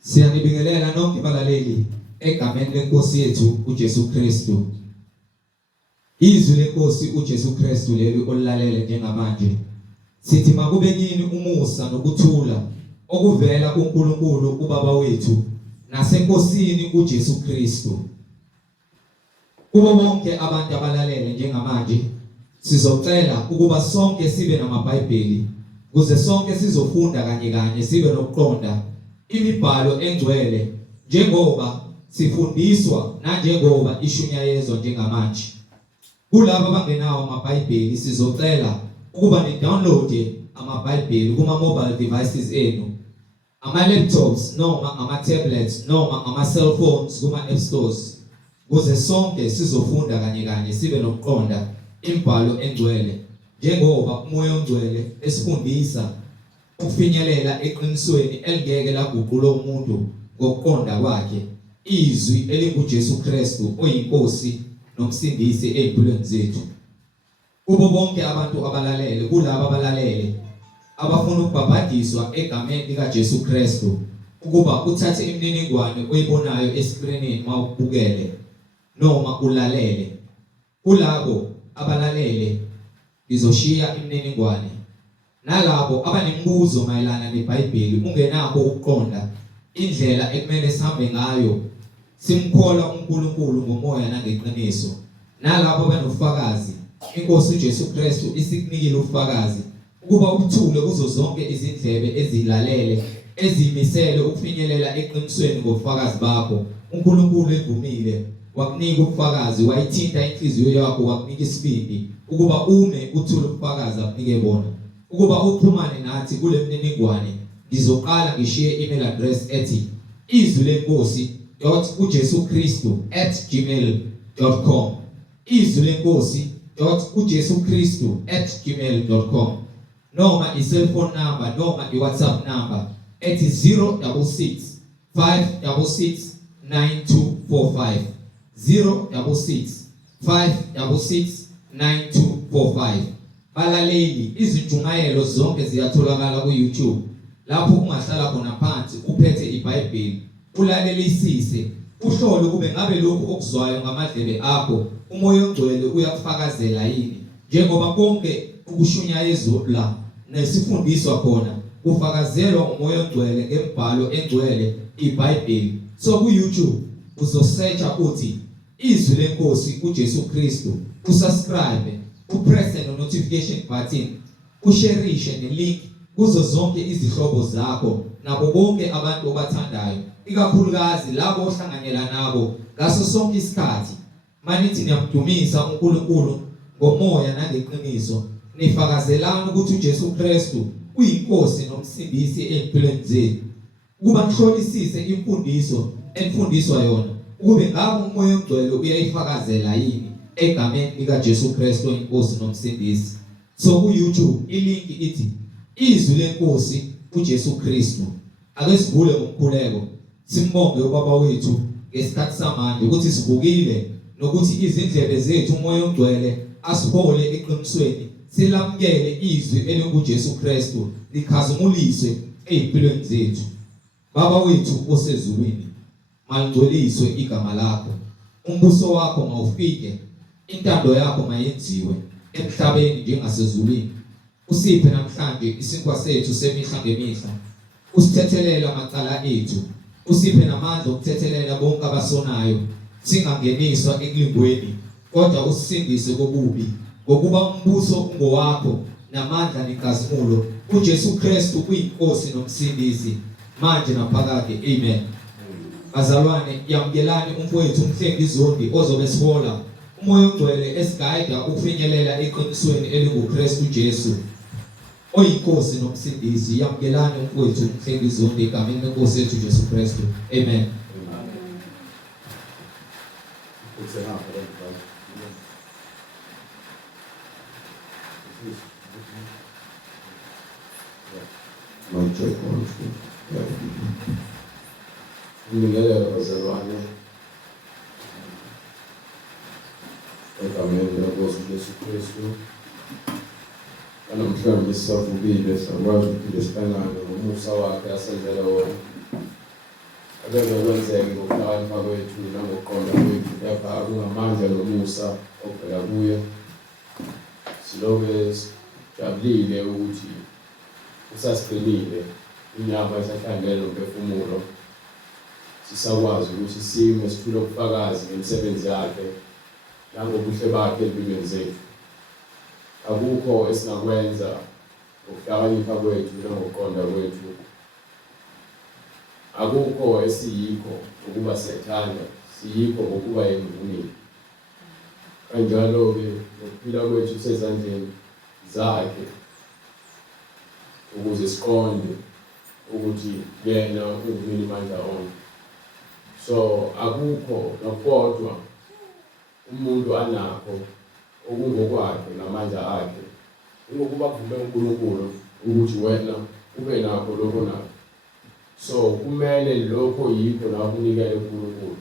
Siyanibingelela nonke balaleli egameni lenkosi yethu uJesu Kristu. Izwi lenkosi uJesu Kristu leli olilalele njengamanje. Sithi makube kini umusa nokuthula okuvela kuNkulunkulu uBaba wethu nasenkosini uJesu Kristu. Kubo bonke abantu abalalele njengamanje sizocela ukuba sonke sibe namaBhayibheli ukuze sonke sizofunda kanye sibe nokuqonda imibhalo engcwele njengoba sifundiswa nanjengoba ishunyayezwa njengamanje. Kulabo abangenawo amaBhayibheli sizocela ukuba ni-download amaBhayibheli kuma mobile devices enu, ama-laptops noma ama-tablets noma ama-cellphones kuma app stores ukuze sonke sizofunda kanye sibe nokuqonda imibhalo engcwele njengoba umoya ongcwele esifundisa ukufinyelela eqinisweni elingeke laguqula umuntu ngokuqonda kwakhe, izwi elinguJesu Kristu oyinkosi nomsindisi empilweni zethu. Kubo bonke abantu abalalele, kulabo abalalele abafuna ukubhabhadiswa egameni likaJesu Kristu ukuba uthathe imininingwane oyibonayo escreenini mawubukele noma ulalele. Kulabo abalalele izoshiya imininingwane. Nalabo abanemibuzo mayelana neBhayibheli ungenakho ukuqonda indlela ekumele sihambe ngayo simkhola uNkulunkulu ngomoya nangeqiniso. Nalabo abanofakazi, inkosi uJesu Kristu isikunikile ufakazi ukuba uthule kuzo zonke izindlebe ezilalele ezimisele ukufinyelela eqinisweni ngofakazi bakho. uNkulunkulu evumile wakunika ufakazi, wayithinta inhliziyo yakho, wakunika isibindi ukuba ume uthule ufakazi akunike bona. Ukuba uxhumane nathi kule mininingwane ngizoqala ngishiye email address ethi izwilenkosi.ujesu.kristu@gmail.com, izwilenkosi.ujesu.kristu@gmail.com, noma i-cellphone number noma i-WhatsApp number ethi 066 566 9245, 066 566 9245. Balaleli, izinjumayelo zonke ziyatholakala ku-YouTube lapho ungahlala khona phansi uphethe iBhayibheli ulalelisise, uhlole kube ngabe lokhu okuzwayo ngamadlebe akho umoya ongcwele uyakufakazela yini, njengoba konke ukushunyayezwa la nesifundiswa khona kufakazelwa umoya ongcwele ngembhalo engcwele iBhayibheli. So ku-YouTube uzosearcha uthi izwi lenkosi uJesu Kristu, usubscribe, upress the notification button, usharishe ne-link kuzo zonke izihlobo zakho nabo bonke abantu obathandayo, ikakhulukazi labo ohlanganyela nabo ngaso sonke isikhathi. Manithi niyamdumisa uNkulunkulu ngomoya nangeqiniso, nifakazelana ukuthi uJesu Kristu uyinkosi nomsindisi empilweni zenu, ukuba nihlolisise imfundiso enfundiswa yona ukube ngabe umoya ongcwele uyayifakazela yini egameni likaJesu Kristu inkosi nomsindisi. So ku-YouTube ilink ithi izwi lenkosi uJesu Kristu. Ake sivule ngomkhuleko simbonge uBaba wethu ngesikhathi samanje ukuthi sivukile nokuthi izindlebe zethu umoya ongcwele asihole eqinisweni, silamukele izwi elinguJesu Kristu likhazumuliswe empilweni zethu. Baba wethu osezulwini, malingcweliswe igama lakho, umbuso wakho mawufike, intando yakho mayenziwe emhlabeni njengasezulwini. Usiphe namhlanje isinkwa sethu semihla ngemihla, usithethelela amacala ethu, usiphe namandla okuthethelela bonke abasonayo, singangeniswa ekulingweni kodwa usisindise kokubi, ngokuba umbuso ungowakho namandla nenkazimulo uJesu Kristu uyinkosi nomsindisi manje naphakade. Amen. Bazalwane, yamukelani umfowethu uMhlengizondi ozobe sihola umoya ongcwele esigayida ukufinyelela eqinisweni elinguKristu Jesu oyinkosi nomsindisi. Yamukelani umfowethu uMhlengizondi egameni lenkosi yethu Jesu Kristu. Amen. Ngibingelela bazalwane egameni lenkosi uJesu Kristu. Namhlanje sisavukile sakwazi ukuthi sihlangane ngomusa wakhe asenzela wona. abezokwenzeka ngokuhlakanipha kwethu nangokuqonda kwethu, kepha kungamandla nomusa ovela kuye. Silobe sijabulile ukuthi usasiqinile inyama esahlangene nomphefumulo, sisakwazi ukuthi sime sithule ubufakazi ngemisebenzi yakhe nangobuhle bakhe empilweni zethu. Akukho esingakwenza ngokuhlakanipha kwethu nangokuqonda kwethu, akukho esiyikho ukuba siyathanda, siyikho ukuba yemvumile. Kanjalo-ke nokuphila kwethu kusezandleni zakhe ukuze siqonde ukuthi yena ungumnini mandla onke. So akukho nokodwa umuntu anakho okungokwakhe ngamandla akhe, ngokuba kuvume uNkulunkulu ukuthi wena ube nakho lokho nakho. So kumele lokho yikho la kunikele uNkulunkulu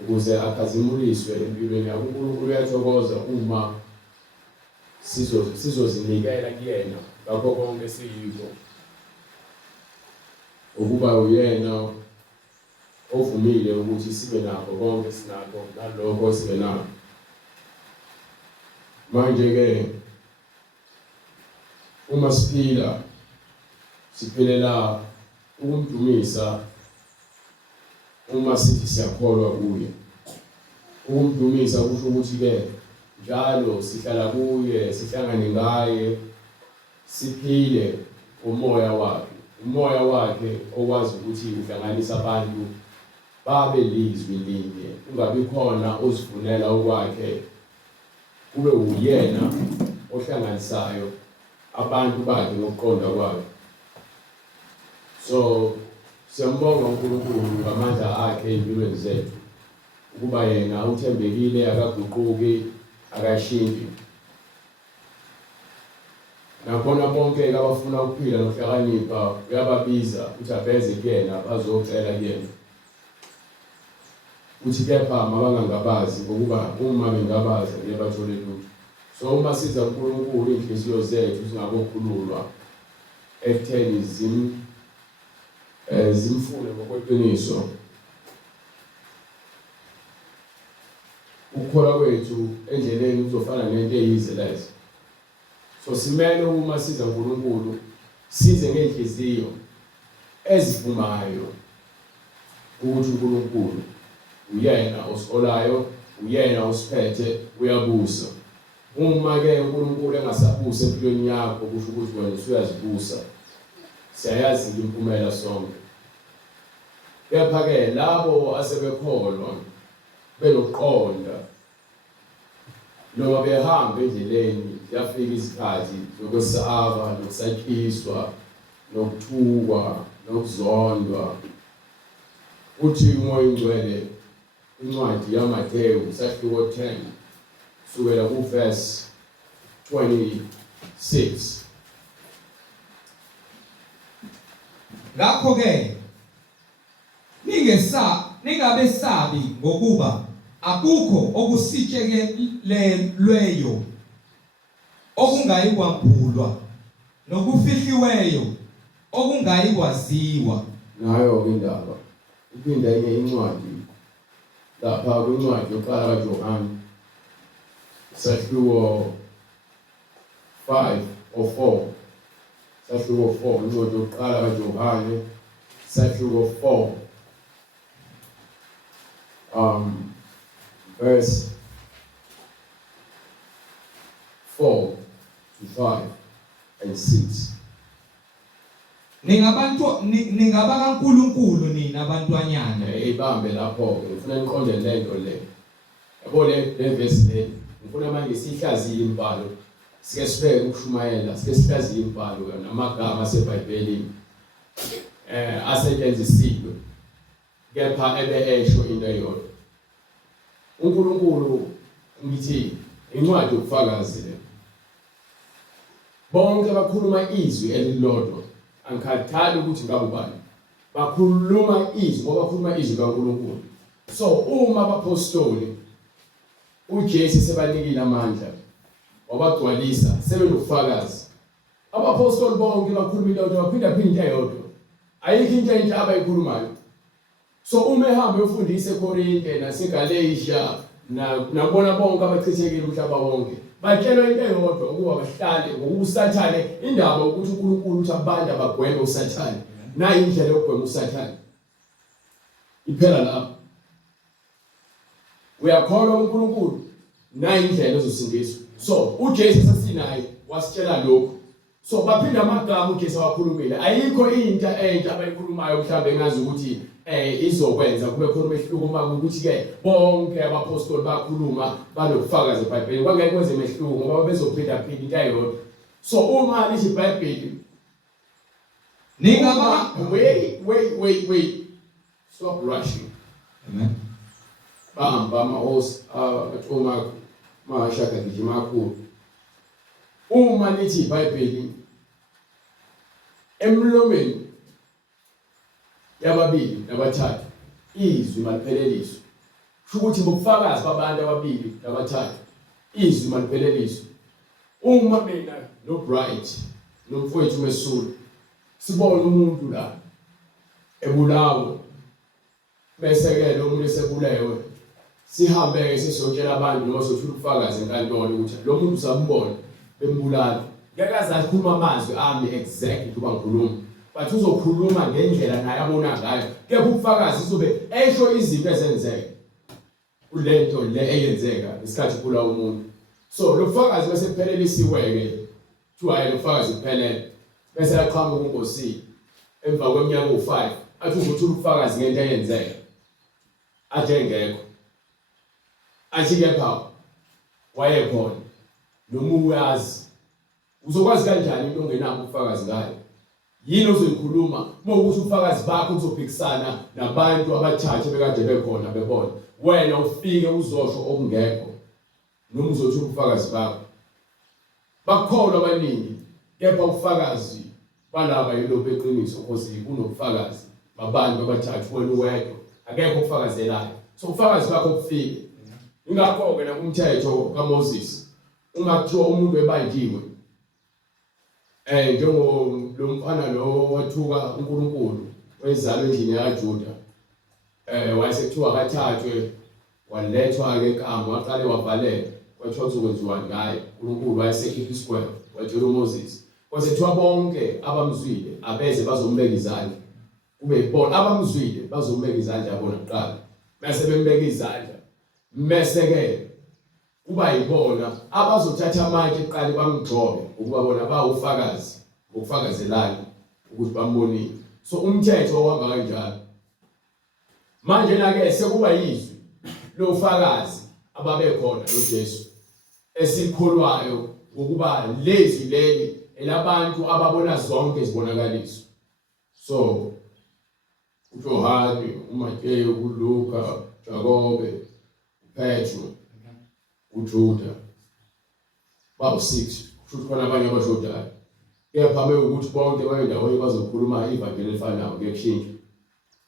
ukuze akhazimuliswe empilweni yakho. uNkulunkulu uyathokoza uma sizozinikela kuyena ngakho konke siyikho, ukuba uyena ovumile ukuthi sibe nakho konke sinakho nalokho sibe nakho. Manje-ke uma siphilela ukumdumisa, uma sithi siyakholwa kuye. Ukumdumisa kusho ukuthi-ke njalo sihlala kuye, sihlangane ngaye, siphile umoya wakhe. Umoya wakhe okwazi ukuthi uhlanganisa abantu babe lizwi linye, kungabi khona ozifunela okwakhe, kube uyena ohlanganisayo abantu bakhe ngokuqonda kwakhe. So siyambonga uNkulunkulu ngamandla akhe empilweni zethu, ukuba yena uthembekile, akaguquki, akashintshi. Nakhona bonke abafuna ukuphila nokuhlakanipha uyababiza ukuthi abeze kuyena, bazocela kuyena. Uthi kepha mabangangabazi ngokuba uma bengabaza ngebathole lutho. So uma siza uNkulunkulu inhliziyo zethu zingabokhululwa ekutheni zimfune ngokweqiniso, ukukholwa kwethu endleleni kuzofana nento eyize lezo. So simele uma siza uNkulunkulu size ngenhliziyo ezivumayo ukuthi uNkulunkulu uyena osolayo, uyena osiphethe, uyabusa. Uma-ke uNkulunkulu engasabusa empilweni yakho, kusho ukuthi wena usuyazibusa. Siyayazi impumela sonke. Kepha-ke labo asebekholwa benokuqonda noma behamba endleleni, kuyafika izikhathi zokwesaba, nokusakhiswa, nokuthukwa, nokuzondwa. Uthi uMoya Ingcwele incwadi yaMathewu isahluko 10 sukela kuverse 26. Ngakho-ke ningabesabi ngokuba akukho okusitshekelelweyo okungayikwambulwa nokufihliweyo okungayikwaziwa. Nayo indaba iphinda enye incwadi lapha kwincwadi yokuqala kaJohane isahluko 5 or 4. Isahluko 4, incwadi yokuqala kaJohane isahluko 4, verse 4 to 5 and 6. NingabakaNkulunkulu nina abantwanyana. Ibambe lapho-ke ngifuna niqonde lento le. Yabo le verse le ngifuna manje sihlaziye imbhalo, sike sibeke ukushumayela, sike sihlaziye imbhalo namagama aseBhayibhelini asetshenzisiwe, kepha esho into eyodwa. uNkulunkulu ngithi incwadi yobufakazi le. Bonke bakhuluma izwi elilodwa, angikhathali ukuthi ngabe ubani. Bakhuluma izwi ngoba bakhuluma izwi kaNkulunkulu. So uma abapostoli uJesu sebanikile amandla wabagcwalisa, sebenobufakazi. Abapostoli bonke bakhuluma into eyodwa, baphinda into eyodwa. Ayikho into entsha abayikhulumayo. So uma ehamba efundisa eKorinte naseGalatia nabona bonke abachithekile umhlaba wonke batshelwa into eyodwa ukuba bahlale ngokusathane indaba ukuthi uNkulunkulu uthi abantu abagweme usathane nayi indlela yokugwema usathane iphela lapho uyakholwa uNkulunkulu nayi indlela ezosindiswa so uJesu sasinaye wasitshela lokho so baphinda amagama uJesu wakhulumile ayikho into entsha abayikhulumayo mhlawumbe engazi ukuthi izokwenza kube khona umehluko uma ukuthi ke bonke abapostoli bakhuluma banokufakaza eBhayibhelini kwangeke kwenze umehluko ngoba bezophinda phinda into ayodwa so uma lithi iBhayibheli ningaba wait stop rushing amen bahamba amahosi athoma mashaka gijima kakhulu uma lithi iBhayibheli emlomeni yababili nabathathu izwi malipheleliswe ukuthi ngobufakazi babantu ababili nabathathu izwi malipheleliswe uma mina no Vryheid nomfowethu uMesulu sibona umuntu la ebulawo bese ke lo muntu esebulewe sihambe sisotshela abantu noma sothula ubufakazi enkantolo ukuthi lo muntu usambona bembulala ngeke azakhuluma amazwi ami exactly kuba ngikhuluma but uzokhuluma ngendlela naye abona ngayo kepha ubufakazi uzobe esho izinto ezenzeka kulento le eyenzeka isikhathi kula umuntu so lo bufakazi bese kuphelelisiwe ke kuthiwa hayi lo bufakazi kuphelele bese yaqhamuka uNkosi emva kweminyaka u5 athi uzothula ubufakazi ngento eyenzeka athi engekho athi kepha wayekhona noma uyazi uzokwazi kanjani into ongenabo ubufakazi ngayo yini ozoyikhuluma uma ukuthi ubufakazi bakho kuzophikisana nabantu abathathu bekade bekhona bebona wena ufike uzosho okungekho noma uzothula ubufakazi bakho bakholwa abaningi kepha ubufakazi balaba yilo yeqiniso because kunobufakazi babantu abathathu wena uwedwa akekho ubufakazelayo so ubufakazi bakho kufike ingakho ke nakumthetho kaMoses uma kuthiwa umuntu ebanjiwe njengo lo mfana lo wathuka uNkulunkulu wezalo endlini yaJuda wayesekuthiwa kathathwe walethwa ke enkamba waqale wavaleka kwathiwa uzokwenziwa ngaye uNkulunkulu wayesekhipha isikwele watshela uMoses kwasekuthiwa bonke abamzwile abeze bazombeka izandla kube ibona abamzwile bazombeka izandla yabona kuqala bese bembeka izandla mase ke kuba yibona abazothatha amanje eqale bamgcobe ukuba bona bawufakazi ukufakazelana ukuthi bambonile so umthetho ohamba kanjalo manje na ke sekuba yizwi lofakazi ababekhona noJesu esikholwayo ukuba lezi leli elabantu ababona zonke izibonakaliso so uJohane uMateyu uLuka Jakobe Petro uJuda bawu6 futhi khona abanye abashodayo kepha mekuthi bonke bayendawo bazokhuluma ivangeli elifanayo ngekushintsha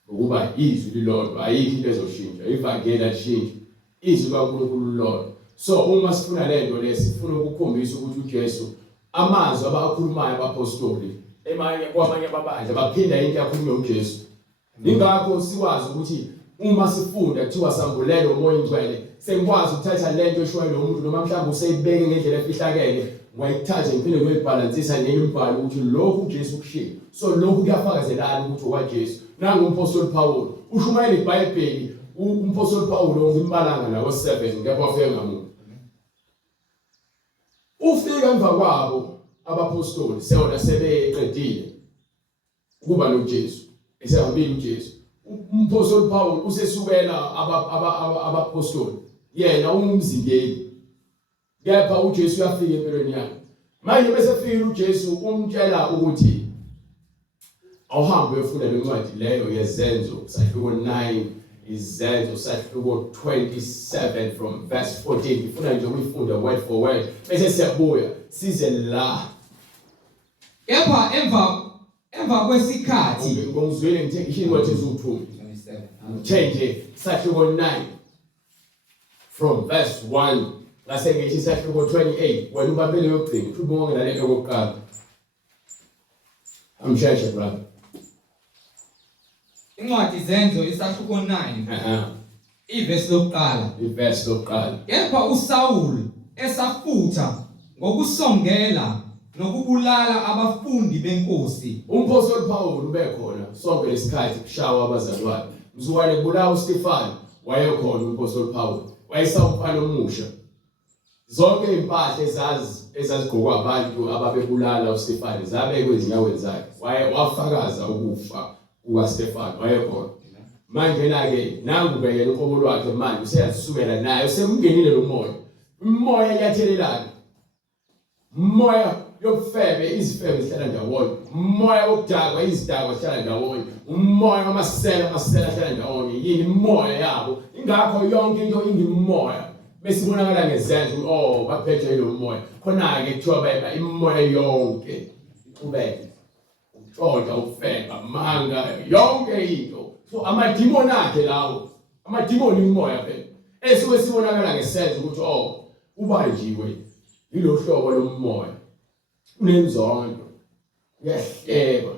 ukuba izwi lilodwa ayikho into ezoshintsha ivangeli alishintsha izwi kaNkulunkulu lilodwa so uma sifuna lento lesifuna ukukhombisa ukuthi uJesu amazwi abakhulumayo abapostoli kwamanye ababandla baphinda into yakhulunywa uJesu ingakho sikwazi ukuthi uma sifunda kuthiwa sambulelo umoya ingcwele sengikwazi ukuthatha lento eshoyo lo muntu noma mhlawumbe useyibeke ngendlela efihlakele ngiyithatha ngiphinde ngiyibalansisa nemimbhalo ukuthi lokhu uJesu kushilo so lokhu kuyafakazelana ukuthi okwaJesu nangu umpostoli Paul ushumayela iBhayibheli umpostoli Paul ngimbalanga nawo 7 ngapha wafika ngamuntu ufika emva kwabo abapostoli sewona sebeqedile ukuba noJesu esehambile uJesu umpostoli Paul usesukela abapostoli yena umzindeli kepha uJesu uyafika empilweni yakhe manje bese fika uJesu umtshela ukuthi awuhambe uyofunda lencwadi leyo yezenzo sahluko 9 izenzo sahluko 27 from verse 14 ngifuna nje ukuyifunda word for word bese siyabuya size la kepha emva kwesikhathi ngizwile ngithe ishini wathi uzuthuma 27 change sahluko 9 from verse 1 ngase ngithi sahluko 28 wena ubambele yokugcina futhi bonke nalento kokuqala amsheshe brother Incwadi Zenzo isahluko 9 ivesi lokuqala. Iverse lokuqala. Kepha uSawuli esafutha ngokusongela nokubulala abafundi benkosi. Umpostoli Paul ubekhona sonke lesikhathi kushawa abazali bakhe. Mzukwane kubulawa uStefano wayekhona umpostoli Paul. Wayesawumfana omusha. Zonke impahla ezazigqokwa abantu ababebulala uStefano zabekwe ezinyaweni zakhe. Wafakaza ukufa kukaStefano wayekhona. Manje ke nangu beyena uqobo lwakhe manje useyasukela naye usemngenile lo moya. Umoya uyathelelana. Umoya yokufebe izifebe zihlala ndawonye. Umoya wokudakwa izidakwa zihlala ndawonye. Umoya wamasela ahlala ndawonye. Yini umoya yabo. Ingakho yonke into ingimoya. Besibonakala ngezenzo baphethe lo moya. Khona ke kuthiwa beba imoya yonke iqhubeke. Utshoda ufeba manga yonke into. So amadimoni akhe lawo. Amadimoni imoya phela. Esuke sibonakala ngesenzo ukuthi ubanjiwe yilo hlobo lomoya. Unenzondo. Uyahleba.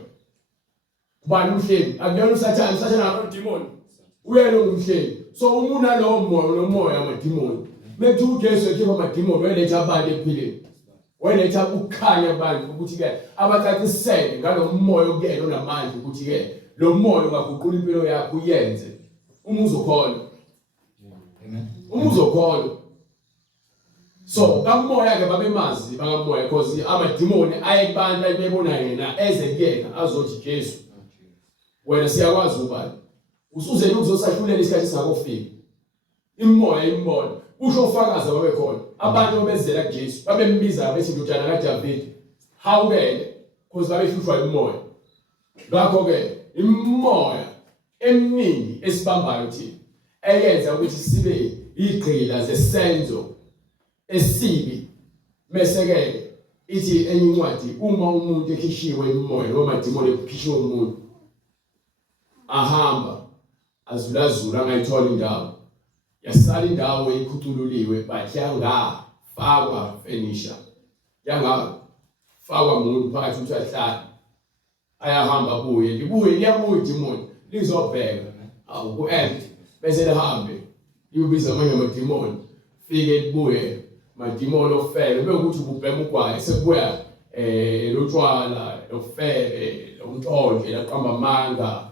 Kubani umhlebi? Akuyona usathana amadimoni. Uyena umhlebi. So umuna lo moya amadimoni. Methi uJesu ekhipha amadimoni wayeletha abantu ephileni. Wayeletha ukukhanya abantu ukuthi ke abacacisele ngalo moya okuyena onamandla ukuthi ke lo moya ungaguqula impilo yakho uyenze. Uzokhona. Uzokhona. So kamoya ke babemazi bakamoya because amadimoni ayekubantu ayebona yena eze kuyena azothi Jesu. Wena siyakwazi ubani. Usuze ukuzosahlulela isikhathi sakofika. Imoya imbona. Usho ufakaza babekhona. Abantu bezela kuJesu babembiza bethi indodana kaDavid. Hawukele because babehlushwa imoya. Ngakho ke imoya eminingi esibambayo thina eyenza ukuthi sibe igqila zesenzo esibi mesekele ithi enye incwadi uma umuntu ekhishiwe imoya noma amadimoni ekhishiwe umuntu ahamba azulazula angayithola indawo yasala indawo ekhuthululiwe batyanga fakwa fenisha yanga fakwa umuntu phakathi ukuthi ahlala ayahamba kuye libuye liyabuya idimoni lizobheka ku empty bese lihambe liyobiza amanye amadimoni fike libuye madimoni ofele bekuthi ububhema ugwayi sekubuya lotshwala lofele lomntonje laqamba amanga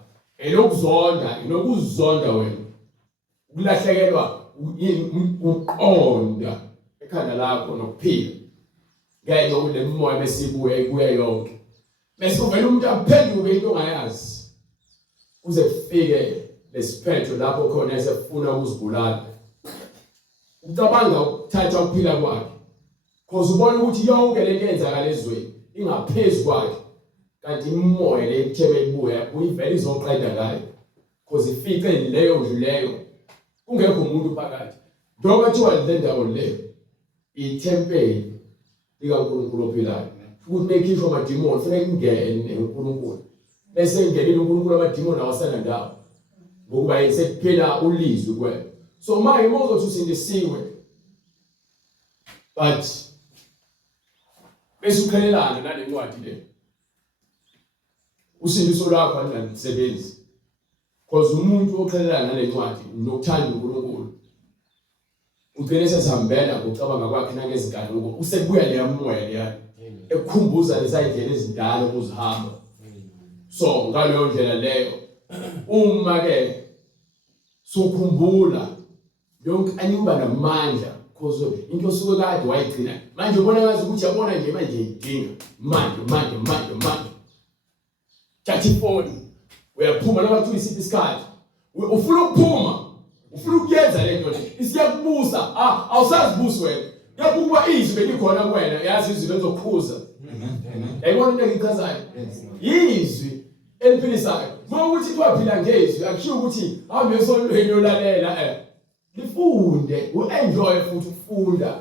lokuzonda nokuzonda wena ukulahlekelwa uqonda ekhanda lakho nokuphila ngenxa yokuthi lemoya besibuye kuya yonke bese uvela umuntu aphenduke into ongayazi uze kufike lesiphetho lapho khona esefuna ukuzibulala ucabanga ukuthatha ukuphila kwakhe because ubona ukuthi yonke lento eyenzakala ezweni ingaphezulu kwakhe kanti imoya le ithebe ibuya uyivela izoqeda ngayo because ifice leyo ndluleyo kungekho umuntu phakathi njengoba kuthiwa le ndawo leyo itempeli likaNkulunkulu ophilayo ukuthi nekhishwa amadimoni kufanele kungene uNkulunkulu bese ingenile uNkulunkulu amadimoni awasana ndawo ngokuba yesekuphela ulizwi kwena so manje uzothi usindisiwe but bese ukhelelana nale ncwadi le usindiso lakho alinasebenzi because umuntu okhelelana nale ncwadi nokuthanda uNkulunkulu ugcine sesihambela ngokucabanga kwakhe nangezingane ngoba usekubuya leya moya leya ekukhumbuza lesayidlela ezindala ukuzihamba so ngaleyo ndlela leyo uma ke sukhumbula yonke anyuba namandla because into osuke kade wayigcina manje ubona ngazi ukuthi yabona nje manje idinga manje thathi phone uyaphuma noma kuthi isiphi isikhathi ufuna ukuphuma ufuna ukuyenza lento le isiyakubusa awusazibusi wena yakuba izwi belikhona kuwena yazi izwi lezokukhuza yayibona into engichazayo izwi eliphilisayo ukuthi kwaphila ngezwi akushiyo ukuthi ahambe esonweni yolalela lifunde uenjoy futhi ukufunda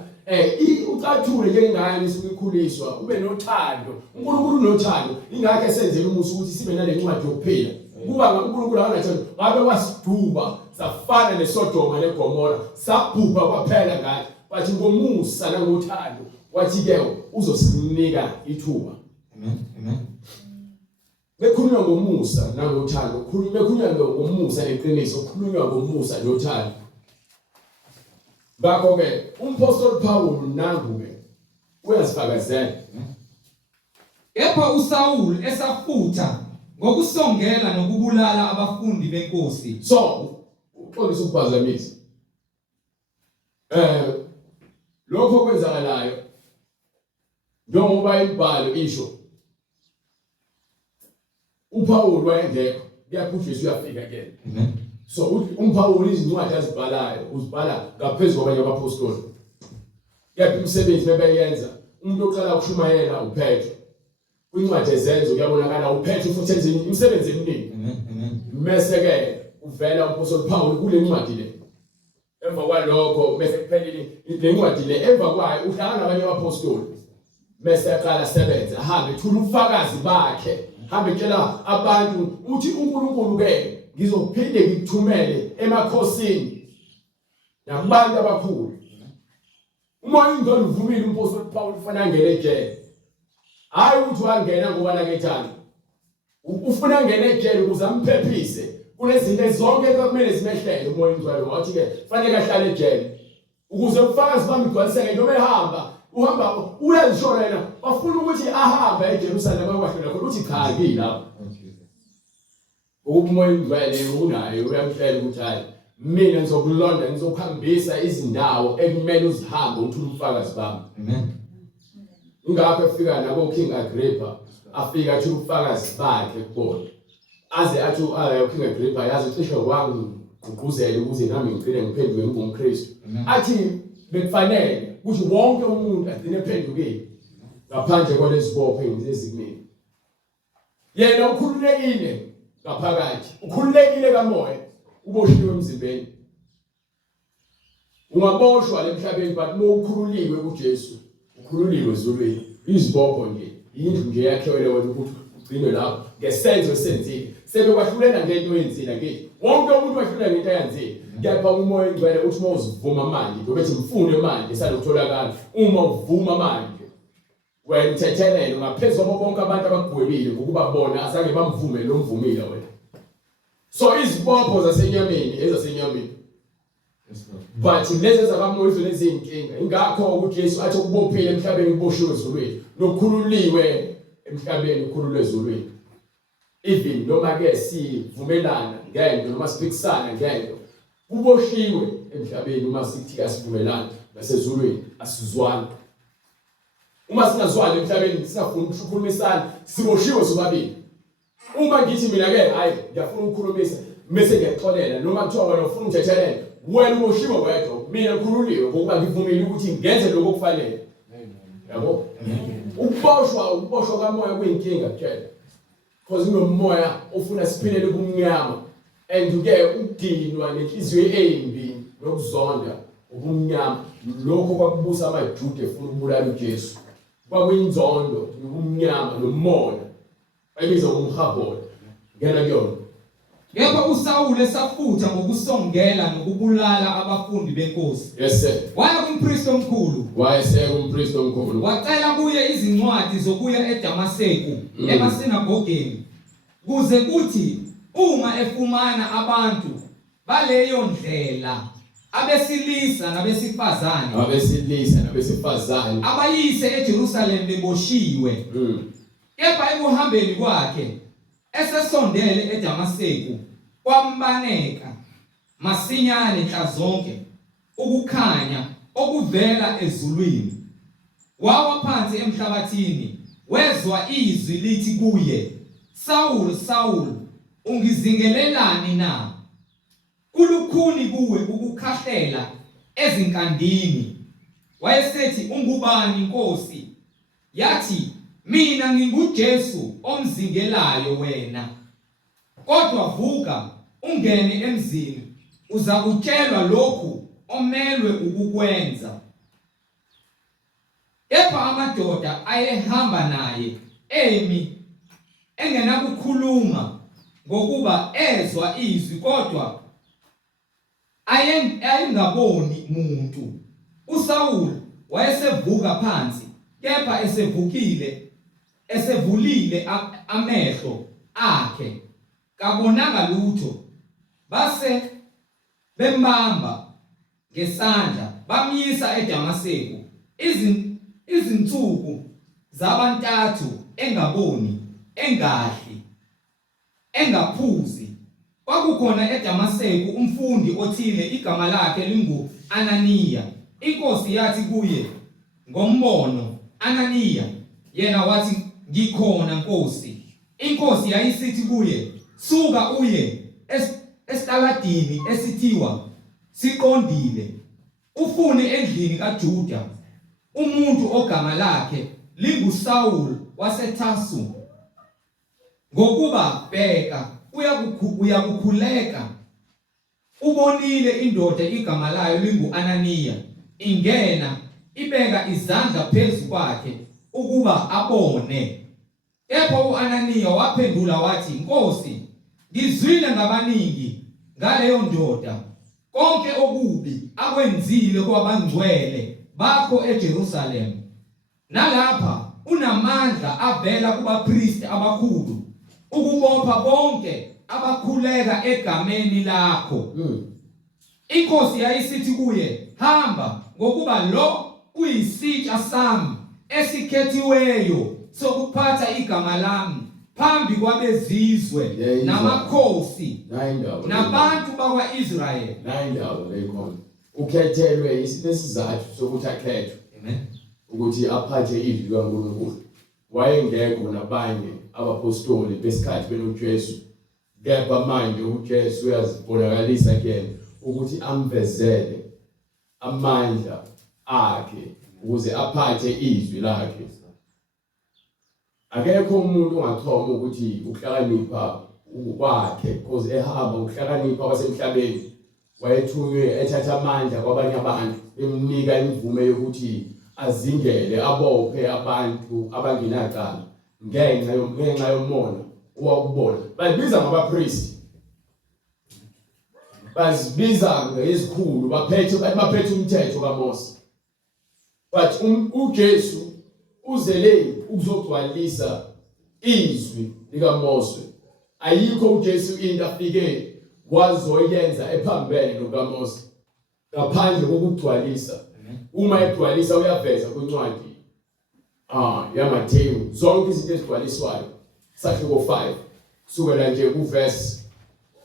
ucathule njengengane sikukhuliswa ube nothando uNkulunkulu unothando ingakho esenzele umusa ukuthi sibe nale ncwadi yokuphila kuba uNkulunkulu akanathando ngabe wasiduba safana neSodoma neGomora sabhubha kwaphela ngathi bathi ngomusa nangothando wathi ke uzosinika ithuba amen bekhulunywa ngomusa nangothando, bekhulunywa ngomusa neqiniso, kukhulunywa ngomusa nothando. Ngakho ke umpostoli Paul nangu ke uyazifakazela. Kepha uSawuli esafutha ngokusongela nokubulala abafundi benkosi. So uxolisa ukuphazamisa. Lokho kwenzakalayo njengoba imibhalo isho uPaul wayengekho kuyaphuthiswa uyafika ke. So uPaul izincwadi azibhalayo uzibhala ngaphezulu kwabanye abapostoli. Kepha umsebenzi bebeyenza umuntu oqala ukushumayela uPetro. Kwincwadi ezenzo kuyabonakala uPetro futhi enza imisebenzi eminingi. Mase ke uvela umpostoli Paul kule ncwadi le. Emva kwalokho bese kuphelile le ncwadi le emva kwayo uhlangana nabanye abapostoli. Mase aqala sebenza ahambe ethula ubufakazi bakhe. Hambe tshela abantu uthi uNkulunkulu ke ngizophinde ngikuthumele emakhosini nakubantu abakhulu. Uma ingalo uvumile umpostoli Paul ufuna angene ejele. Hayi ukuthi wangena ngoba nakethana. Ufuna angene ejele ukuze amphephise kunezinto zonke ekumele zimehlele umoya ingcwele wathi ke fanele ahlale ejele ukuze ubufakazi bami igcwaliseke noma ehamba uhamba uyazishona yena bafuna ukuthi ahamba eJerusalem akwahlela khona uthi cha ngilapha. Umoya ingcwele unayo uyamhlela ukuthi hayi mina ngizokulonda ngizokuhambisa izindawo ekumele uzihambe uthule ubufakazi bami. Amen. Ingakho efika nabo King Agrippa afika athi ubufakazi bakhe kubona aze athi King Agrippa yazi cishe wangigqugquzela ukuze nami ngiphile ngiphenduke ngumKristu. Athi bekufanele ukuthi wonke umuntu agcine ephendukile ngaphandle kwalezibopho ezikuningi. Yena ukhululekile ngaphakathi, ukhululekile kamoya, uboshiwe emzimbeni. Ungaboshwa lemhlabeni but mawukhululiwe kuJesu, ukhululiwe ezulwini. Izibopho nje, indlu nje yakhelwe wena ukuthi ugcine lapho ngesenzo esenzile. Sebekwahlulela ngento oyenzile ngithi. Wonke umuntu wahlulela ngento ayenzile. Kepha umoya ingcwele uthi mawuzivuma manje, ngobethi mfune manje salokutholakala. Uma uvuma manje, wena uthethelele ngaphezulu kwabo bonke abantu abagwebile ngokuba bona azange bamvume lo mvumile wena. So izibopho zasenyameni ezasenyameni. But lezi ezakamoya lezi inkinga. Ingakho ukuthi Yesu athi ukubophile emhlabeni uboshiwe ezulwini, nokukhululiwe emhlabeni ukhululwe ezulwini. Even noma ke sivumelana ngento noma siphikisana ngento, uboshiwe emhlabeni uma sithi asivumelana nasezulwini asizwani. Uma singazwani emhlabeni singafuni ukukhulumisana siboshiwe sobabili. Uma ngithi mina ke hayi ngiyafuna ukukhulumisa bese ngiyaxolela noma kuthiwa wena ufuna ukuthethelele wena uboshiwe wedwa mina ngikhululiwe ngokuba ngivumile ukuthi ngenze lokho okufanele. Yabo? Ukuboshwa kamoya kuyinkinga kuphela. Because unomoya ofuna siphilele kumnyama and ke ukudinwa nenhliziyo embi nokuzonda ubumnyama lokho kwakubusa amaJuda efuna ukubulala uJesu. Kwakuyinzondo ubumnyama nomoya ayibiza umhabona ngena kuyona. Kepha uSawuli esafutha ngokusongela nokubulala abafundi benkosi. Yes sir. Waya kumpristi omkhulu. Wayeseka umpristi omkhulu. Wacela kuye izincwadi zokuya eDamaseko emasinagogeni kuze kuthi uma efumana abantu baleyo ndlela abesilisa nabesifazane abayise eJerusalem beboshiwe. Kepha ekuhambeni kwakhe esesondele eDamaseko kwambaneka masinyane mhlazonke ukukhanya okuvela ezulwini. Wawa phansi emhlabathini wezwa izwi lithi kuye, Saul, Saul, ungizingelelani na? Kulukhuni kuwe ukukhahlela ezinkandini. Wayesethi ungubani Nkosi? Yathi mina nginguJesu omzingelayo wena. Kodwa vuka ungene emzini uzakutshelwa lokhu omelwe ukukwenza. Kepha amadoda ayehamba naye emi engenakukhuluma ngokuba ezwa izwi kodwa ayengaboni muntu. uSawuli wayesevuka phansi, kepha esevulile amehlo akhe kabonanga lutho base bembamba ngesandla bamyisa eDamaseko izinsuku zabantathu engaboni engadli engaphuzi. Kwakukhona eDamaseko umfundi othile igama lakhe lingu Ananiya. Inkosi yathi kuye ngombono, Ananiya. Yena wathi, ngikhona Nkosi. Inkosi yayisithi kuye, suka uye esitaladini esithiwa siqondile, ufune endlini kaJuda umuntu ogama lakhe linguSawuli waseTarsu, ngokuba bheka uyakukhuleka ubonile indoda igama layo lingu-Ananiya ingena ibeka izandla phezu kwakhe ukuba abone. Kepha u-Ananiya waphendula wathi, Nkosi, ngizwile ngabaningi ngaleyo ndoda, konke okubi akwenzile kwabangcwele bakho eJerusalem. Nalapha unamandla avela kubapristi abakhulu ukubopha bonke abakhuleka egameni lakho. Inkosi yayisithi kuye, hamba, ngokuba lo uyisitsha sami esikhethiweyo sokuphatha igama lami phambi kwabezizwe namakhosi nabantu bakwa-Israyeli. Nayindawo leyikhona ukhethelwe isizathu sokuthi akhethwe. Amen. Ukuthi aphathe izwi likaNkulunkulu. Wayengekho nabanye abapostoli besikhathi benoJesu, kepha manje uJesu uyazibonakalisa kuyena ukuthi amvezele amandla akhe ukuze aphathe izwi lakhe. Akekho umuntu ongathoma ukuthi ukuhlakanipha ukwakhe, because ehamba ukuhlakanipha kwasemhlabeni wayethunywe ethatha amandla kwabanye abantu emnika imvume yokuthi azingele abophe abantu abangenacala ngenxa yomona owakubona. Bazibiza ngabapristi, bazibiza ngezikhulu, baphethe umthetho kaMose. But uJesu uzele ukuzogcwalisa izwi likaMose. Ayikho uJesu into afike wazoyenza ephambene nokaMose ngaphandle kokugcwalisa. Uma egcwalisa uyaveza kwincwadi yaMathewu zonke izinto ezigcwaliswayo, sahluko 5 kusukela nje kuverse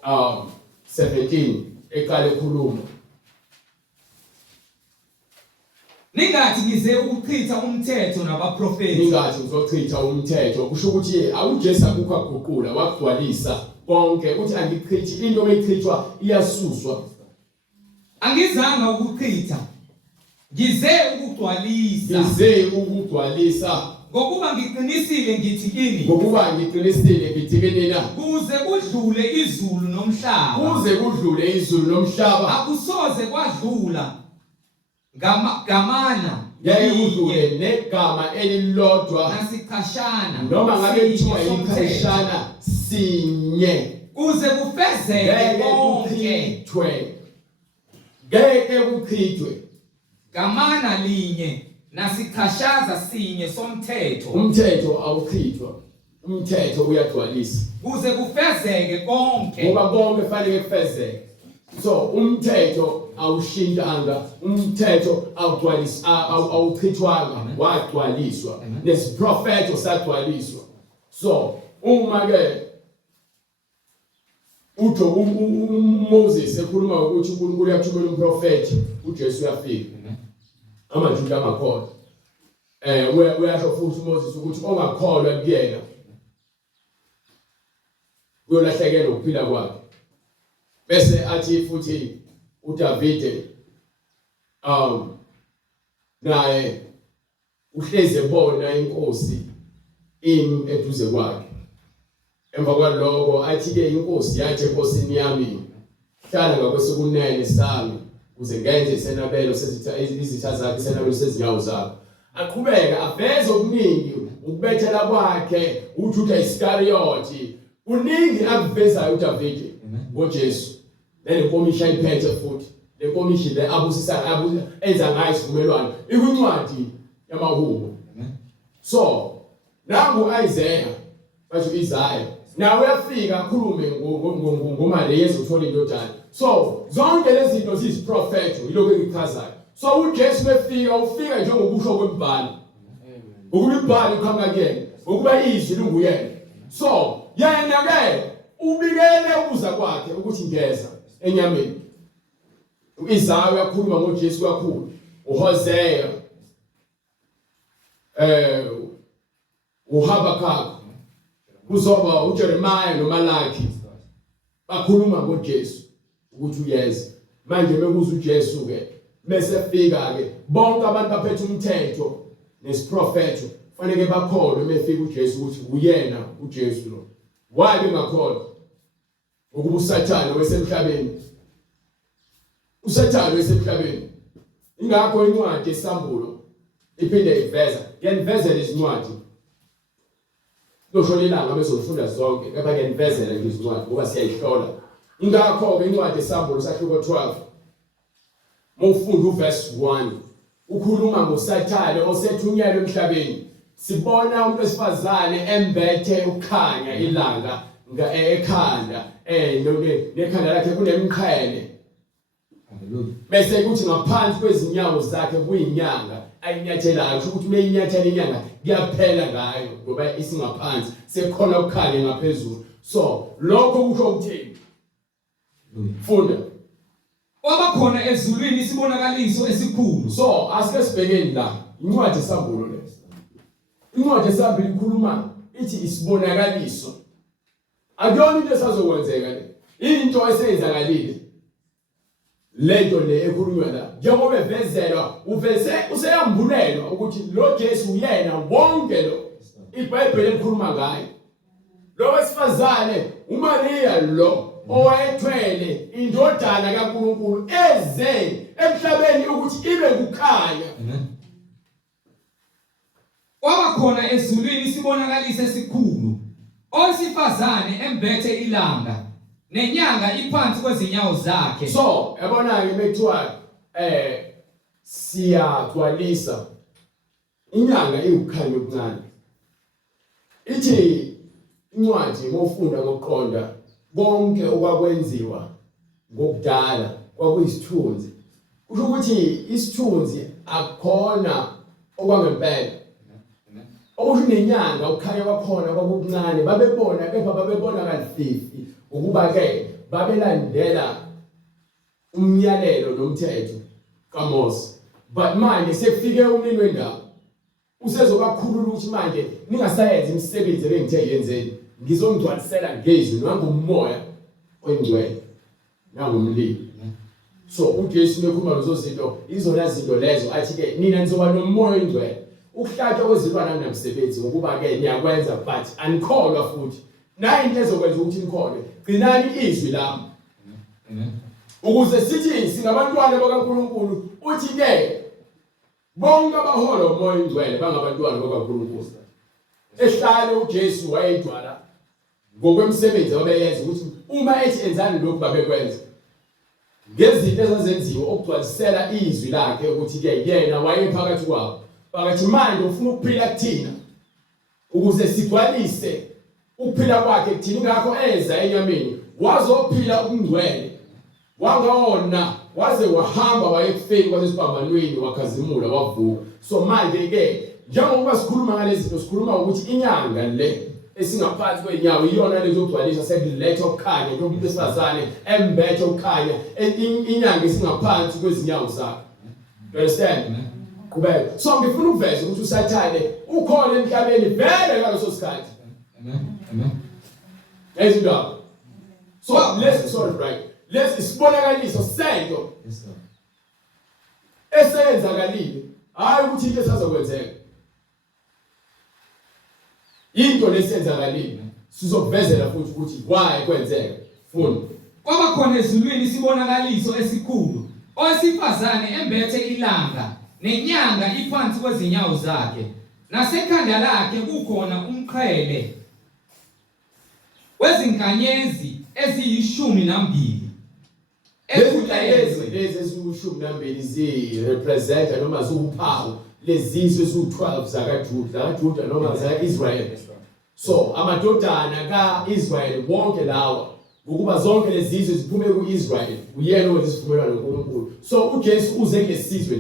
17 eqala ekhuluma. Ningathi ngize ukuchitha umthetho nabaprofeti. Ningathi uzochitha umthetho, kusho ukuthi awuJesu akukho aguqula, wagcwalisa konke. Uthi angichithi into eyichithwa iyasuswa. Angizanga ukuchitha, ngize ukugcwalisa. Ngize ukugcwalisa. Ngokuba ngiqinisile ngithi kini. Ngokuba ngiqinisile ngithi kini na. Kuze kudlule izulu nomhlaba. Kuze kudlule izulu nomhlaba. Akusoze kwadlula gamana yayekudlule negama elilodwa nasikhashana noma ngabe kuthiwa ikhashana sinye kuze kufezeke konke. Ngeke kuchithwe gamana linye nasikhashaza sinye somthetho. Umthetho awuchithwa, umthetho uyagcwalisa kuze kufezeke konke. Ngoba konke kufanele kufezeke. So umthetho awushintshanga, umthetho awuchithwanga, wagcwaliswa. Nesiprofeto sagcwaliswa. So uma ke Moses ekhuluma ukuthi uNkulunkulu uyathumela umprofeti, uJesu uyafika. AmaJuda angakholwa. Uyasho futhi uMoses ukuthi ongakholwa kuyena uyolahlekelwa ukuphila kwakhe. Bese athi futhi uDavide naye uhleze ebona inkosi eduze kwakhe. Emva kwalokho athi ke inkosi yathi enkosini yami, hlala ngakwesokunene sami ukuze ngenze isenabelo izitha zakhe, isenabelo sezinyawo zakhe. Aqhubeka aveze okuningi ukubethela kwakhe, uJuda Iskariyoti, kuningi akuvezayo uDavide ngoJesu. Lenkomishi ayiphethe futhi, lenkomishi le abusisa enza ngayo isivumelwano ikwincwadi yamaHubo. So nangu Isaiah, basho Isaiah nawe uyafika akhulume ngomali yezothola indodana. So zonke lezi zinto ziyisiprofeto yilokho engikuchazayo. So uJesu befika ufika njengokusho kwembhalo. Ukuba ibhalo ikhamba kuyena, ukuba izwi linguyena. So yena ke ubikele ukuza kwakhe ukuthi ngeza enyameni. uIsaya uyakhuluma ngoJesu kakhulu, uHosea, uHabakuk, kuzoba uJeremiah noMalaki bakhuluma ngoJesu ukuthi uyeza. Manje bekuza uJesu ke bese fika ke bonke abantu baphethe umthetho nesiprofeto fanele bakholwe mefika uJesu ukuthi uyena uJesu lo. Why bengakholwa? Ukuba uSathane wesemhlabeni. uSathane wesemhlabeni. Ingakho incwadi esambulo iphinde iveza, yanivezela izincwadi. Losho lelanga bezofunda zonke, kepha yanivezela izincwadi ngoba siyayihlola. Ingakho ke incwadi esambulo sahluko 12. Mufunda uverse 1. Ukhuluma ngoSathane osethunyelwe emhlabeni. Sibona umuntu wesifazane embethe ukukhanya ilanga ekhanda nekhanda lakhe kunemqhele. Hallelujah. Bese kuthi ngaphansi kwezinyawo zakhe kuyinyanga ayinyathelayo ukuthi meyinyathela inyanga kuyaphela ngayo ngoba isingaphansi sekhona ukukhanya ngaphezulu. So lokho kusho ukuthini? Funda. Kwabakhona ezulwini isibonakaliso esikhulu. So asike sibhekeni la incwadi esambulo le. Incwadi esambulo ikhuluma ithi isibonakaliso. Akuyona into esazokwenzeka le. Into eseyenzakalile. Lento le ekhulunywa la njengoba evezelwa useyambulelwa ukuthi lo Jesu uyena wonke lo iBhayibheli elikhuluma ngayo. Lo wesifazane uMaria lo owayethwele indodana kaNkulunkulu eze emhlabeni ukuthi ibe kukhanya. Kwabakhona ezulwini isibonakaliso esikhulu. Owesifazane embethe ilanga nenyanga iphansi kwezinyawo zakhe. So yabona ke bekuthiwa siyagcwalisa inyanga iyukukhanya okuncane. Ithi incwadi mofunda ngokuqonda konke okwakwenziwa ngokudala kwakuyisithunzi. Kusho ukuthi isithunzi akukhona okwangempela. Okusho nenyanga ukukhanya kwakhona kwakuncane babebona kepha babebona kalififi ukuba ke babelandela umyalelo nomthetho kaMose. But manje sekufike umlimi wendawo usezobakhulula ukuthi manje ningasayenza imisebenzi ebengithe yenzeni, ngizongcwalisela ngezwi nangomoya oyingcwele nangomlilo. So uJesu nekhuluma lezo zinto izona zinto lezo athi ke nina nizoba nomoya oyingcwele. Ukuhlatshwa kwezilwana namsebenzi ngokuba ke niyakwenza but anikholwa futhi. Nayi into ezokwenza ukuthi nikholwe. Gcinani izwi lami. Ukuze sithi singabantwana bakaNkulunkulu uthi ke bonke abahola umoya oyingcwele bangabantwana bakaNkulunkulu. Ehlale uJesu wayedwala ngokwemsebenzi abayenza ukuthi uma ethi enzani lokhu babekwenza. Ngezinto ezazenziwa okugcwalisela izwi lakhe ukuthi ke yena wayephakathi kwabo. Phakathi manje ufuna ukuphila kuthina ukuze sigcwalise ukuphila kwakhe kuthina. Ingakho eza enyameni wazophila ukungcwele wangawona waze wahamba wayekufeni kwasesibhambanweni wakhazimula wavuka. So manje ke njengoba sikhuluma ngalezi zinto sikhuluma ukuthi inyanga le esingaphansi kwenyawo iyona lezogcwalisa sekuletha ukukhanya njengoba isifazane embethe ukukhanya inyanga esingaphansi kwezinyawo zakhe. You understand? Kubeka. So ngifuna ukuveza ukuthi uSathane ukhona emhlabeni vele ngaleso sikhathi. Amen. Ezindaba. So let's isibonakaliso sento. Yes sir. Eseyenzakalile hayi ukuthi into esazokwenzeka. Into lesenzakalile sizokuvezela futhi ukuthi why kwenzeka. Funda. Kwabakhona ezulwini isibonakaliso esikhulu. Owesifazane embethe ilanga nenyanga iphansi kwezinyawo zakhe. Nasekhanda lakhe kukhona umqhele wezinkanyezi eziyishumi-2. Lezi eziyishumi-2 zirepresenta noma ziwuphawu lezizwe eziwu-12 zakaJuda noma zaka-Israel. So amadodana kaIsrael wonke lawa ukuba zonke lezi izwe ziphume kuIsrael uyena owesivumelwano noNkulunkulu. So uJesu uze ngesizwe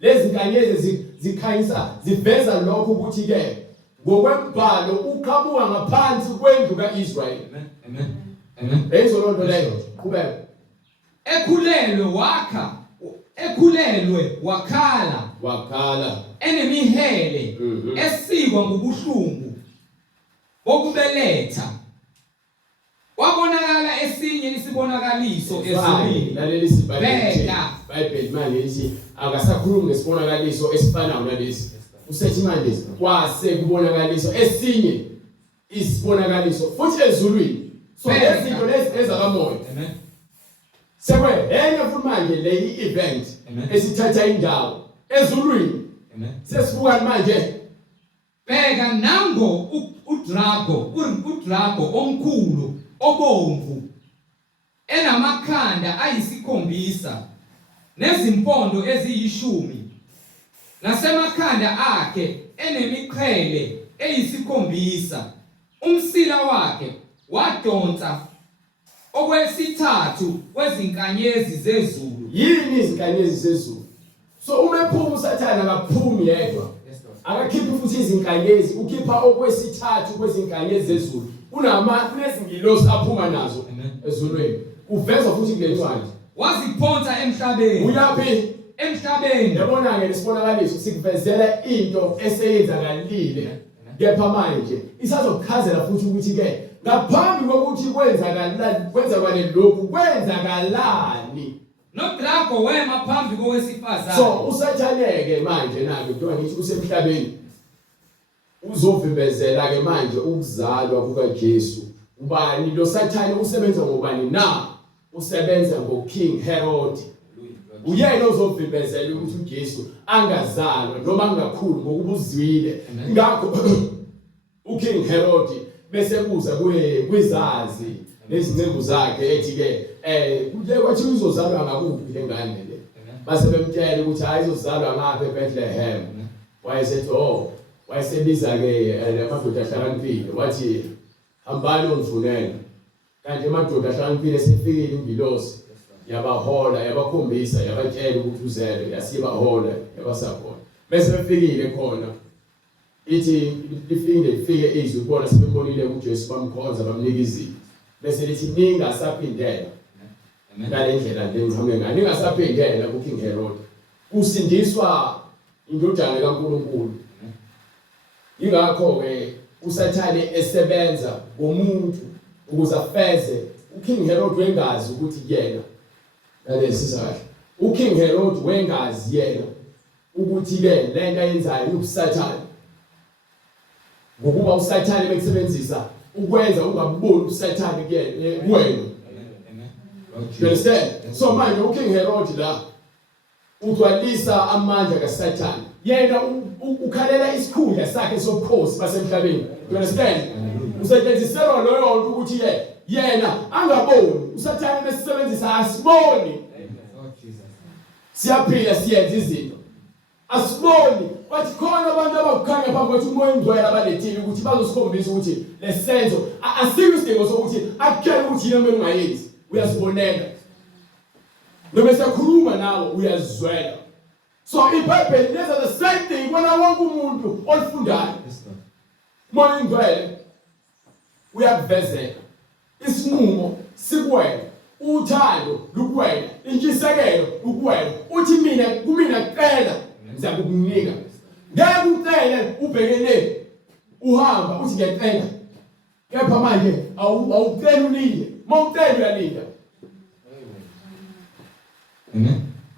lezi nkanyezi zikhanyisa ziveza lokho ukuthi ke ngokwembhalo uqhamuka ngaphansi kwendlu kaIsrael. Amen. Lezo lonto leyo kubeka ekhulelwe wakhala enemihele esikwa ngobuhlungu bokubeletha wabonakala esinye isibonakaliso ezulwini. Laleli Bible manje lithi akasakhulumi ngesibonakaliso esifanayo nalesi. Usethi manje kwase kubonakaliso esinye isibonakaliso futhi ezulwini. So lezi zinto lezi ezakamoya. Amen. Sekwe enye futhi manje le event esithatha indawo ezulwini. Amen. Sesibuka manje Bheka nango udrago omkhulu obomvu enamakhanda ayisikhombisa nezimpondo eziyishumi nasemakhanda akhe enemiqhele eyisikhombisa. Umsila wakhe wadonsa okwesithathu kwezinkanyezi zezulu. Yini izinkanyezi zezulu? So umephuma usathana akaphumi yedwa. Akakhiphi futhi izinkanyezi, ukhipha okwesithathu kwezinkanyezi zezulu. Kunezingilosi aphuma nazo ezulwini. Uveza futhi kule ncwadi. Waziphonsa emhlabeni. Uyaphi? Emhlabeni. Yabona ke lesibonakaliso sikuvezela into eseyenzakalile. Kepha manje isazokuchazela futhi ukuthi ke ngaphambi kokuthi kwenzakale lokhu kwenzakalani. Nodrago wema phambi kowesifazane. So usathaneke manje nake njengoba ngithi usemhlabeni uzovimbezela ke manje ukuzalwa kukaJesu. Ubani lo sathane usebenza ngobani na? Usebenza ngoKing Herod. Uyena ozovimbezela ukuthi uJesu angazalwa noma angakhulu ngokuba uzwile. Ngakho uKing Herod bese kuza kwizazi nezincembu zakhe ethi ke kwathi uzozalwa ngakuphi le ngane le. Base bemtshela ukuthi hayi izozalwa ngapha eBethlehem. Wayesethi wayesebiza ke amadoda ahlakaniphile wathi hambani ongivunela. Kanti amadoda ahlakaniphile sefikile ingilosi yabahola yabakhombisa yabatshela ukuthi uzele yasibahola yabasakhona. Bese befikile khona ithi lifike izwi kubona sebembonile uJesu bamkhonza bamnika izinto. Bese lithi ningasaphindela ngale ndlela le ngihambe ngayo, ningasaphindela kuKing Herod. Usindiswa indodana kaNkulunkulu. Ingakho ke usathane esebenza ngomuntu ukuze afeze uKing Herod wengazi ukuthi yena ngalesizathu uKing Herod wengazi yena ukuthi ke lento ayenzayo ubusathane. Ngokuba usathane bekusebenzisa ukwenza ungaboni usathane kuwena. You understand? So manje uKing Herod la ugcwalisa amandla kaSathane. Yena ukhalela isikhundla sakhe sobukhosi basemhlabeni. You understand? Usetshenziswa loyo ukuthi yena angaboni. USathane besebenzisa asiboni. Siyaphila siyenza izinto. Asiboni. Bathi khona abantu abakukhanya phambi kwethu umoya ongcwele abalethile ukuthi bazosikhombisa ukuthi lesenzo asikho isidingo sokuthi akutshele ukuthi yena kumele ungayenzi. Uyazibonela. Noma siyakhuluma nawe uyazizwela. So iBhayibheli lenza the same thing wona wonke umuntu olifundayo. Umoya ongcwele uyakuvezela. Isinqumo sikuwena. Uthando lukuwena. Intshisekelo lukuwena. Uthi kumina kuqela ngizakukunika. Ngeke ucele ubhekele uhamba uthi ngiyacela. Kepha manje awucela ulinde. Mawucela uyalinda.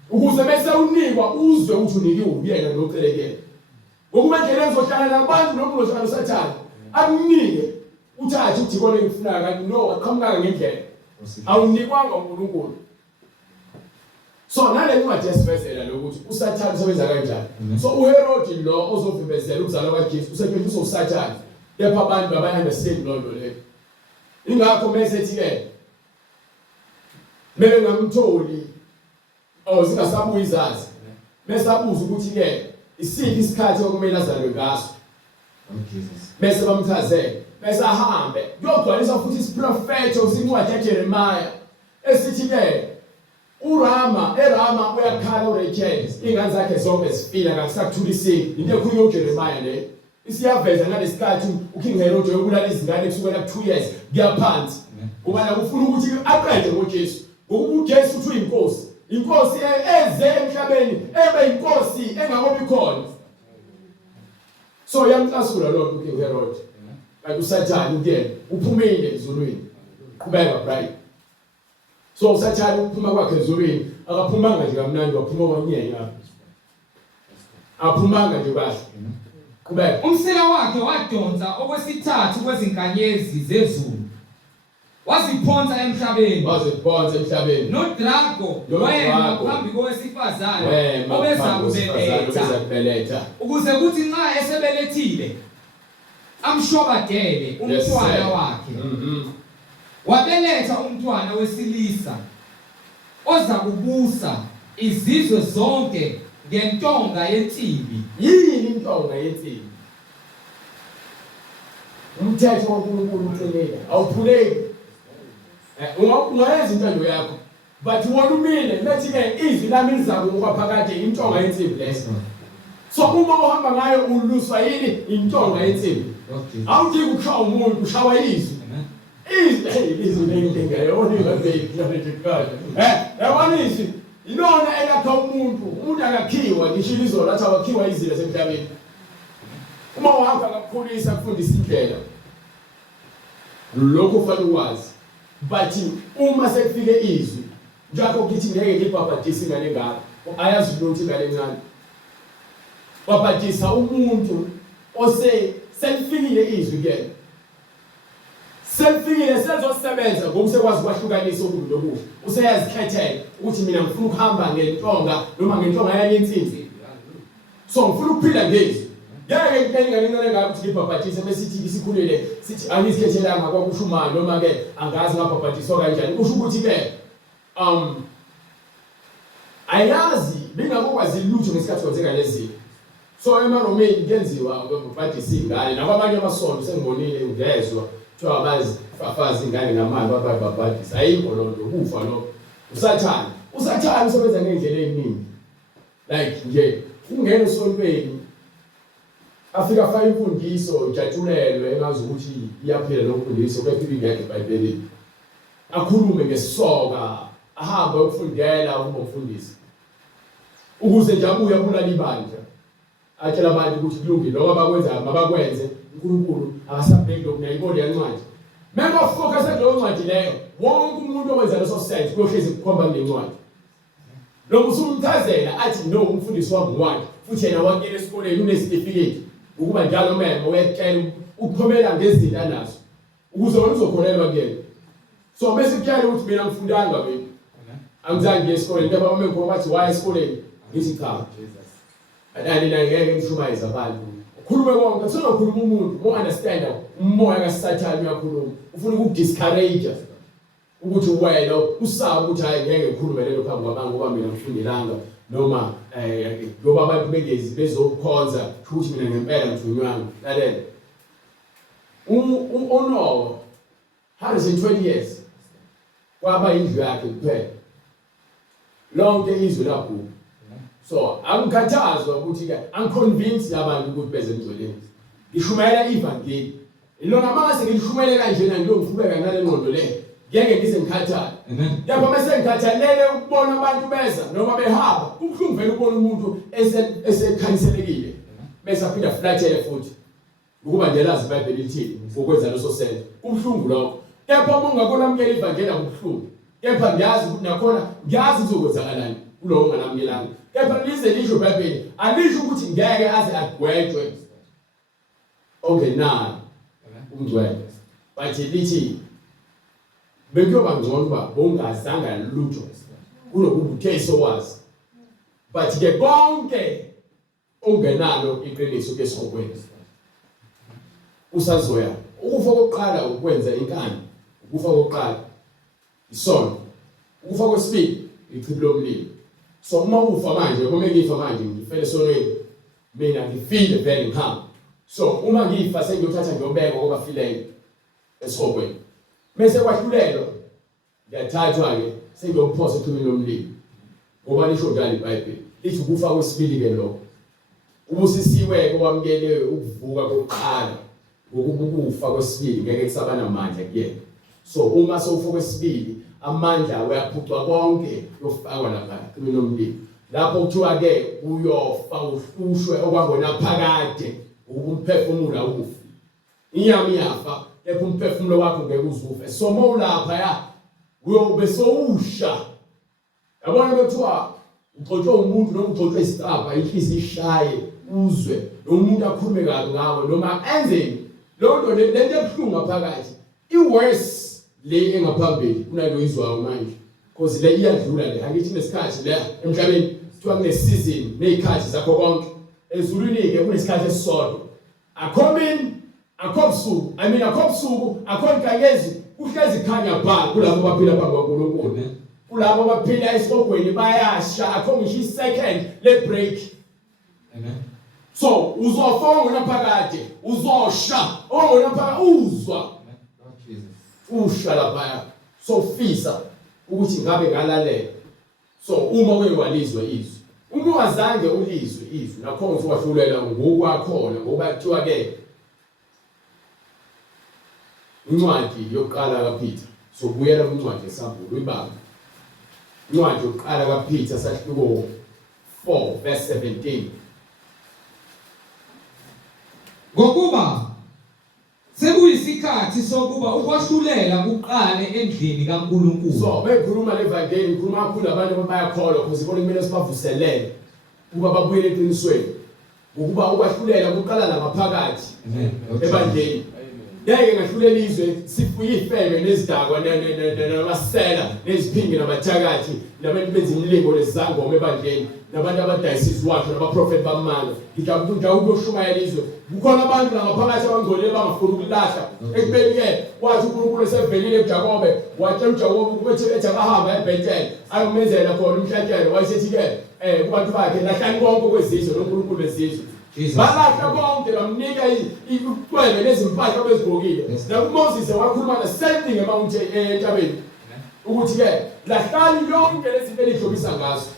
Ukuze bese unikwa uzwe ukuthi unikiwe uyena nocelekele. Ngokuba nje lezohlala nabantu noma uzohlala uSathane akunike uthathe uthi kone ngifuna kanti no aqhamuka ngendlela. Awunikwanga uNkulunkulu. So nale ncwadi yesivezela lokuthi uSathane usebenza kanjani. So uHerod lo ozovimbezela ukuzalwa kaJesu usetshenziswa uSathane. Kepha abantu abayandestand lo le. Ingakho mase ethi ke mele ngamtholi zingasabuyi izazi. Bese abuza ukuthi ke isiphi isikhathi okumele azalwe ngaso. Bese bamchazela bese ahambe kuyogcwalisa futhi isiprofeto sincwadi yaJeremiah esithi ke eRama uyakhala uRachel ingane zakhe zonke zifila ngakusakuthuliseki into ekhulunywa uJeremiah le isiyaveza ngalesikhathi uKing Herod uyobulala izingane kusukela ku2 years kuyaphansi ngoba la ufuna ukuthi aqede ngoJesu ngokuba uJesu uthi uyinkosi inkosi eze emhlabeni ebe inkosi engakobi khona so yamcasula lo uKing Herod kanti uSathane kuyena uphumile ezulwini qhubeka bright so uSathane uphuma kwakhe ezulwini akaphumanga nje kamnandi waphuma kwanyenya aphumanga nje kahle qhubeka umsila wakhe wadonsa okwesithathu kwezinkanyezi zezulu waziphonsa emhlabeni nodrago wema phambi kowesifazane obezakubeletha ukuze kuthi nxa esebelethile amshobadele umntwana wakhe wabeletha umntwana wesilisa oza kubusa izizwe zonke ngentonga yensimbi. Yini intonga yensimbi? Umthetho kaNkulunkulu uqinile awuphuleki. Ungayenza intando yakho but wona umile lethi ke izwi lami lizabe ngokwaphakade intonga yensimbi leso. So uma uhamba ngayo uluswa yini intonga yensimbi. Awudingi ukushawa umuntu ushawa izwi. Izwi lenkinga yona ingabhekile yabona izwi ilona elakha umuntu akakhiwa ngisho izolo lathi awakhiwa izilo semhlabeni. Uma uhamba kakhulisa kufundisa indlela lokho kufanele ukwazi but uma sekufike izwi njalo ukuthi ngeke ngibhabhadise ingane ngalo ayazi ukuthi ingane encane babhadisa umuntu selifikile izwi ke selifikile sezosebenza ngokusekwazi kwahlukanisa umuntu lokufa useyazikhethela ukuthi mina ngifuna ukuhamba ngentonga noma ngentonga yensimbi so ngifuna ukuphila ngezi ngeke ngiphenga ngene ngabe ukuthi ngibhabhadise besithi isikhulile sithi angisikhethelanga kwakushumana noma ke angazi ngabhabhadiswa kanjani kusho ukuthi ke ayazi bengakwazi lutho ngesikhathi kwenzeka lezi so emaromeni kuyenziwa babhadisa ingane nakwamanye amasonto sengibonile ngezwe kuthiwa abazi fafazi ingane ngamali babhabhadisa ayikho lo nto kufa lo usathane usebenza ngendlela eziningi like nje ungena esontweni afika fa imfundiso ijatshulelwe engazi ukuthi iyaphila lokufundisa kwefika ingeke eBhayibhelini akhulume ngesisoka ahambe ukufundela ukuba umfundisi ukuze nje abuye abulala ibandla atshela abantu ukuthi kulungile lokho abakwenzayo mabakwenze uNkulunkulu akasabheki lokho ngiyayibona yancwadi mema focus kuleyo ncwadi leyo wonke umuntu owenza leso sense kuyohlezi kukhomba ngencwadi lo musumthazela athi no umfundisi wami ngwani futhi yena wakele esikoleni unesitifiketi ukuba njalo mema uyekela ukuphomela ngezinto anazo ukuze wena uzokholelwa kuyena so bese kuyala ukuthi mina ngifundanga mina angizange esikoleni ngoba mama ngikho bathi why esikoleni ngithi cha adani la ngeke ngishumayeza abantu ukhulume konke sonokhuluma umuntu mo understand umoya kaSathane uyakhuluma ufuna ukudiscourage ukuthi wena usaba ukuthi hayi ngeke ngikhulume lelo phambi kwabantu ngoba mina ngifundelanga noma ngoba abantu begezi bezokhonza futhi mina ngempela ngithunywana lalela uNoah 120 years kwaba indlu yakhe kuphela lonke izwe lapho so angikhathazwa ukuthi ke angiconvince abantu ukuthi beze emzoleni ngishumayela ivangeli ilona mase ngilishumele kanjena ngiyongqhubeka nale ngqondo le ngeke ngize ngikhathale yabo bese ngikhathalele ukubona abantu beza noma behamba kubuhlungu vele ukubona umuntu esekhanyiselekile bese aphinda flathele futhi ukuba nje lazi iBhayibheli lithi ngokwenza leso senzo kubuhlungu lokho kepha uma ungakona amkela ivangeli akubuhlungu kepha ngiyazi ukuthi nakhona ngiyazi uzokwenzakalani kulowo nganamukelanga kepha lize lisho iBhayibheli alisho ukuthi ngeke aze agwetshwe ongenayo umgcwele bathi lithi bekuyoba ngcono ba bongazanga lutho kunokuba utheso wazi bathi ke bonke ongenalo iqiniso kesikokwenza usazoya ukufa kokuqala ukwenza inkani ukufa kokuqala isono ukufa kwesibili ichibilo lomlilo so uma ufa manje uma ngifa manje ngifele sonweni mina ngifile vele ngihamba so uma ngifa sengiyothatha ngiyobeka kwabafileyo esihokweni. Bese kwahlulelwa ngiyathathwa ke sengiyophosa ethumeni lomlilo. Ngoba lisho njalo iBhayibheli lithi ukufa kwesibili ke lokho. Ubusisiwe kwamukele ukuvuka kokuqala ngokubukufa kwesibili ngeke kusabana amandla kuyena. So uma sowufa kwesibili amandla uyaphucwa konke yofakwa lapha ethumeni lomlilo. Lapho kuthiwa ke uyofa uhlushwe okwangona phakade ukumphefumula ukufa. Inyama iyafa lepho umphefumulo wakho ngeke uzufe. So mawulapha ya uyobe sowusha. Yabona bethiwa uxoxwe umuntu noma uxoxwe isitapa inhliziyo ishaye uzwe nomuntu akhulume kabi ngawe noma enzeni lonto lento ebuhlungu ngaphakathi iworse le engaphambili kunalo izwayo manje because le iyadlula le angithi nesikhathi la emhlabeni kuthiwa kune season nezikhathi zakho konke ezulwini ke kunesikhathi esisodwa akhomini akhobusuku akhobusuku akhonkanyezi kuhlezi khanya bha kulabo baphila phambi kwaNkulunkulu kulabo baphila esibogweni bayasha akho ngisho isecond le break. Amen. So uzofona wena phakade uzosha owena phakade uzwa usha lapha so fisa ukuthi ngabe ngalalela. So uma wewalizwe izwi uma ungazange ulizwe izwi nakho uzowahlulela ngokwakhona ngoba kuthiwa ke incwadi yokuqala kaPeter so buyela kwincwadi esambulo uyibamba incwadi yokuqala kaPeter sahluko 4 verse 17. Ngokuba sekuyisikhathi sokuba ukwahlulela kuqale endlini kaNkulunkulu. So bekhuluma levangeli khuluma kakhulu abantu abayakholwa because ikona kumele sibavuselele ukuba babuyele eqinisweni ngokuba ukwahlulela kuqala laphakathi ebandleni. Ngeke ngahlulela izwe sifuye ifebe nezidakwa namasela neziphingi nabathakathi nabantu benza imlingo lezangoma ebandleni nabantu abadayisa izwathu nabaprofeti bamanga ngidabunja ukuyoshumayela izwe kukhona abantu laphakathi abangcolile bangafuni ukulahla ekubeni ke wathi uNkulunkulu esevelile kuJakobe watshela uJakobe ukuthi ethi akahamba eBhetheli ayomenzela khona umhlatshelo wayesethi ke kubantu bakhe lahlani konke kwezizwe noNkulunkulu bezizwe balahla konke bamnika iqwebe lezimpahla abezigqokile nakuMoses wakhuluma the same thing about entabeni ukuthi ke lahlani yonke lezinto elidlobisa ngazo.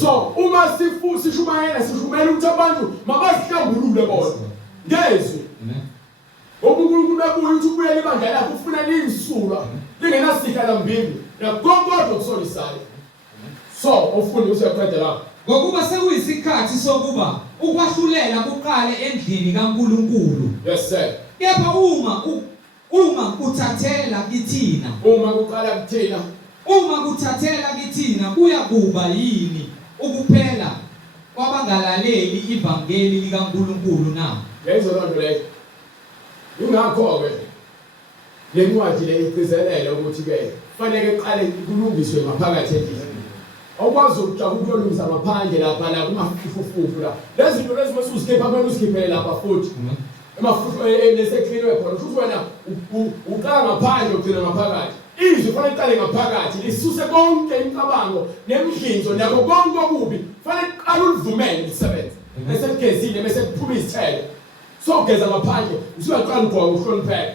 So uma sishumayela ukuthi abantu mabazihlambulule bona ngezwi uNkulunkulu bebuya ukuthi ubuyele ibandla lakho ufuna liyisulwa lingenasihla lambili nakonke okusolisayo. So ufundi useqeda lapho ngokuba sekuyisikhathi sokuba ukwahlulela kuqale endlini kaNkulunkulu. Yes sir. Kepha uma kuthathela kithina uma kuthathela kithina kuyakuba yini ukuphela kwabangalaleli ivangeli likaNkulunkulu na? Lezo lonto leyo ingakho ke le ncwadi le igcizelela ukuthi ke fanele iqale kulungiswe ngaphakathi endlini. Awukwazi ukuyolungisa ngaphandle lapha la kumafufufu la lezi zinto lezi mase uzikhipha kumele uzikhiphele lapha futhi emafufu leseklinwe khona futhi wena uqala ngaphandle ugcina ngaphakathi. Izwi fanele iqale ngaphakathi lisuse konke imicabango nemidlinzo nakho konke okubi fanele iqale ulivumele lisebenze bese ligezile bese kuphuma izithelo so geza ngaphandle usuyaqala ugqoka uhlonipheke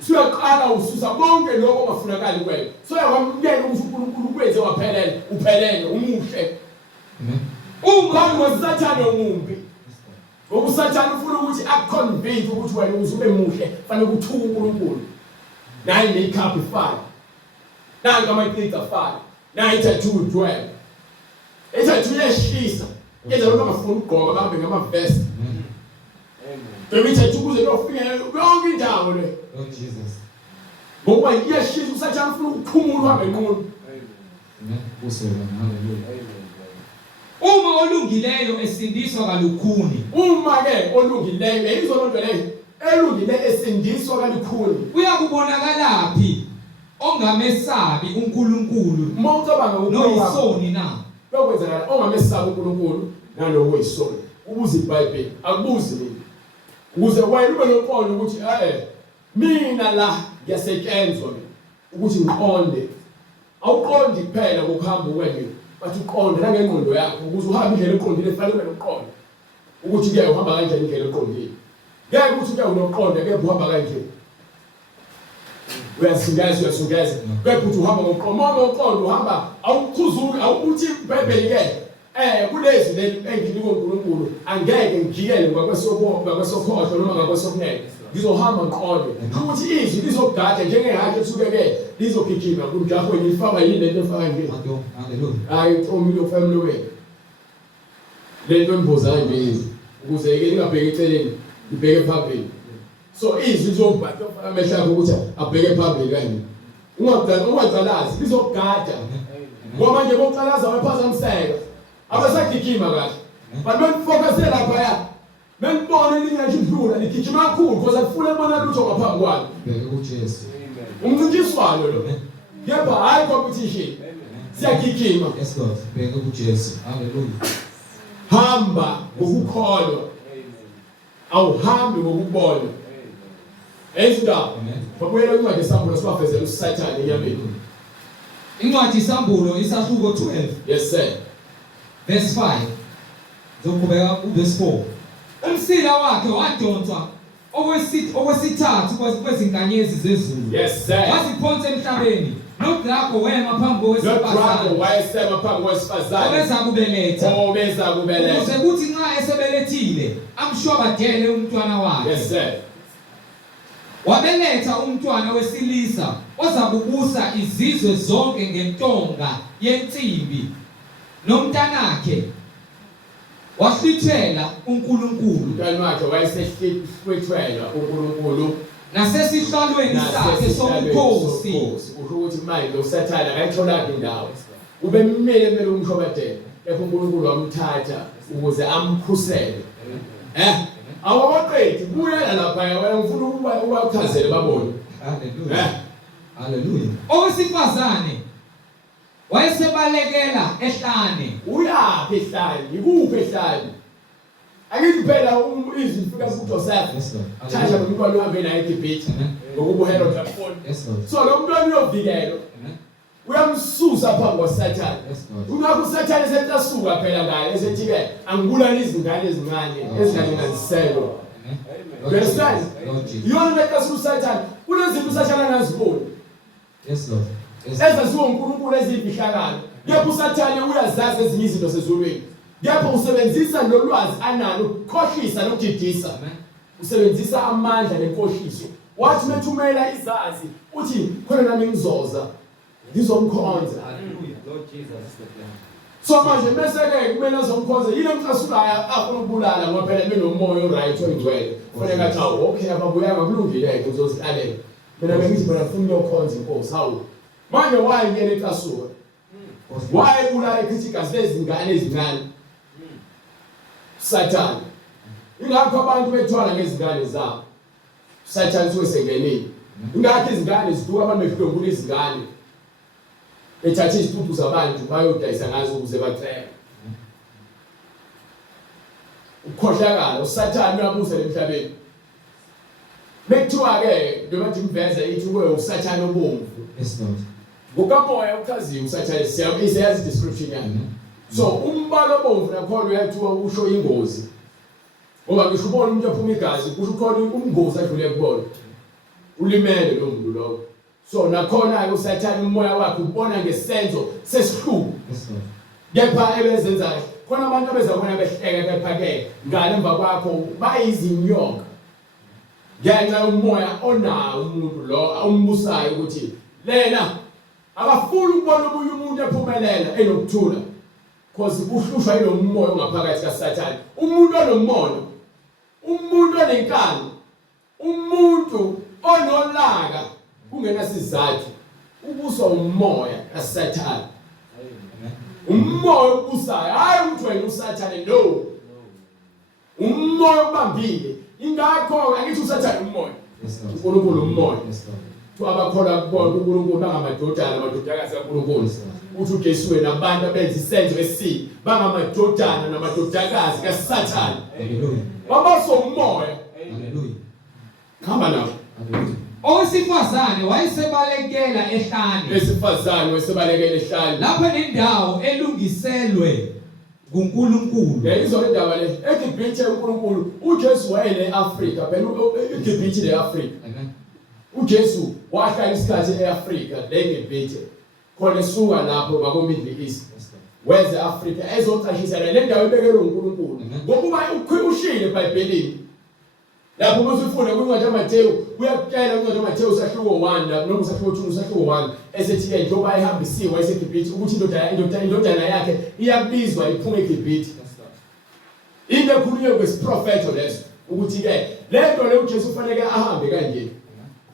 usuyaqala ususa konke lokho ongafunakali kuwena so yakwamukela ukuthi uNkulunkulu kwenze waphelela uphelele umuhle. Uma wasathane umumbi ngoba usathane ufuna ukuthi akuconvince ukuthi wena uzube muhle fanele ukuthuka uNkulunkulu nayi nekhaphi file nanka amaqiqa file nayi thathu udwele ethathu yeshisa yenza lokho angafuna ukugqoka bahambe ngamavest Permite ukuze lofike yonke indawo le. Oh Jesus. Ngoba iyashisa usathana ufuna ukuphumula ngenqondo. Amen. Hallelujah. Uma olungileyo esindiswa kalukhuni. Uma ke olungileyo izolonto leyo elungile esindiswa kalukhuni. Uyakubonakalaphi ongamesabi uNkulunkulu? Mawucabanga noyisoni na. Lokwenzakala ongamesabi uNkulunkulu naloyisoni. Ubuze iBhayibheli akubuzi mina. Ukuze wena ube noqondo ukuthi mina la ngiyasetshenzwa ukuthi ngiqonde. Awuqondi kuphela ngokuhamba uwena bathi uqonde la ngengqondo yakho ukuze uhambe indlela eqondile efanele wena uqonde. Ukuthi ke uhamba kanjani indlela eqondile. Ngeke ukuthi ke unoqonde ke uhamba kanjani. uyasungeza kepha uthi uhamba ngoqondo uhamba awukhuzuli awuthi iBhayibheli ke kulezi engiliko uNkulunkulu angeke ngijikele ngakwesokhohlo noma ngakwesokunene ngizohamba ngiqonde ukuthi izwi lizogada njengehake esuke lizogijima kumjahweni lifaka yini lento efaka nje hayi umilo family way lento embozayo nje izwi ukuze ke lingabheki eceleni libheke phambili so izwi lizobhaka amehla akho ukuthi abheke phambili kanje ungaqalazi lizogada ngoba manje boqalaza waphazamiseka abasagijima kahle but befocusela lapha Menibona lingathi idlula ligijima kakhulu because akufuna bona lutho ngaphambi kwalo. uJesu. Umncintiswano lo. Yebo hayi competition. Siyagijima. Yes Lord. Bheka kuJesu. Hallelujah. Hamba ngokukholwa. Awuhambi ngokubona. Ezindaba. Babuyela incwadi yesambulo sibafezela uSathane enyameni. Incwadi yesambulo isahluko 12. Yes sir. Verse 5. Zoqhubeka uverse 4. Umsila wakhe wadonswa okwesithathu kwezinkanyezi zezulu. Yes sir. Waziphonsa emhlabeni. Nodrago wema phambi kowesifazane. Nodrago wayesema phambi kowesifazane. Obeza kubeletha. Ukuze kuthi nxa esebelethile amshwabadele umntwana wakhe. Yes sir. Wabeletha umntwana wesilisa ozakubusa izizwe zonke ngentonga yensimbi nomntanakhe wahlithela uNkulunkulu. Umntwana wakhe wayesehlithela uNkulunkulu nasesihlalweni sakhe sobukhosi. Usho ukuthi manje lo Sathane akayitholanga indawo. Ube mmele umshobadela lapho uNkulunkulu wamthatha ukuze amkhusele. Awaqedi buya lapha wena ngifuna ukuchazela babone. Hallelujah. Hallelujah. Owesifazane wayesebalekela ehlane. Uyaphi ehlane? Ikuphi ehlane? Akithi phela izifika kuJoseph. Thatha umntwana uhambe naye eGibhithe ngokuba uHerod wafona. So lo mntwana uyovikelwa. Uyamsusa phambi kwaSathane. Ungakho uSathane sentasuka phela ngaye esethi ke angibulala izingane ezincane ezingalinganiselo. Understand? Yona lento uSathane kunezinto uSathane angaziboni. Yes Lord. Ezaziwa uNkulunkulu ezifihlakala. Yepha uSathane uyazazi ezinye izinto sezulwini. Yepha usebenzisa lolwazi analo ukukhohlisa nokudidisa. Usebenzisa amandla nenkohliso. Wathi methumela izazi uthi khona nami ngizoza. Ngizomkhonza. Hallelujah. Lord Jesus is the plan. So manje meseke kumele azomkhonza yini umhlasulayo afuna ukubulala ngoba phela benomoya oright oyingcwele. Kufanele athi okay ababuyanga kulungile ke uzozihlalela. Mina bengithi mina ngifuna ukukhonza inkosi hawu. Manje wayengena eCasuka. Wayebulala icriticals lezingane ezincane. Sathane. Ingakho abantu bethwala ngezingane zabo. Sathane sosengenile. Ingakho izingane ziduka abantu befike izingane. Bethathe izitutu zabantu bayodayisa ngazo ukuze bacela. Ukhohlakala uSathane uyabuza emhlabeni. Bekuthiwa ke njengoba imveza ithi kuwe uSathane obomvu. Yes Lord. Ngokamoya uchaziwe uSathane siyazi description yakhe. So umbalo obomvu nakhona uyathiwa usho ingozi. Ngoba ngisho ubona umuntu ephuma igazi kusho khona umngozi adlule kubona. Ulimele lo muntu lo. So nakhona ke uSathane umoya wakhe ubona ngesenzo sesihluku. Yes Lord. Kepha ebezenzayo khona abantu abezabona behleka kepha ke ngale emva kwakho bayizinyoka. Ngenxa yomoya onawo umuntu lo umbusayo ukuthi lena akafuni ukubona omunye umuntu ephumelela enokuthula because kuhlushwa yilo moya ongaphakathi kaSathane. Umuntu onomoya, umuntu onenkani, umuntu onolaka kungena sizathu ubuswa umoya kaSathane. Umoya obusayo hayi ukuthi wena uSathane no. Umoya obambile. Ingakho angithi uSathane umoya. uNkulunkulu umoya. Abakholwa kubona uNkulunkulu bangamadodana amadodakazi kaNkulunkulu. Uthi uJesu wena abantu abenza isenzo esibi bangamadodana namadodakazi kaSathane. Hallelujah. Babaso umoya. Hallelujah. Khamba nawo. Hallelujah. Owesifazane wayesebalekela ehlane. Wesifazane wayesebalekela ehlane. Lapho nendawo elungiselwe kuNkulunkulu. Yayizona indaba le eGibhithe uNkulunkulu uJesu wayele eAfrika phela eGibhithe leAfrika. uJesu wahlala isikhathi eAfrika leGibhithe khona esuka lapho ngako-Middle East weze Africa ezoqashisa le ndawo ebekelwe uNkulunkulu ngokuba ushile eBhayibhelini lapho masifuna kwincwadi kaMateyu uyakutshela kwincwadi kaMateyu usahluko 1 lapho noma usahluko 2 usahluko 1 esethi-ke njengoba ayihambisiwe eseGibhithe ukuthi indodana yakhe iyabizwa iphuma eGibhithe into ekhulunywe kwesiprofetho leso ukuthi-ke le nto le uJesu ufanele ahambe kanje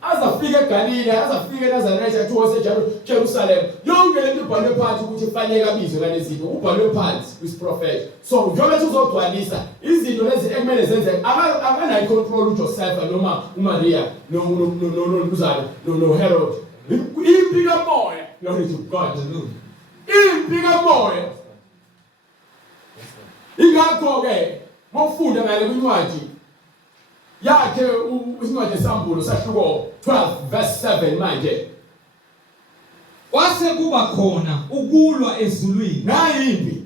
azafika eGalile azafika eNazaretha athiwa seJerusalem yonke le nto ibhalwe phansi ukuthi kufanele abizwe ngale zinto ubhalwe phansi kwisiprofetho so njengoba uzogcwalisa izinto lezi ekumele zenzeke akanayo control uJoseph noma uMaria no Herod impi kamoya glory to God impi kamoya ingakho-ke mawufunda ngale kwincwadi yakhe isincwadi esambulo sahluko 12 verse 7 manje kwase kuba khona ukulwa ezulwini nayimpi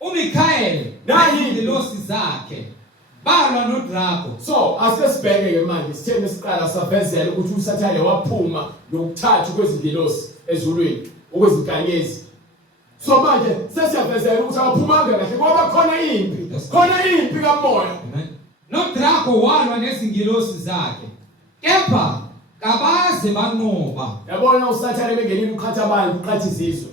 uMikhayeli nezingilosi zakhe balwa noDraco. So asesibheke-ke manje sitheni siqala savezela ukuthi uSathane waphuma nokuthathu kwezingilosi ezulwini okwezinkanyezi. So manje sesiyavezela ukuthi akaphumanga kahle ngoba khona impi kamoya. noDraco walwa nezingilosi zakhe kepha kabaze banqoba. Yabona uSathane bengenile uqhatha abantu uqhatha izizwe.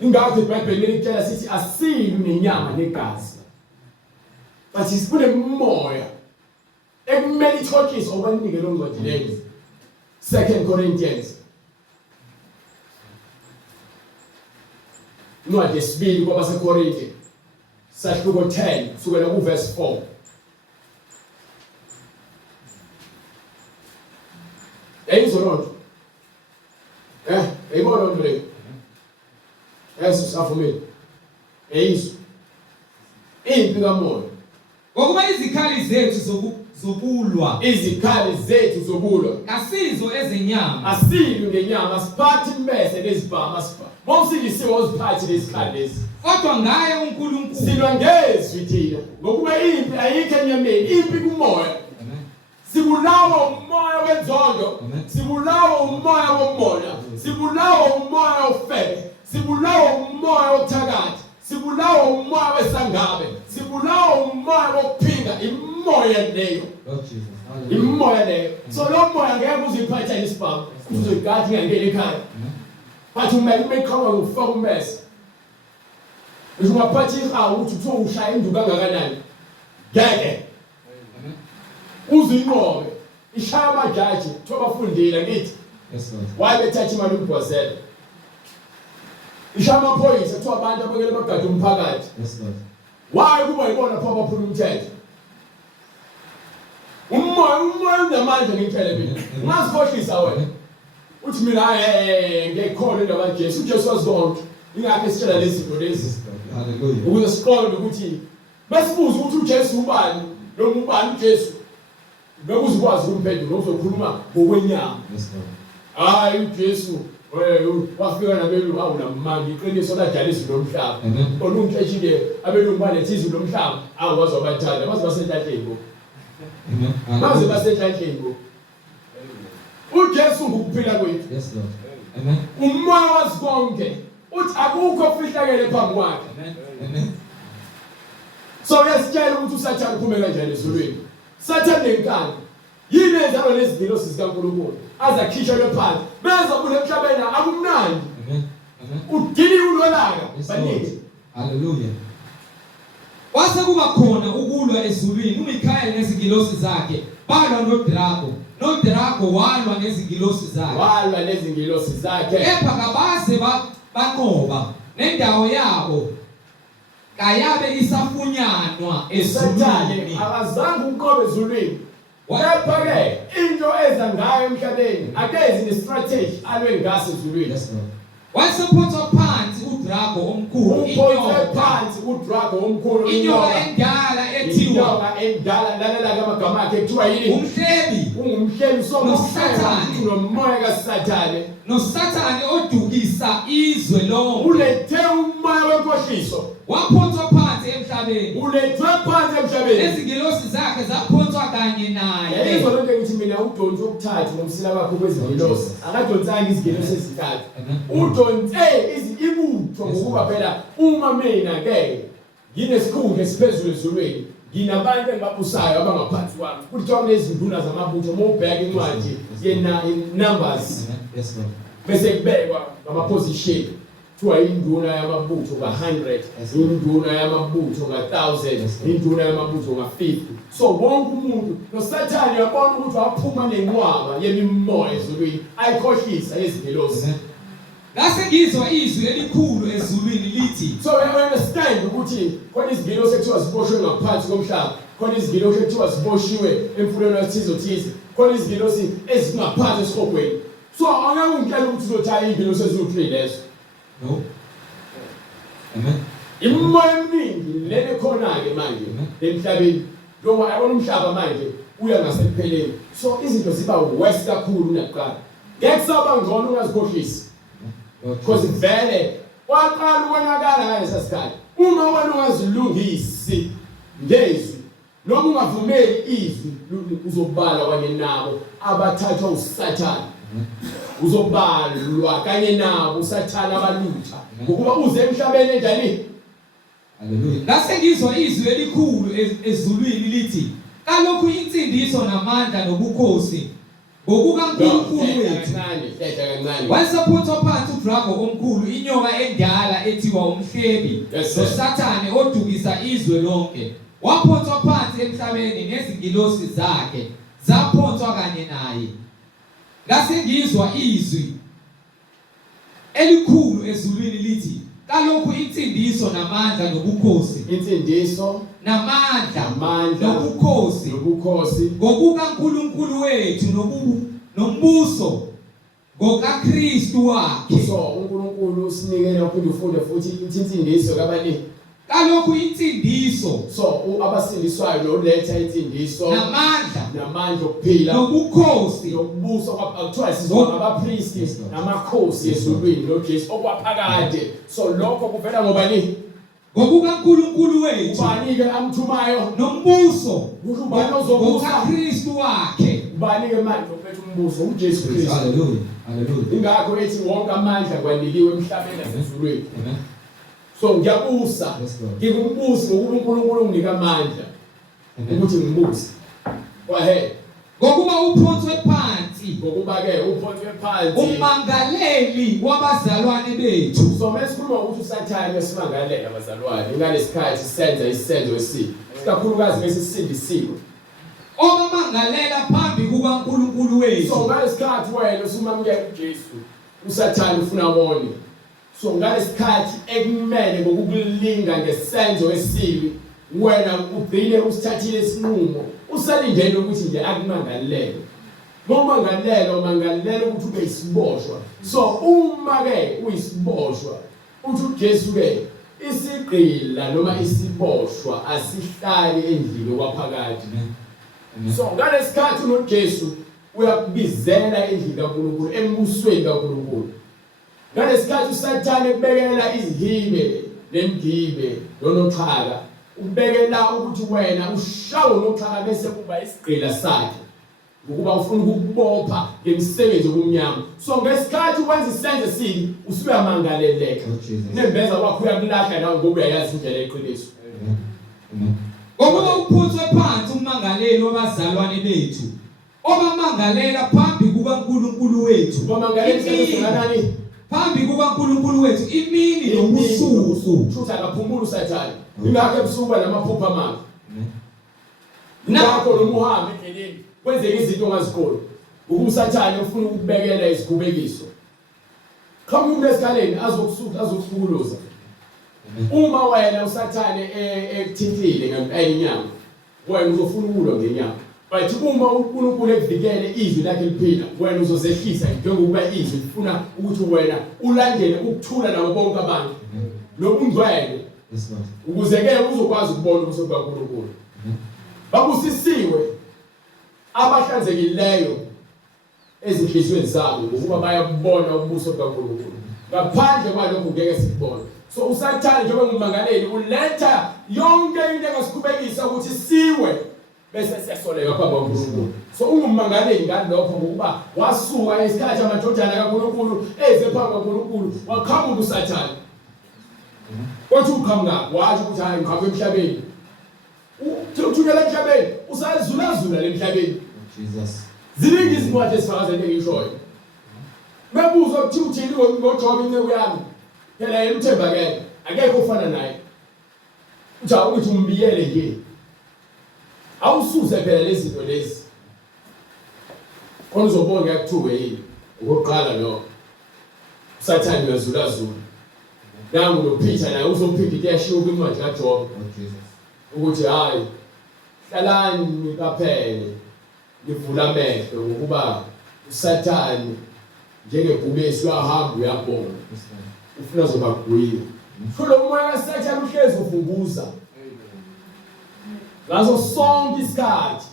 Ingakho iBhayibheli litshela sithi asili nenyama negazi. But isifune umoya ekumele ithotshiswe obanike lo ncwadi leyo. 2 Corinthians. Ncwadi yesibili kwabaseKorinte. Sahluko 10 sukela ku verse 4. Eyizolonto. Eyibona lonto leyo. Jesus afumile. Eyizwe. Impi kamoya. Ngokuba izikhali zethu zokulwa kasizo ezenyama asili ngenyama asiphathi imbese nezibhamu asipha momsilisiwe oziphathi lezikhali lezi kodwa ngaye uNkulunkulu silwa ngezwi thina ngokuba impi ayikho enyameni impi kumoya. Sibulawa umoya wenzondo, sibulawa umoya womona, sibulawa umoya ofebe, sibulawa umoya wokuthakatha, sibulawa umoya wesangabe, sibulawa umoya wokuphinga imoya leyo. Imoya leyo. So lo moya ngeke uziphatha isibhamu, uzoyigathi ngangena ekhaya. But umele uqhamuka ngokufaka ummese. Uzungaphathi ihawu ukuthi ushaya induku kangakanani. Ngeke. Uzinqobe ishaya amajaji thoba bafundile ngithi wayebethatha imali umbhozela ishaya amaphoyisa kuthiwa abantu abekele bagade umphakathi waye kuba yibona pho baphula umthetho umoya unamandla ngitshele mina ungazikhohlisa wena uthi mina ngekhona indaba kaJesu uJesu wazonke ingakho esitshela lezi zinto lezi haleluya ukuze siqonde ukuthi besibuza ukuthi uJesu ubani lo ubani uJesu bekuzikwazi umphendula uzokhuluma ngokwenyama. Hayi uJesu wafika nabelungu awunamandla iqiniso ladala izulu lomhlaba. Olungitsheshile abelungu balethe izulu lomhlaba awukwazi abathanda baze basenhlanhleni. Baze basenhlanhleni. uJesu ngukuphila kwethu. Yes Lord. Amen. Umoya wazikonke uthi akukho okufihlakele phambi kwakhe. Amen. So yasitshela ukuthi uSathane uphume kanjani ezulwini. Sathane lenkani yini ezalo lezingilosi zikaNkulunkulu azakhishwa phansi beza kule emhlabeni akumnandi. Amen. Amen. Udili ulolaka baningi. Hallelujah. Kwase kuba khona ukulwa ezulwini uMikhayeli nezingilosi zakhe balwa noDraco walwa nezingilosi zakhe kepha kabaze banqoba nendawo yabo kayabe isafunyanwa ezulwini. Abazange unqobe ezulwini. Kepha-ke into eza ngayo emhlabeni akezi ne-strategy alwe ngaso ezulwini. Wasephothwa phansi uDraco omkhulu inyoka endala ethiwa lalela amagama akhe kuthiwa yini? Ungumhlebi noSathane nomoya kaSathane noSathane odukisa izwe lonke ulethe umoya wenkohliso waphothwa phansi emhlabeni emhlabeni. Ulethwe phansi emhlabeni. Izingilosi zakhe zaphonswa kanye naye. Yizona into ngithi mina udonse ukuthatha ngomsila wakho kwezingilosi. Akadonsanga izingilosi ezithathu. Udonse ibutho ngokuba phela uma mina ke nginesikhundla esiphezulu ezulwini. Nginabantu engibabusayo abangaphansi kwami. Kuthiwa kunezinduna zamabutho mawubheka incwadi Numbers. Yes, Lord. Bese kubekwa ngama-position. Kuthiwa induna yamabutho ka-100, induna yamabutho ka-1,000, induna yamabutho ka-50. So wonke umuntu noSathane uyabona ukuthi waphuma nenqwaba yemimoya ezulwini ayikhohlisa yezingilosi. Ngase ngizwa izwi elikhulu ezulwini lithi. So we understand ukuthi khona izingilosi ekuthiwa ziboshwe ngaphansi komhlaba, khona izingilosi ekuthiwa ziboshiwe emfulweni ethize, khona izingilosi ezingaphansi esihogweni. So angeke ungitshele ukuthi uzothaya izingilosi eziwu-3 lezo. No. Amen. Imimoya eminingi lele khona-ke manje emhlabeni. Noma yabona umhlaba manje uya ngasekupheleni. So izinto ziba worse kakhulu kunakuqala. Ngeke saba ngcono ungazikhohlisi. Because vele waqala ukonakala ngalesa sikhathi. Uma wena ungazilungisi ngezwi noma ungavumeli izwi uzobala kanye nabo abathathwa uSathane. Uzobalwa kanye nabo uSathane abalutha ngokuba uze emhlabeni enjani. Hallelujah. Ngase ngizwa izwi elikhulu ezulwini lithi, kalokhu insindiso namandla nobukhosi ngokukaNkulunkulu wethu. Wayesaphonswa phansi udrago omkhulu, inyoka endala ethiwa umhlebi, noSathane odukisa izwe lonke. Waphonswa phansi emhlabeni nezingilosi zakhe zaphonswa kanye naye. Ngase ngizwa izwi elikhulu ezulwini lithi, kalokhu insindiso namandla nobukhosi. Insindiso namandla nobukhosi ngokukaNkulunkulu wethu nombuso ngokaKristu wakhe. So uNkulunkulu usinikele uphinde ufunde futhi insindiso kabani. Kalokhu insindiso. So abasindiswayo noletha insindiso namandla okuphila nobukhosi nokubusa kwakuthiwa sizona abapriesti namakhosi ezulwini noJesu okwaphakade. So lokho kuvela ngobani? ngokukaNkulunkulu wethu. Ubani-ke amthumayo nombuso ubani ozobusa ngokaKristu wakhe. ubani-ke manje ophethe umbuso uJesu Kristu. Hallelujah. Hallelujah. Ingakho ethi wonke amandla kwanikiwe emhlabeni nasezulwini. Amen. So ngiyabusa ngingumbusi ngokuba uNkulunkulu unginika amandla ukuthi ngibuse. Go ahead. Ngokuba uphonswe phansi. Ngokuba-ke uphonswe phansi umangaleli wabazalwane bethu. So mesikhuluma ukuthi uSathane esimangalela abazalwane ngalesikhathi senza isenzo esibi. Sikakhulukazi mesisindisiwe. Obamangalela phambi kukaNkulunkulu wethu. So ngalesikhathi wena usumamukela uJesu, uSathane ufuna wone. So ngalesikhathi ekumele ngokukulinga ngesenzo esibi, wena ugcine usithathile isinqumo, usalindele ukuthi nje akumangalele. Umangalele ukuthi ube isiboshwa. So uma-ke uyisiboshwa, uthi uJesu-ke isigqila noma isiboshwa asihlali endlini kwaphakathi. So ngalesikhathi unoJesu uyakubizela endlini kaNkulunkulu, embusweni kaNkulunkulu. Ngalesikhathi uSathane kubekela izihibe nemgibe nonoxhaka, ubekela ukuthi wena ushawe noxhaka bese kuba isigqila sakhe ngokuba ufuna ukubopha ngemisebenzi yobumnyama. So ngesikhathi wenza isenzo esibi usuyamangaleleka. Nembeza kwakho uyakulahla nawe ngoba uyayazi indlela yeqiniso. Ngokuba uphonswe phansi umangaleli wabazalwane bethu, obamangalela phambi kukaNkulunkulu wethu. Bamangaleli phambi kukaNkulunkulu wethu imini nobusuku. Futhi akaphumuli uSathane. Ingakho ebusuku namaphupho amanga. Nakho lomuhambe endleleni kwenzeka izinto ongazikholwa. Ukuba uSathane ufuna ukubekela isikhubekiso. Qhamuka umuntu esikhaleni azokufukuluza. Uma wena uSathane ekuthintile ngenyama, wena uzofuna ukulwa ngenyama. But uma uNkulunkulu ekuvikele izwi lakhe liphila, wena uzozehlisa njengokuba izwi lifuna ukuthi wena ulandele ukuthula nabo bonke abantu. Nobungcwele. Ukuze-ke uzokwazi ukubona ubuso bukaNkulunkulu. Babusisiwe abahlanzekileyo ezinhliziyweni zabo ngokuba bayabona ubuso bukaNkulunkulu. Ngaphandle kwalokho ngeke sikubone. So usathane njengoba ngumangaleli uletha yonke into engasikhubekisa ukuthi siwe bese siyasoleka phambi kwaNkulunkulu. So ungumangaleli ngalokho ngokuba wasuka esikhathi amadodana kaNkulunkulu eze phambi kwaNkulunkulu waqhamuka usathane. Wathi uqhamuka wathi ukuthi hayi ngiqhamuka emhlabeni. Uthukela emhlabeni usazulazula lemhlabeni. Jesus. Ziningi izincwadi ezifakaza into engishoyo. Mebuzo ukuthi uthini ngoJobe inceku yami. Phela yena uthembakele akekho ufana naye. Uja ukuthi umbiyele nje. Awusuze phela lezi zinto lezi. Khona uzobona yakuthuke yini. Ukuqala lo. Usathane uyazulazula. Nangu lo Peter naye uzophinde kuyashiya kwincwadi kaJobe. Ukuthi hayi hlalani nikaphele ngivula amehlo ngokuba usathane njengebhubesi uyahamba uyabona ufuna zobagwila lo moya kaSathane uhlezi uvunguza ngaso sonke isikhathi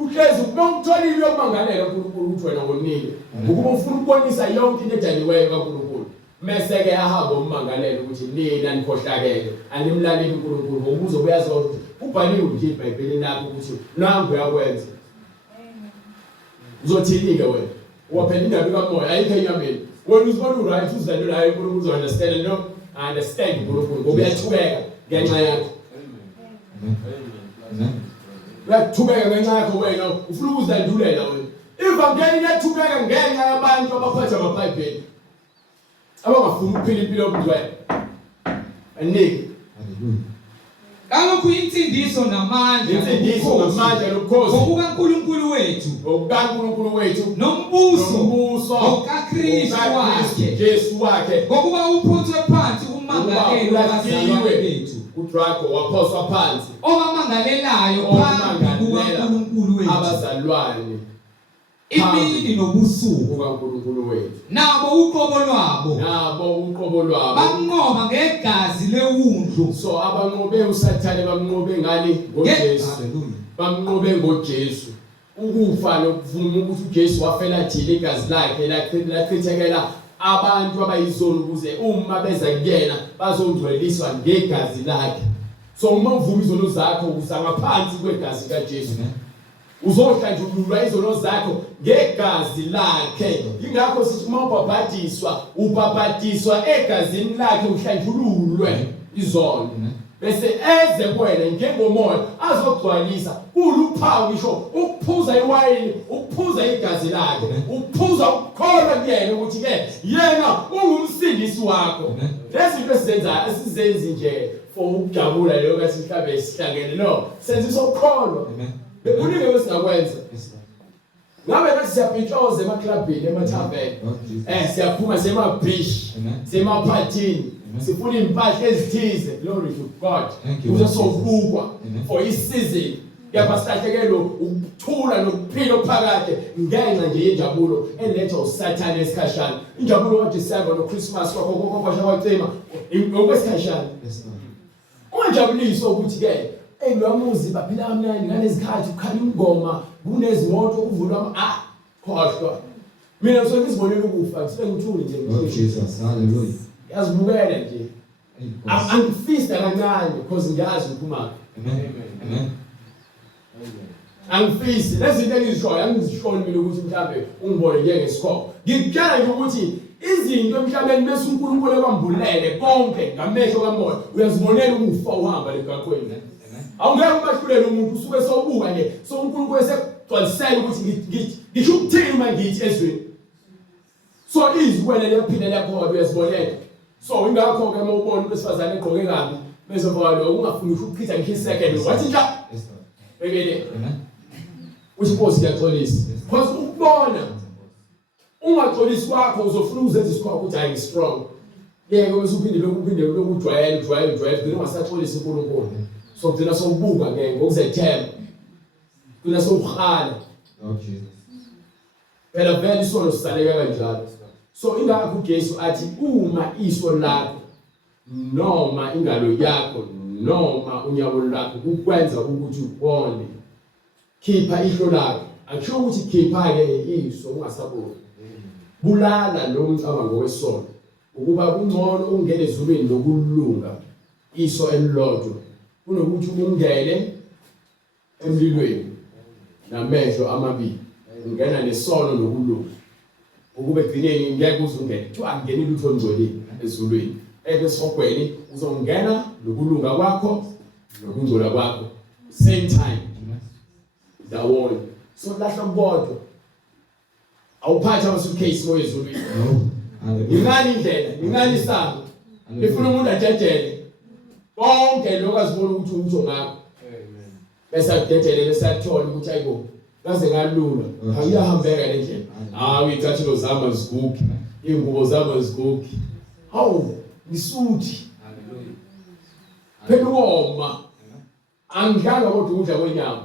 uhlezi unomtholile yokumangalela uNkulunkulu ukuthi wena ngonile ukuba ufuna ukubonisa yonke into edaliweyo kaNkulunkulu mase ke ahamba ummangalela ukuthi nina nikhohlakele animlaleli uNkulunkulu ngokuzo kuyazo ubhaliwe nje eBhayibhelini lapho ukuthi nangu uyakwenza uzothini-ke wena waphela indaba kamoya ayikho enyameni wena uzibona uright uzilandela hayi uNkulunkulu uzo-understand no understand uNkulunkulu ngoba uyathubeka ngenxa yakho uyathubeka ngenxa yakho wena ufuna ukuzilandulela wena ivangeli liyathubeka ngenxa yabantu abaphatha amaBhayibheli abangafuni ukuphila impilo yobungcwele anike Kalokhu insindiso namandla nobukhosi ngokukaNkulunkulu wethu nombuso ngokaKristu wakhe Jesu wakhe ngokuba uphuthwe phansi umangalelo wabazalwane bethu uDraco waphoswa phansi obamangalelayo phambi kukaNkulunkulu wethu abazalwane imini nobusuku kaNkulunkulu wethu nabo uqobo lwabo bamnqoba ngegazi lewundlu. So abanqobe usathane bamnqobe ngani ngoJesu. Hallelujah. Bamnqobe ngoJesu ukufa nokuvuma ukuthi uJesu wafela thina igazi lakhe lachithekela abantu abayizona ukuze uma beza kuyena bazongcweliswa ngegazi lakhe. So uma uvuma izono zakho usangaphansi kwegazi kaJesu uzohlanjululwa izono zakho ngegazi lakhe. Ingakho sithi uma ubhabhatiswa egazini lakhe uhlanjululwe izono bese eze kuwena njengomoya azogcwalisa kuluphawu ngisho ukuphuza iwayini ukuphuza igazi lakhe ukuphuza ukukholwa kuyena ukuthi ke yena ungumsindisi wakho. Lezi zinto esizenzi nje for ukujabula leyo kathi mhlambe isihlangene no senzisa ukukholwa. Bekuningi esingakwenza. Ngabe nathi siyabhitshoza emaclubini emathaveni. Siyaphuma sema-beach, semaphathini. Sifuna impahla ezithize. Glory to God. Uzosovukwa for isizini. Kuyabasihlahlekelo ukuthula nokuphila ophakade ngenxa nje yenjabulo eletha usathane esikhashana. Injabulo kaDisemba noChristmas kwakho kwacema ngokwesikhashana. Ungajabuliswa ukuthi ke lwamuzi baphila kamnandi ngalezikhathi ukhala ingoma kunezimoto kuvulwa khohlwa. Mina ngisuke ngizibonela ukufa ngisibe ngithule nje Jesus. Hallelujah. Yazibukela nje angifista kancane because ngiyazi uphuma. Amen. Angifisi lezi zinto engizishoyo angizishoni mina ukuthi mhlambe ungibone njengesikho. Ngikutshela nje ukuthi izinto emhlabeni bese uNkulunkulu ekwambulele konke ngamehlo kamoya uyazibonela ukufa uhamba lemgaqweni. Awungeke ubahlulele umuntu usuke sowubuka nje so uNkulunkulu esegcwalisela ukuthi ngisho ukuthini uma ngithi ezweni. So izwele lephinde lapho uyazibonela. So ingakho ke uma ubona ubesifazane egqoke kabi bezobona lo ungafuni ukuchitha ngisho isecond wathi nja bekele uSiphosi uyaxolisa because ukubona ungaxolisi kwakho uzofuna uzenza isikho ukuthi I am strong. Yeke usuphinde lokujwayela ugcina ungasaxolisi uNkulunkulu. So gcina sowubuka ke ngokuzethemba. Gcina sowuhala. Okay. Phela vele isono sisaleka kanjalo. So ingakho uJesu athi uma iso lakho noma ingalo yakho noma unyawo lwakho kukwenza ukuthi ubone khipha ihlo lakho. Akusho ukuthi khipha ke iso ungasaboni. Bulala lo mcabango wesono. ukuba kungcono ungene ezulwini lokulunga iso elilodwa kunokuthi ungene emlilweni namehlo amabili ungena nesono nokulunga ukube egcineni ngeke uzungene kuthiwa angene lutho ongcolile ezulwini ebesogweni uzongena nokulunga kwakho nokungcola kwakho same time ndawonye so lahla bodwa awuphatha amasuitcase moya ezulwini ingani indlela ingani isango ifuna umuntu ajejele bonke lokho azibona ukuthi utho ngakho bese adedele bese athola ukuthi ayibo ngaze ngalula awuyahambeka le ndlela uyicathulo zama zigugi ingubo zama zigugi hawu ngisuthi phela uoma angidlanga kodwa ukudla kwenyama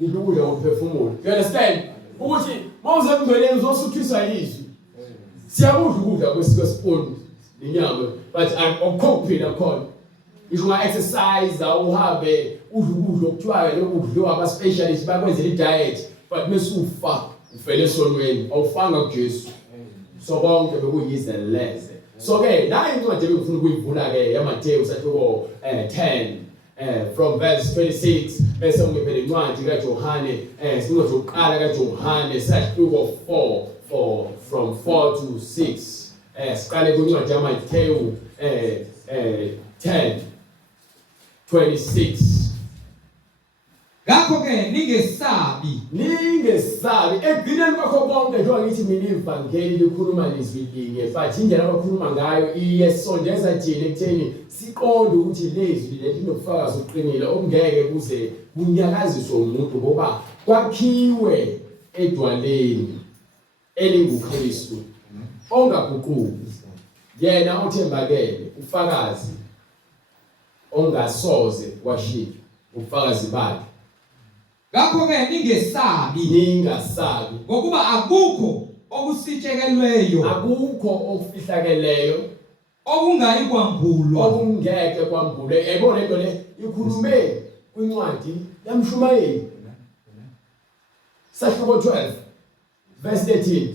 ngidla ukudla ngokuphefumula you understand ukuthi mawuze kungcweleni uzosuthiswa yizwi siyakudla ukudla kwesiponi inyama but akukho kuphila khona if you exercise uhambe udla ukudla okuthiwayo lokudliwa aba specialist bakwenzela i-diet but mesufa ufele esonweni awufanga kuJesu so bonke bekuyizeleze so ke la incwadi ebengifuna ukuyivula ke yaMateyu sathoko 10 from verse 26 bese ngiphe incwadi kaJohane sincwadi yokuqala kaJohane sahluko 4 from 4 to 6 siqale kwincwadi yaMateyu 10:26 ngakho ke ningesabi ekugcineni kwakho konke njengoba ngithi mina ivangeli likhuluma lizwi linye but indlela abakhuluma ngayo iyesondeza thina ekutheni siqonde ukuthi lezwi leli linobufakazi obuqinile okungeke kuze kunyakaziswe umuntu ngoba kwakhiwe edwaleni elinguKristu ongaguquki yena othembakele ufakazi ongasoze kwashika ubufakazi bakhe ngakho ke ningasabi ngokuba akukho okusitshekelweyo akukho okufihlakeleyo okungayi kwambulwa okungeke kwambule yayibona lento le ikhulume kwincwadi yamshumayeli sahluko 12 verse 13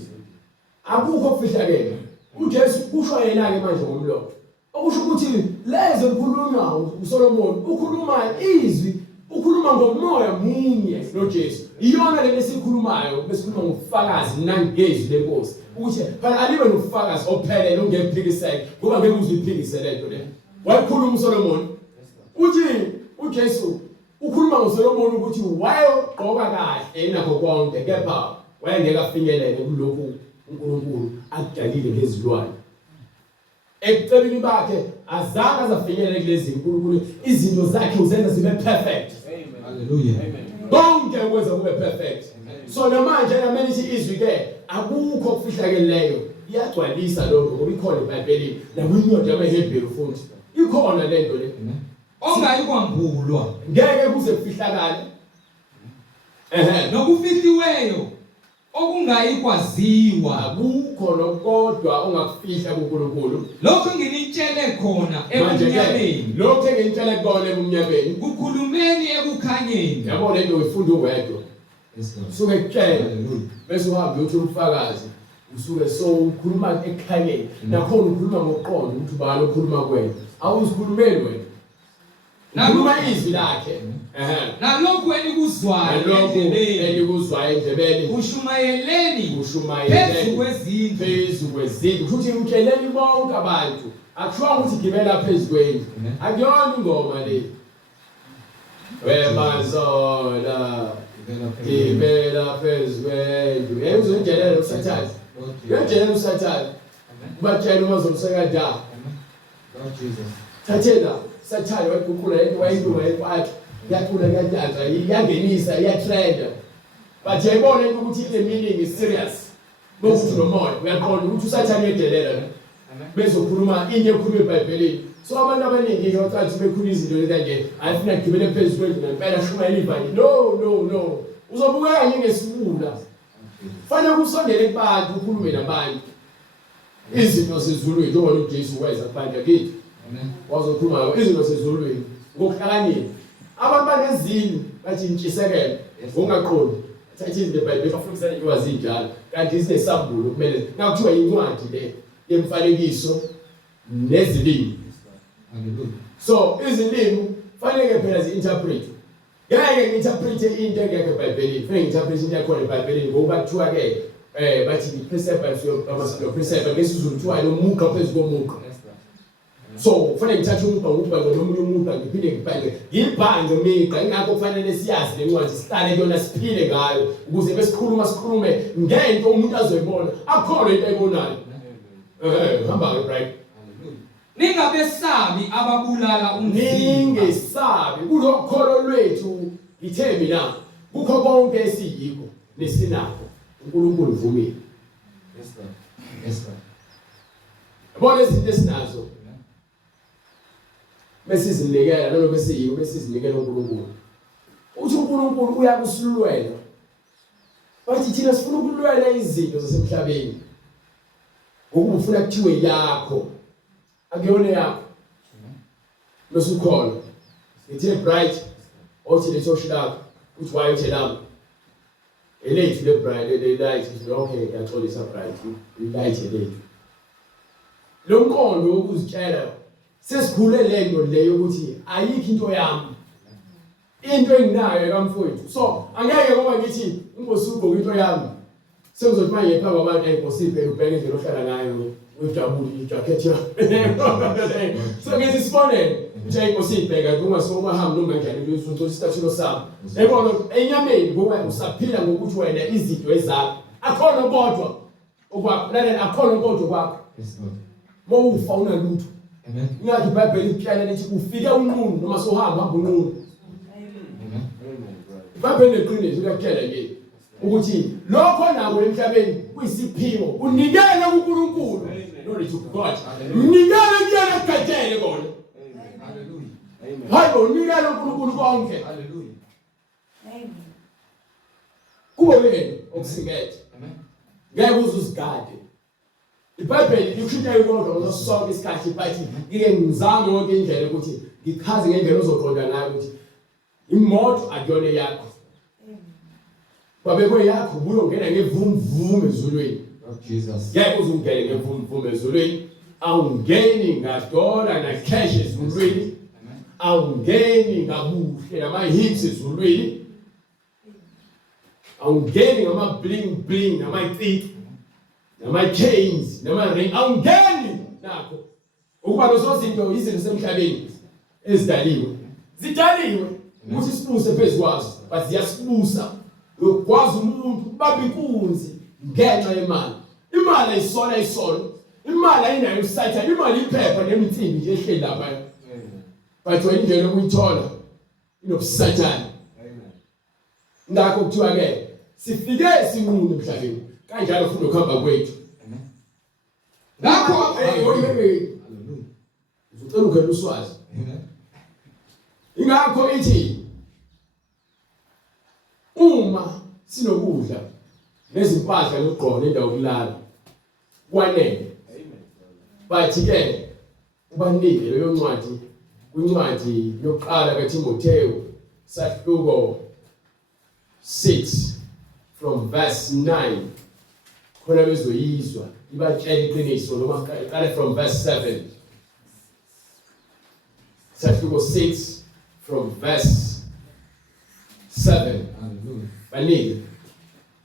akukho okufihlakele uJesu kusho yena ke manje ngomlomo okusho ukuthi leze kukhulunywa uSolomon ukhuluma izwi ukhuluma ngomoya munye noJesu iyona le lesikhulumayo besikhuluma ngobufakazi nangezwi lenkosi ukuthi phela alibe nobufakazi ophelele ongephikiseke ngoba ngeke uziphikise lento le wakhuluma uSolomon uthi uJesu ukhuluma ngoSolomon ukuthi wayegqoka kahle nakho konke kepha wayengeke afinyelele kulokhu uNkulunkulu akudalile ngezilwane ekucebeni bakhe azange azafinyelele kulezi uNkulunkulu izinto zakhe uzenza zibe perfect haleluya bonke ukwenza kube perfect so namanje namanithi izwi ke akukho okufihlakeleyo iyagcwalisa lokho ngoba ikhona eBhayibhelini nakwincwadi yamaHebheru futhi ikhona lento le ongayi kwambulwa ngeke kuze kufihlakale nokufihliweyo okungayi kwaziwa akukho nokodwa ongakufihla kuNkulunkulu lokho nginitshele khona ebumnyameni lokho engitshele kona ebumnyameni kukhulumeni ekukhanyeni yabo lento uyifunda uwedwa usuke ekutshela bese uhambe uthi umfakazi usuke so ukhuluma ekhanyeni nakhona ukhuluma ngoqondo ukuthi ubani okhuluma kwena awuzikhulumeli wena nakhuluma izwi lakhe nalokho enikuzwayo endlebeni ushumayeleni phezu kwezindlu futhi utsheleni bonke abantu akusho ukuthi gibela phezu kwendlu akuyona ingoma le wemazola gibela phezu kwendlu uzoyidelela usathane uyodelela usathane ubatshela umazomsekada thathela sathane waguqula into wayilunga ekwakhe yakhula kanjani iyangenisa iyatrenda but yayibona ukuthi ile meaning is serious bokuthi nomoya uyaqonda ukuthi usathane uyedelela bezokhuluma into ekhuluma eBhayibhelini so abantu abaningi ke bacathi bekhuluma izinto kanje ayifuna gibele phezulu kwendlu ngempela shumayela ivangeli no uzobukeka njengesibula fanele kusondele kubantu ukhulume nabantu izinto sezulwini njengoba uJesu wenza kubantu kithi wazokhuluma izinto sezulwini ngokuhlakanipha abantu banezini bathi intshisekelo ngongaqondi thatha izinto eBhayibhelini bafundisa into wazinjalo kanti isinesambulo kumele nakuthiwa incwadi le yemfanekiso nezilimi. Hallelujah. So izilimi fanele phela zi-interpret. Ngeke ngi-interpret into engekho eBhayibhelini. Fanele ngi-interpret into yakhona eBhayibhelini ngoba kuthiwa ke bathi i-precept your precept ngesizulu kuthiwa nomugqa phezu komugqa. So kufanele ngithathe umugqa ngokubhanga nomunye umugqa ngiphinde ngibhange. Ngibhange imigqa ingakho kufanele siyazi le ncwadi sihlale kuyona siphile ngayo ukuze besikhulume ngento umuntu azoyibona akholwe into ayibonayo. Hamba ke right. Ningabesabi ababulala umzimba. Ningesabi kulokholo lwethu ngithe mina kukho konke esiyikho nesinakho uNkulunkulu uvumile. Yes sir. Yes sir. Yabona izinto esinazo. Besizinikela nalo besiyiko besizinikela uNkulunkulu. Uthi uNkulunkulu uyakusilwela. Bathi thina sifuna ukulwela izinto zasemhlabeni. Ngokuba ufuna kuthiwe yakho. Akuyona yakho. Losukhona. Ngithe bright othi lethoshi lakho uthi waye uthi lami. Elethu le bright le light is okay ngiyaxolisa bright. Light elethu. Lo mqondo wokuzitshela sesikhule lento leyo ukuthi ayikho into yami. Into enginayo ekamfowethu. So angeke ngoba ngithi inkosi ugqoka into yami. Sengizothi manje phambi kwabantu ayimpossible ubheke indlela ohlala ngayo. Ujabule ijacket yakho. So ngithi sibonele ukuthi ayinkosi ibheka kungasoma hamba noma kanjani usuthi isithathulo sami. Yabona enyameni ngoba usaphila ngokuthi wena izinto ezakho akhona kodwa okwakho lalela akhona kodwa kwakho. Yes Lord. Mawufa unalutho. Amen. Ngathi iBhayibheli ikhiyana lithi ufike unqunu noma sohamba unqunu. Amen. iBhayibheli leqiniso liyakhiyana nje ukuthi lokho nako emhlabeni kuyisiphiwo unikele kuNkulunkulu. Glory to God. Unikele kuyena kugadele kona. Hallelujah. Amen. Hayi unikele kuNkulunkulu konke. Hallelujah. Amen. Kuwe wena okusingethe. Amen. Ngeke uzuzigade. iBhayibheli likhuluma kodwa ngosonke isikhathi bathi ngike ngizame yonke indlela ukuthi ngichaze ngendlela ozoqonda ngayo ukuthi imoto akuyona yakho. Babekwe yakho ubuye ungena ngevumvume ezulwini. Lord Jesus. Ngeke uzungene ngevumvume ezulwini. Awungeni ngadola na cash ezulwini. Amen. Awungeni ngabuhle nama hips ezulwini. Awungeni ngama bling bling nama teeth. Nama chains, nama ring, awungeni nakho. Ukuba lezo zinto izinto semhlabeni ezidaliwe. Zidaliwe ukuthi sibuse phezukwazo, baziyasibusa. Ukwazi umuntu ubaba inkunzi ngenxa yemali. Imali ayisona isono. Imali ayinayo usayitha, imali iphepha nemitsimbi nje ehleli lapha. But wena indlela yokuyithola inobusathana. Amen. Ngakho kuthiwa ke sifike sinqunu emhlabeni. Kanjalo futhi ukuhamba kwethu. Amen. Ngakho Hallelujah. uzocela ungena uswazi. Amen. Ingakho ithi uma sinokudla nezimpahla zokugqoka nendawo yokulala kwanele. Amen. Bathi ke ubanike leyo ncwadi kwincwadi yokuqala kaTimotheo sahluko 6 from verse 9 khona bezoyizwa ibatshela iqiniso noma qale from verse 7 sahluko 6 from verse 7 Hallelujah. banike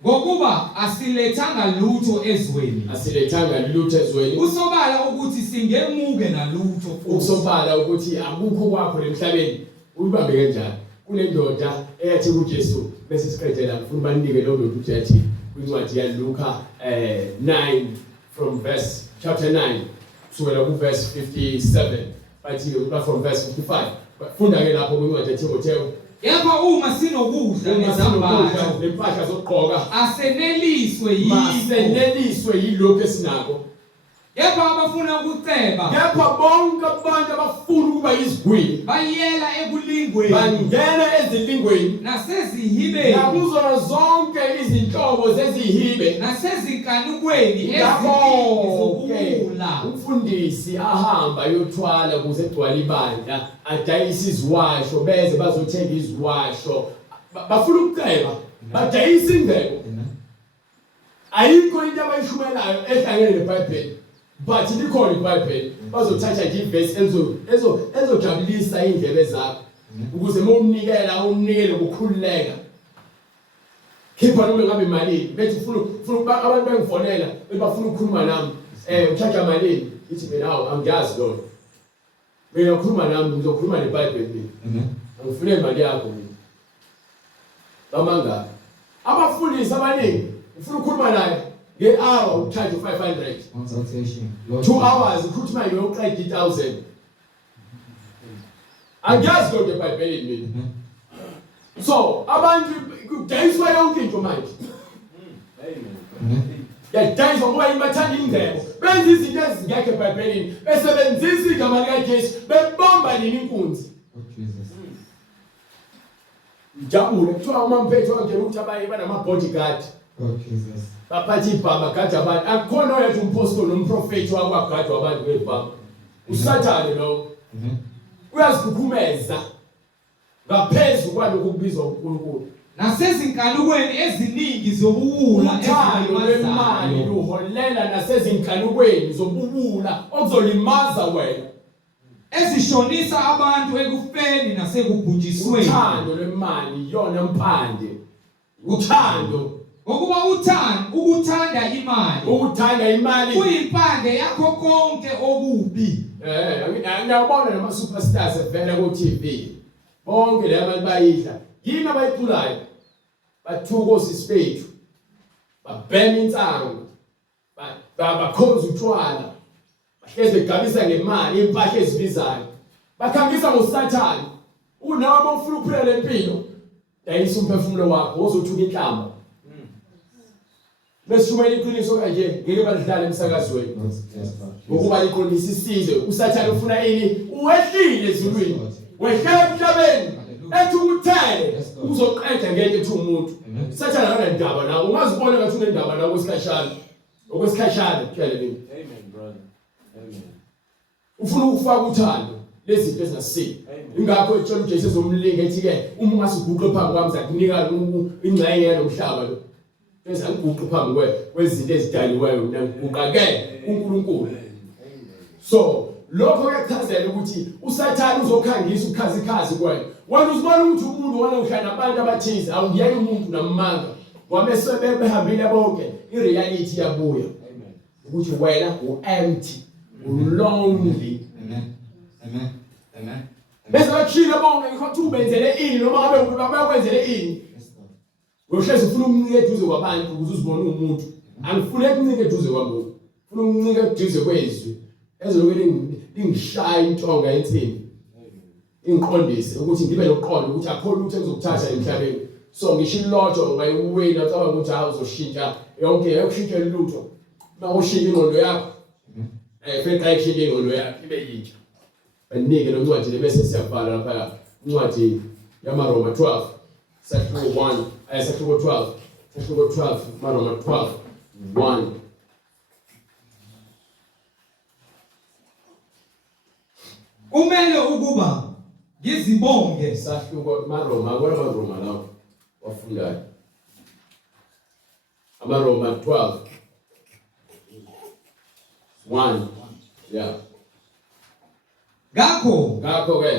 Ngokuba asilethanga lutho ezweni. asilethanga lutho ezweni Usobala ukuthi singemuke nalutho futhi. ukusobala ukuthi akukho kwakho emhlabeni uyibambe kanjani kunendoda eyathi kuJesu bese siqedela ngifuna banike lo ndoda uthi yathi kwincwadi yaLuka 9 from verse chapter 9 kusukela ku verse 57 bathi from verse 55 funda ke lapho kwincwadi yaTimotheo. Yepha uma sinokudla nezambatho nempahla zokugqoka aseneliswe yikho. maseneliswe yilokho esinako. Yepha abafuna ukuceba Kepha bonke abantu abafuna ukuba izigwili bayela ekulingweni bangena ezilingweni nasezihibeni nakuzona zonke izinhlobo zezihibe. nasezinkanukweni Ngakho-ke ezokula. umfundisi ahamba yothwala kuze egcwala ibandla adayisa iziwasho beze bazothenga iziwasho bafuna ukuceba badayisa ingcebo. Ayikho into abayishumelayo ehlangene neBhayibheli but likhona iBhayibheli bazothatha nje iverse ezojabulisa indlebe zakho ukuze umnikela ukukhululeka. Khipha noma ngabe imali bethi ufuna abantu bangifonela bafuna ukukhuluma nami uchaja malini ithi mina hawu angiyazi lo mina ukhuluma nami ngizokhuluma neBhayibheli mina angifune imali yakho mina bamanga abafundisi abaningi ufuna ukukhuluma naye nge-hour uchaja 500 consultation 2 hours ukhuluma yoqeda 1000 angiyazi lo ngeBhayibheli mina. So abantu kudayiswa yonke into manje. Yadayiswa ngoba imathanda indlebo benza izinto ezingekho eBhayibhelini besebenzisa igama likaJesu bebomba nini inkunzi. Njabule kuthiwa umamphetho wangena ukuthi abaye banama-bodyguard. Baphathi ibhamba gada abantu akukhona oyethu umpostoli nomprofethi wakwagadwa abantu bebhamba. Usathane lo uyazikhukhumeza ngaphezulu kwalokho kubizwa uNkulunkulu. Nasezinkanukweni eziningi zobuwula ezimali luholela nasezinkanukweni zobuwula okuzolimaza wena ezishonisa abantu ekufeni nasekubhujisweni. Uthando lwemali yona mpande. Uthando ngokuba ukuthanda imali kuyimpande yakho konke okubi. Ngiyabona nama superstars evela ku TV. Bonke la abantu bayidla. Yini abayiculayo? Bathuka osisiphethu. Babhema insango. Bakhonza utshwala. Bahleze begabisa ngemali impahla ezibizayo. Bakhangisa ngoSathane. Unawe ufuna ukuphila lempilo. Dayisa umphefumulo wakho ozothuka inhlamba. Besishumela iqiniso kanje ngeke badlala emsakazweni. Ngokuba iqondisa isizwe uSathane ufuna yini? Uwehlile ezulwini. Wehlele emhlabeni ethi ukuthele uzoqeda ngeke ethi umuntu. Sathane akandaba nawe ungazibona ngathi unendaba nawe okwesikhashana phela mina. Amen brother. Amen. Ufuna ukufaka uthando lezinto ezingasile. Ingakho etshela uJesu ezomlinga ethi ke uma ungasiguqe phambi kwami zakunika ingxenye yalomhlaba lo. Bese angiguqe phambi kwezinto ezidaliweyo mina ngiguqake uNkulunkulu. So lokho kuyachazela ukuthi uSathane uzokhangisa ubukhazikhazi kwena. Wena uzibona ukuthi umuntu wena uhlala nabantu abathize awungiyeke umuntu namanga. Wamese behambile bonke ireality yabuya. Amen. Ukuthi wena u-empty, u-lonely. Amen. Bese bathina bonke ngikho ubenzele ini noma ngabe bayakwenzele ini. Uhlezi ufuna umncike eduze kwabantu ukuze uzibone umuntu. Angifune ukuncike eduze kwabantu. Ufuna umncike eduze kwezwi. Ezolokhu ingishaya intonga yensimbi. Ingiqondise ukuthi ngibe noqondo ukuthi akho lutho engizokuthatha emhlabeni. So ngisho ilojo ngayiwina ucaba ukuthi uzoshintsha yonke yokushintsha lutho. Mawushintsha ingqondo yakho. Feka ishintshe ingqondo yakho ibe yintsha. Banike lo ncwadi lebese siyabhala lapha incwadi yamaRoma 12 sahluko 1 sahluko 12 maRoma 12:1. Kumele ukuba ngizibonge sahluko maRoma lawo wafundayo. AmaRoma 12:1. Yeah. Ngakho ke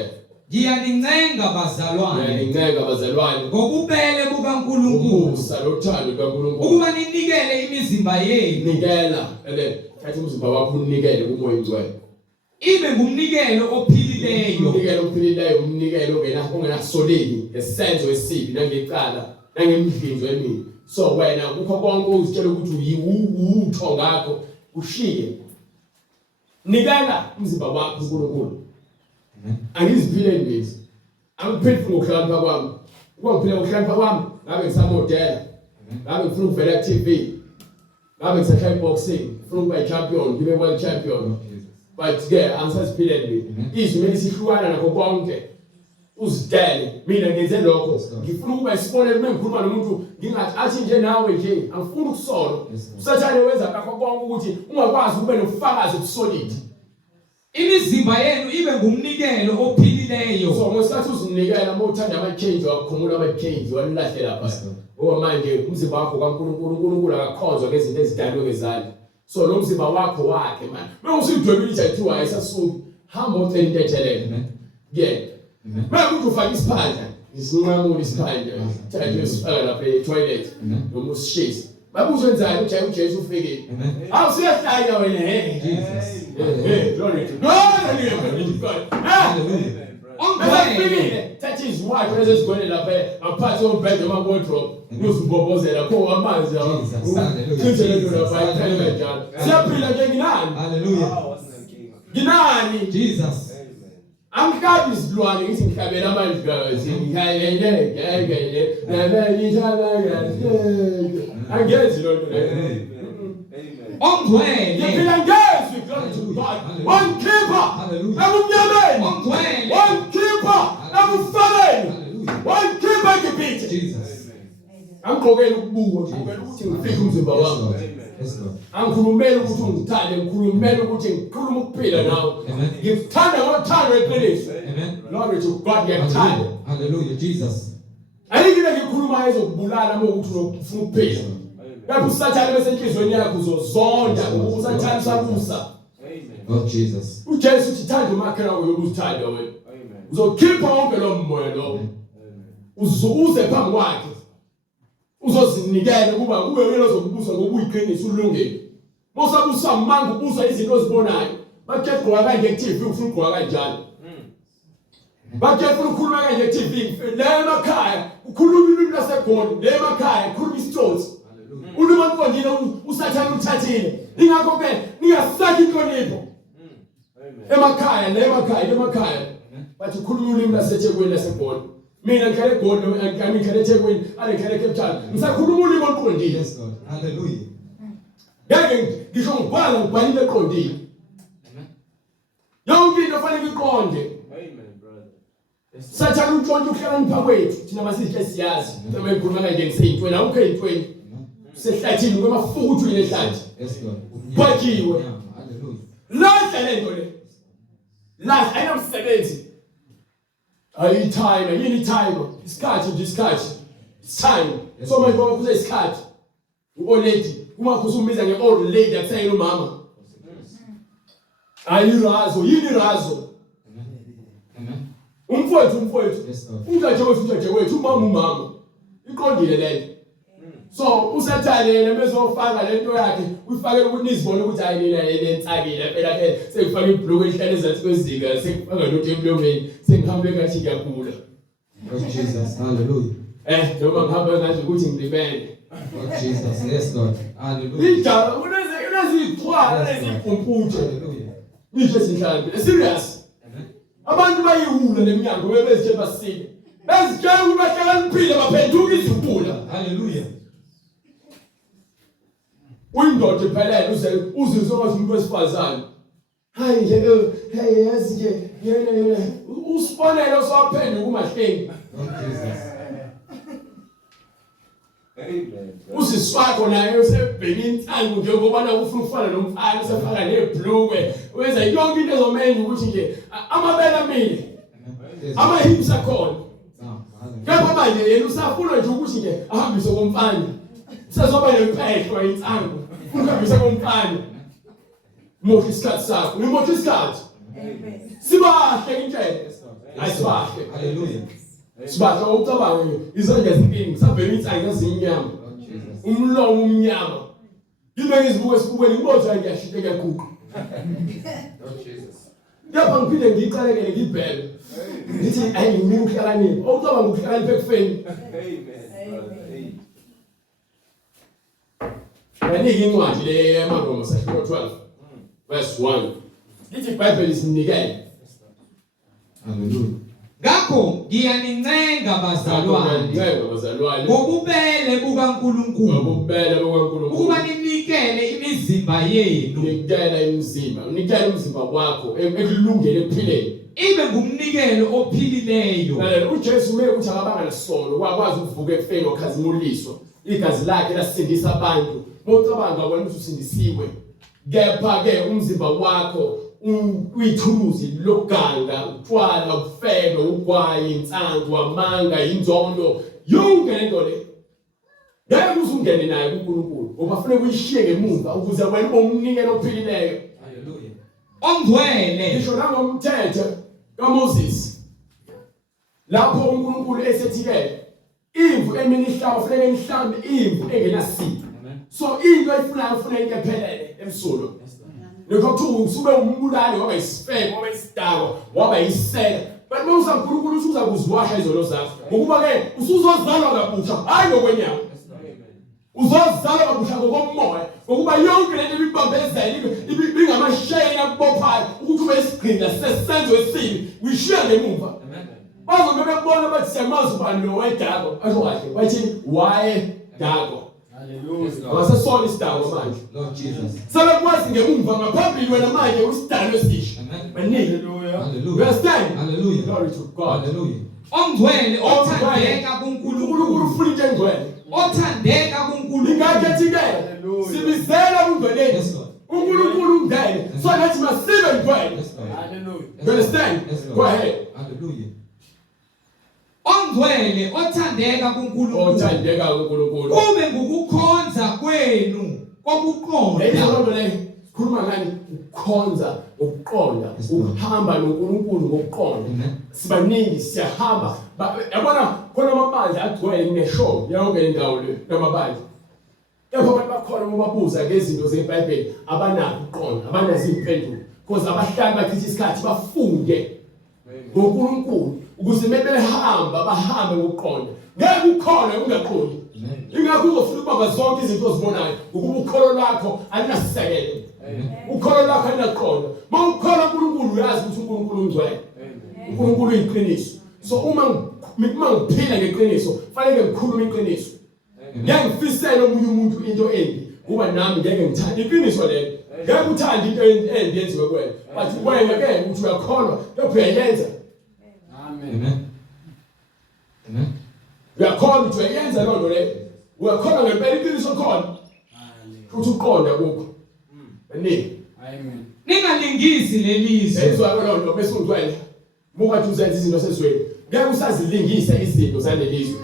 ngiyanincenga bazalwane ngobubele bukaNkulunkulu ukuba ninikele imizimba yenu thatha umzimba wakho unikele kumoya ingcwele. Ibe ngumnikelo ophilileyo. Umnikelo ongenasoleni ngesenzo esibi nangecala nangemidlinzo emini. So wena kukho konke uzitshela ukuthi utho ngakho ushiye. Nikela umzimba wakho kuNkulunkulu. Angiziphileni lezi. Angiphili ngokuhlakanipha kwami. Ukwangiphila ngokuhlakanipha kwami ngabe ngisamodela. Ngabe ngifuna ukuvela ku-TV. Ngabe ngisashaya boxing, ngifuna ukuba champion, ngibe world champion. But ke angisaziphileni izwi mele sihlukana nakho konke. Uzidele mina ngenze lokho. Ngifuna ukuba isibonelo mengikhuluma nomuntu ngingathi athi nje nawe nje angifuni ukusola. uSathane wenza kakho konke ukuthi ungakwazi ube nobufakazi obusolid. Imizimba yenu ibe ngumnikelo ophilileyo. So ngesikhathi uzinikela mawuthanda ama-change wakhumula ama-change wanilahle lapha. Ngoba manje umzimba wakho kaNkulunkulu uNkulunkulu akakhonzwa ngezinto ezidalwe ngezandla. So lo mzimba wakho wakhe man. Mawusudwebile ijathiwa ayisasuki. Hamba utentethelele. Ngeke. Makuthi ufaka isiphandla, isinqamula isiphandla. Thatha usifaka lapha e-toilet noma usishise. Babuzo wenzani uJesu uJesu ufikile. Awusiyahlanya wena Jesus. Glory to God. Hallelujah. Ongcwele thatha izwathi ezizigwele lapha aphathi ombhede oma wardrobe uzibobozela kho amanzi uchithele lapha iphela njalo. Siyaphila nje nginani? Hallelujah. Nginani? Jesus. Angikabi izilwane ngithi ngihlabela amandla gazi ngiyayele angezi lonto leyo. Ongcwele. Ngiphila ngezwi glory to God. One keeper. Ebumnyameni. Ongcwele. One keeper. Ebufaleni. One keeper ngiphethe. Jesus. Angigqokela ukubuka, ngigqokela ukuthi ngifike umzimba wami. Yes Lord. Angikhulumeli ukuthi ungithande, ngikhulumela ukuthi ngikhuluma ukuphila nawe. Ngikuthanda ngothando eqiniso. Amen. Glory to God, ngiyakuthanda. Hallelujah. Jesus. Ayikho ngikhuluma ezokubulala uma ukuthi ufuna ukuphila. Lapho usathane bese enhlizweni yakho uzozonda usathane sabusa. Oh Jesus. uJesu uthi thanda umakhelwane wakho yokuzithanda wena. Uzokhipha wonke lo moya lo. Uzuze phambi kwakhe. Uzozinikela kuba kube yena ozokubusa ngokuyiqiniso ulungile. Mosabusa amanga ubusa izinto ozibonayo. Bathe gqoka kanje ku-TV ufuna ugqoka kanjalo. Bathe ufuna ukukhuluma kanje ku-TV le emakhaya ukhuluma ilimi laseGoli le emakhaya ukhuluma isitsotsi. Uluma konjini usathana uthathile. Ingakho ke ningasaki inhlonipho. Emakhaya. Bathi ukhuluma ulimi laseThekwini laseGoli. Mina ngikhale eGoli nami ngikhale eThekwini ngikhale eCape Town. Ngisakhuluma ulimi oqondile. Yes Lord. Hallelujah. Ngeke ngisho ngibhalile eqondile. Yonke into fanele iqonde. Amen, brother. Sathana untshontshe ukuhlakanipha kwethu thina masihle siyazi. Uma ikhuluma kanje ngiseyintweni awukho eyintweni. Sehlathini kwemafuthu yehlathi. Yes Lord. Bajiwe. Hallelujah. Lahla lento le. Lahla ayinamsebenzi. Ayi time, yini time? Isikhathi nje isikhathi. It's time. So manje ngoba kuze isikhathi. U-old lady, uma kusumiza nge-old lady akusayini umama. Ayi razo, yini razo? Amen. Umfowethu. Yes Lord. Umjajewethu, umama. Iqondile lento. So usathalele bezofaka lento yakhe uyifakela ukuthi nizibone ukuthi ayinina yentsakile phela ke sekufaka ibhloko elihlale ezathi kwezinga sekufaka lento emlomeni sengihambe ngathi ngiyagula. Oh Jesus. Hallelujah. Noma ngihamba ngathi ukuthi ngilibele. Oh Jesus. Yes Lord. Hallelujah. Injalo unezixhwala ezimpumputhe. Hallelujah. Ngisho sinhlambe serious. Abantu bayihula leminyango bebezithe basile. Bezitshela ukuthi bahlakaniphile baphenduka izimpula. Hallelujah. Uyindoda phela uzizwe ngathi umuntu wesifazane. Hayi nje yazi nje yena usibonelo sowaphenduka umahlengi. Oh Jesus. Amen. Usiswakho naye usebheka intsangu nje ngoba ufuna ukufana nomfana usefaka nebhlukwe wenza yonke into ezomenza ukuthi nje amabele amile ama-hips akhona. Kepha manje yena usafuna nje ukuthi nje ahambise komfana sezoba nempehlo intsangu ukuhambisa komfana. Mosha isikhathi sakho nimosha isikhathi. Sibahle intshele ayisibahle. Hallelujah. Sibahle ucabange izandla zinkingi sabheka intsangu ezinyama. Umlomo umnyama. Yibe ngizibuke esibukweni ngibozwa ngiyashita kakhulu. Oh Jesus. Lapha ngiphinde ngiqalekele ngibheke. Ngithi ayingini ukuhlakanipha. Ucabanga ukuhlakanipha ekufeni. Amen. Kaniki incwadi le yamaroma sahluko 12 verse 1. Lithi iBhayibheli isinikele. Hallelujah. Ngakho ngiyanincenga bazalwane Bazalwane. ngobubele bukaNkulunkulu Ngobubele bukaNkulunkulu. ukuba ninikele imizimba yenu Unikela umzimba wakho ekulungele ekuphileni. ibe ngumnikelo ophilileyo. uJesu ume ukuthi akabanga nesono wakwazi ukuvuka ekufeni wakhazimuliswa. Igazi lakhe lasindisa abantu. Mocabanga wena ukuthi usindisiwe. Kepha ke umzimba wakho uyithuluzi lokuganga, utshwala, ufebe, ugwayi, insangu, amanga, inzondo, yonke lento le. ngeke uzungene naye kuNkulunkulu ngoba kufanele uyishiye ngemuva ukuze wena ube umnikelo ophilileyo. Hallelujah. Ongcwele Ngisho nangomthetho kaMoses lapho uNkulunkulu esethi-ke imvu emini ihlaba kufanele mhlambe imvu engenasipho. So into ayifunayo ufuna into ephelele emsulo. Lokho usube umbulali waba isifebe waba isidakwa waba isela. But mawuza uNkulunkulu usuza kuziwasha izono zakho. Ngokuba ke usuzozalwa kabusha hayi ngokwenyama. Uzozalwa kabusha ngokomoya ngokuba yonke lento ibibambezela ibingamashayini akubophayo ukuthi ube isigqila sesenzo esibi uyishiya ngemuva. Bazobe bekubona bathi siyamazi ubani lo wedako asho kahle bathi waye dako. Hallelujah. Wasesona isidako manje. Lord Jesus. Sebekwazi ngemuva ngaphambili wena manje usidalo esisha. Hallelujah. Hallelujah. Understand? Hallelujah. Glory to God. Hallelujah. Ongcwele othandeka kuNkulunkulu ufuna into engcwele. Othandeka kuNkulunkulu. Ingakethike. Sibizela ungcweleni. Yes Lord. uNkulunkulu ungcwele. So nathi masibe ngcwele. Yes Lord. Hallelujah. You understand? Go ahead. Hallelujah. Ongcwele othandeka kuNkulunkulu. Othandeka kuNkulunkulu. Kube ngukukhonza kwenu kokuqonda. Leyo le sikhuluma ngani ukukhonza ukuqonda ukuhamba noNkulunkulu ngokuqonda. Sibaningi siyahamba. Yabona khona amabandla agcwele neshow yonke indawo le namabandla. Kepha abantu bakhona ukubabuza ngezinto zeBhayibheli abanako ukuqonda abanazo impendulo. Because abahlali bachithi isikhathi bafunde ngoNkulunkulu ukuze mebehamba bahambe ngokuqonda. Ngeke ukhona ungaqondi. Ingakho uzofuna ukubamba zonke izinto ozibonayo ukuba ukholo lwakho alinasekelo. Ukholo lwakho alinaqonda. Mawukhola uNkulunkulu uyazi ukuthi uNkulunkulu ungcwele. uNkulunkulu uyiqiniso. So uma ngiphila ngeqiniso kufanele ngikhulume iqiniso. Ngeke ngifisele omunye umuntu into embi kuba nami ngeke ngithande iqiniso lelo. Ngeke uthande into embi yenziwe kuwena. But wena ke uthi uyakholwa lapho uyayenza. Amen. Amen. Uyakholwa ukuthi uyayenza lolo leyo. Uyakholwa ngempela iqiniso khona. Futhi uqonda kukho. Amen. Ningalingisi lelizwe. Ezwa lolo bese ungcwele. Mukathi uzenza izinto sesizweni. Ngeke usazilingisa izinto zalelizwe.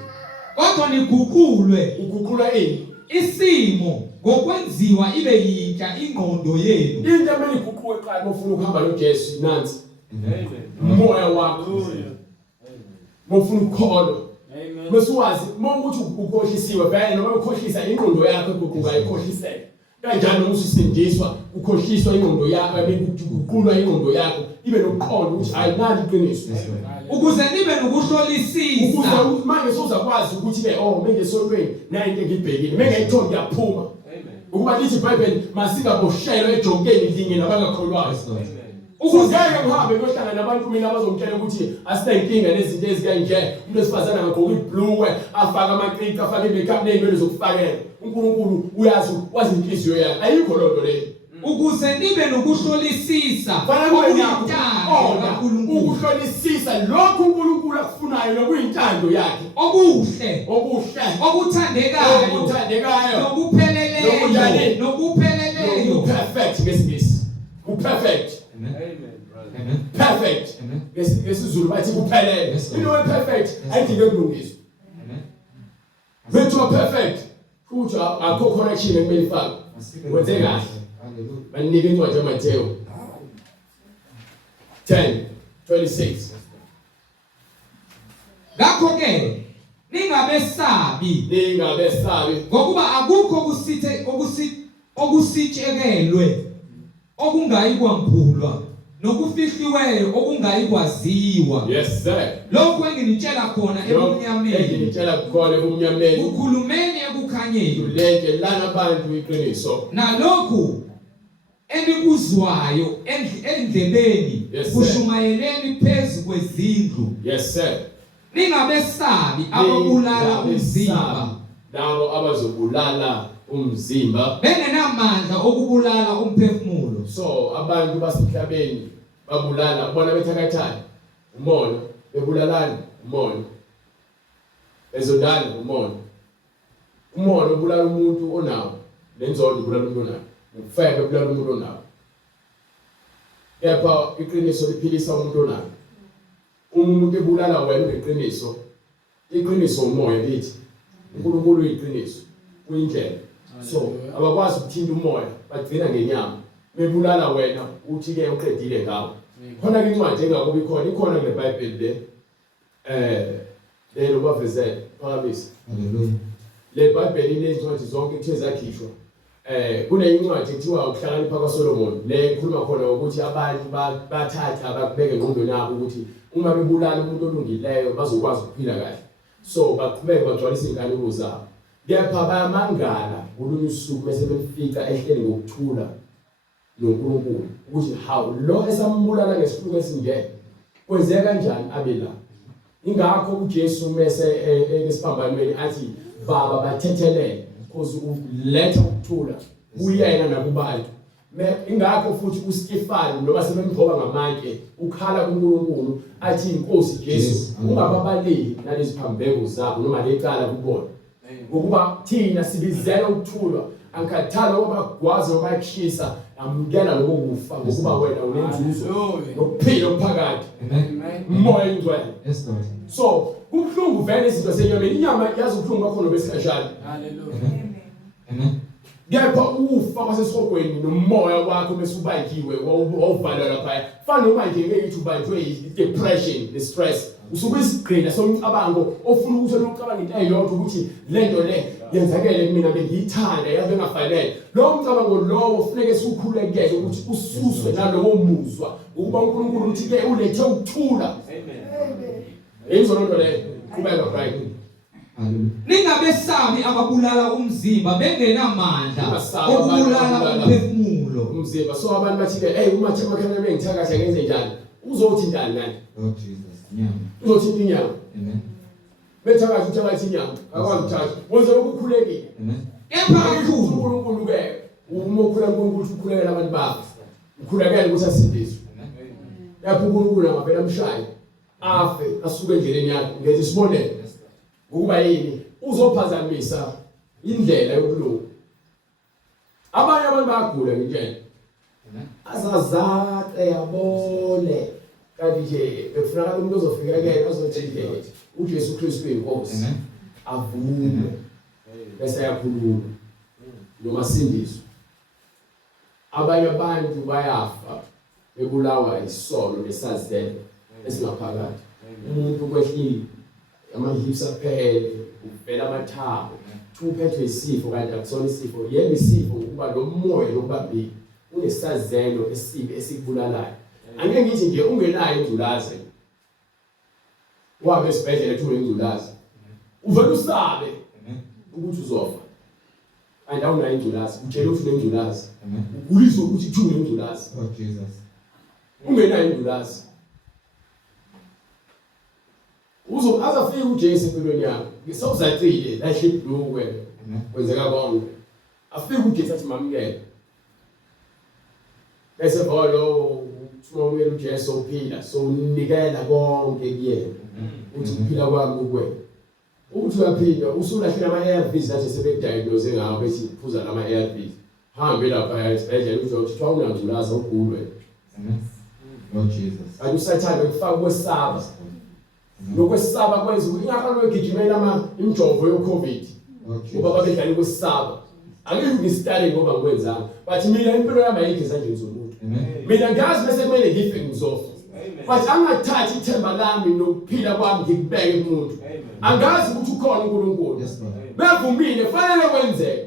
Kodwa niguqulwe. Uguqula ini? Isimo ngokwenziwa ibe yintsha ingqondo yenu. Into emele iguquke eqala ufuna ukuhamba noJesu nansi. Amen. Umoya wakho. Mofuna ukukholwa. Amen. Masuwazi ukuthi ukhohlisiwe vele noma ukhohlisa ingqondo yakho ukuguquka ikhohliseke. Kanjani uma usindiswa ukhohliswa ingqondo yakho ukuguqulwa ingqondo yakho ibe nokuqonda ukuthi ayinali iqiniso. Ukuze nibe nokuhlolisisa. Ukuze manje sozakwazi ukuthi ke mengesolweni na into engibhekile mengayithola ngiyaphuma. Ukuba lithi iBhayibheli masingaboshelwa ejonkeni linye nabangakholwayo. Ukuze ngihambe ngohlangana nabantu mina abazongitshela ukuthi asinenkinga nezinto ezikanje umuntu esifazana ngagqoka ibhluwe afaka amaqiqi afaka imakeup nezinto zokufakela. uNkulunkulu uyazi wazi inhliziyo yakhe ayikho lonto leyo. Ukuze nibe nokuhlolisisa ukuhlolisisa lokhu uNkulunkulu akufunayo nokuyintando yakhe okuhle okuthandekayo nokupheleleyo perfect ngesingisi perfect. Amen. Perfect. Ngesizulu bathi kuphelele. Into we perfect ayidinge ukulungiswa. Amen. Bethu perfect futhi akho correction ekumele ifakwe. Wenze kahle. Hallelujah. Banike incwadi yaMathewu 10:26. Ngakho ke ningabesabi ngokuba akukho okusitshekelwe okungayi kwambulwa nokufihliweyo okungayikwaziwa. Yes sir. Lokho enginitshela khona ebumnyameni ukhulumeni ekukhanyeni uleke lana abantu iqiniso nalokhu enikuzwayo endlebeni kushumayeleni phezu kwezindlu. Yes sir. Ningabesabi ababulala umzimba labo abazobulala umzimba bengenamandla okubulala umphefumulo. So abantu basemhlabeni babulala bona bethakathana umoya bebulalana umoya ezondana umoya ubulala umuntu onawo lenzondo ubulala umuntu onawo ukufeka ubulala umuntu onawo. Kepha iqiniso liphilisa umuntu onawo. Umuntu ebulala wena ngeqiniso iqiniso umoya lithi uNkulunkulu uyiqiniso kuyindlela. So abakwazi ukuthinta umoya bagcina ngenyama bebulala wena uthi ke uqedile ngawo. Khona ke incwadi engakubi ikhona kule Bible le lo baveze phakamise. Hallelujah. Le Bible inezincwadi zonke ethe zakhishwa. Kune incwadi ethiwa ukuhlakanipha kwaSolomon le ikhuluma khona ukuthi abantu bathatha bakubeke engqondweni yabo ukuthi uma bebulala umuntu olungileyo bazokwazi ukuphila kahle. So baqhubeka bagcwalisa inkanuko zabo. Kepha bayamangala kulolu usuku bese befika ehleli ngokuthula noNkulunkulu ukuthi how lo esambulala ngesifuko esingeke kwenzeka kanjani abe la. Ingakho uJesu mase esiphambanweni athi baba bathethelele because uletha ukuthula uyena nakubantu. Ingakho futhi uStefani noma sebemgcoba ngamanje ukhala kuNkulunkulu athi inkosi Jesu ungababaleki nalezi phambeko zabo noma lecala kubona. Ngokuba thina sibizela ukuthula ankathala obagwazi obayishisa amukela lokufa ngokuba wena unenzuzo nokuphila okuphakathi. Moya ingcwele. Yes, Lord. So kubhlungu vele izinto senyameni inyama yazi ubhlungu bakhona besikashana. Hallelujah. Amen. Kepha ufa kwasesihogweni nomoya wakho mesubayikiwe wawuvalwa lapha fana noma nje ngeyithi ubanjwe depression the stress usuke isigqina somcabango ofuna ukuthi lokucabanga into eyodwa ukuthi lento le yenzakele kumina bengiyithanda yabe engafanele lo mcabango lowo ufuneke sikhulekele ukuthi ususwe nalowo muzwa ukuba uNkulunkulu uthi ke ulethe ukuthula. Amen. Yenzo lonto le kubeka right. Ningabesabi ababulala umzimba bengenamandla okubulala umphefumulo. Umzimba so abantu bathi ke uma thema khona bengithakatha ngenze njani uzothi ndani kanti Lord Jesus. Nyama. uzothi inyama. Amen. Bethakatha uthatha inyama akwazi ukuthatha wenze ukukhulekile. Amen. Kepha kakhulu uNkulunkulu ke uma ukhula uNkulunkulu ukhulekela abantu bakhe ukhulekela ukuthi asindiswe. Lapho uNkulunkulu angavela amshaye afe asuke endleleni yakhe ngenze isibonelo ukuba yini uzophazamisa indlela yokulunga. Abanye abantu bayagula ngendlela azazake yabone kanti nje bekufuneka umuntu ozofika ke azothi uJesu Kristu inkosi avume bese yakhuluma noma sindiswa. Abanye abantu bayafa bebulawa isono nesazelo esingaphakathi. Umuntu kwehlile amahips aphele uvela amathambo uphethwe isifo kanti akusona isifo yena isifo ukuba lo moya lokubambili unesazelo esibe esikubulalayo. Angeke ngithi nje ungenayo ingculazi wabe esibhedlela ethu ingculazi uvela usabe ukuthi uzofa kanti awunayo ingculazi utshela ukuthi unengculazi uguliswa ukuthi uthu ingculazi. Oh Jesus. Ungenayo ingculazi azafika uJesu empilweni yakho ngisawuzacile lahle ibhlukwe kwenzeka konke afika uJesu athi mamukele bese volo uthumela uJesu uphila so unikela konke kuyena uthi ukuphila kwami kuwena uthi uyaphila usulahlile ama-ARVs lathi sebekudiagnose ngawo bethi phuza lama-ARVs hambe lapha esibhedlela uzothi awunangculaza ugulwe. Lord Jesus. Kanti usathane ukufaka kwesaba lokwesaba kwenza ingakho begijimela imjovo yo-COVID ngoba babedlala kwesaba. Angeke ngisitale ngoba ngikwenzanga but mina impilo yami ayikho ezandleni zomuntu. Mina ngazi bese kumele ngife ngizofa but angathathi ithemba lami nokuphila kwami ngikubeke kumuntu. Angazi ukuthi ukhona uNkulunkulu bevumile fanele kwenzeke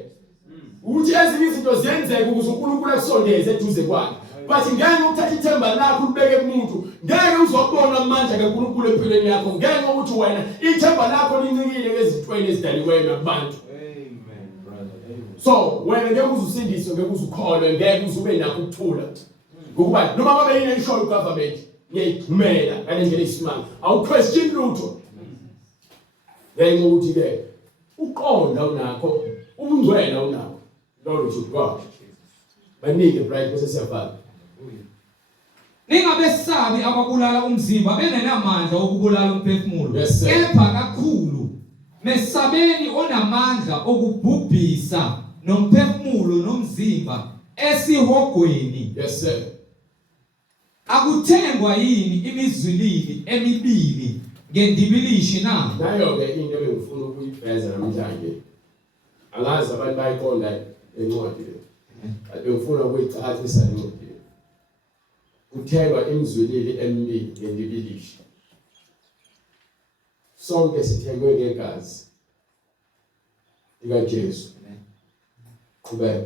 ukuthi ezinye izinto ziyenzeke ukuze uNkulunkulu akusondeze eduze kwakhe. But ngeke ukuthatha ithemba lakho ubeke kumuntu ngeke uzobona amandla kaNkulunkulu empilweni yakho ngeke ukuthi wena ithemba lakho lincikile ezintweni ezidaliweyo nabantu. Amen, brother. Amen. So wena ngeke uzusindiswe ngeke uzukholwe ngeke uzube nakho ukuthula ngokuba noma babe yini ishoyo government ngiyithumela ngale ndlela isimanga awuquestion lutho ngenxa ukuthi ke uqonda unakho ubungcwele unakho Lord to God banike bright bese siyavala. Ningabesabi ababulala umzimba bengenamandla okubulala umphefumulo. Yes, sir. Kepha kakhulu mesabeni onamandla okubhubhisa nomphefumulo nomzimba esihogweni. Yes sir. Akuthengwa yini imizwilili emibili ngendibilishi na? Nayo ke into ebengifuna ukuyiveza namhlanje angazi abantu bayiqonda encwadi le. Ade ngifuna ukuyichachisa le ncwadi. Kuthengwa imizwilili emibili ngendibilishi. Sonke sithengwe ngegazi likaJesu. Qhubeka.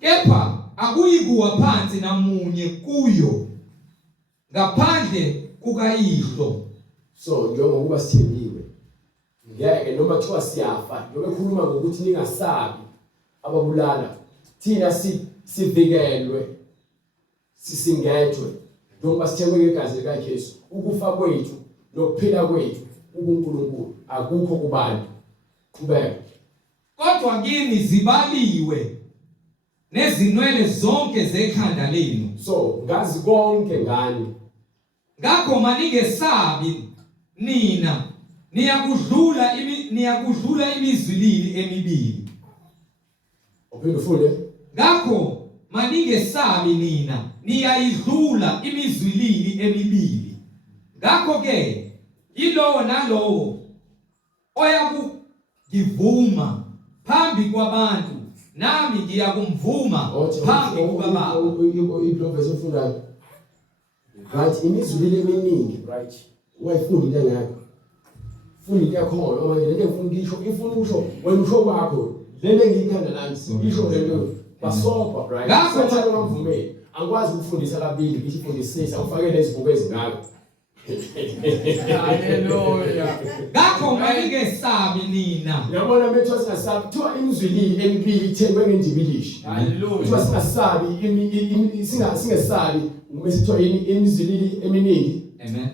Kepha akuyikuwa phansi namunye kuyo ngaphandle kukayihlo. So njengoba sithengiwe ngeke noma kuthiwa siyafa noma ekhuluma ngokuthi ningasabi ababulala thina sivikelwe sisingethwe njengoba sithengwe ngegazi likaJesu. Ukufa kwethu nokuphila kwethu uNkulunkulu akukho kubantu. Qhubeka. Kodwa kini zibaliwe nezinwele zonke zekhanda lenu. So ngazi konke ngani. Ngakho maningesabi nina niyakudlula imizwilili emibili. Uphinde ufune. Ngakho maningesabi nina niyayidlula imizwilili emibili. Ngakho ke yilowo nalowo oyakugivuma phambi kwabantu nami ngiyakumvuma phambi kukaBaba. Iblove efundayo. Right, imizwilili eminingi, right? Wayifunda into yakho. Funda into yakho noma le nto ngifuna ukisho, ifuna usho wena usho kwakho. Le nto ngiyikhanda nami isho le nto. Basopa, right? Ngakho manje ngivumeli. Angikwazi ukufundisa kabili, ngithi ifundisisa ufake lezibuko ezingaka. Hallelujah. Ngakho maningesabi nina. Yabona metho singasabi kuthiwa imizwilili emibili ithengwe ngendibilishi. Hallelujah. Kuthiwa singasabi singesabi mesithiwa imizwilili eminingi. Amen.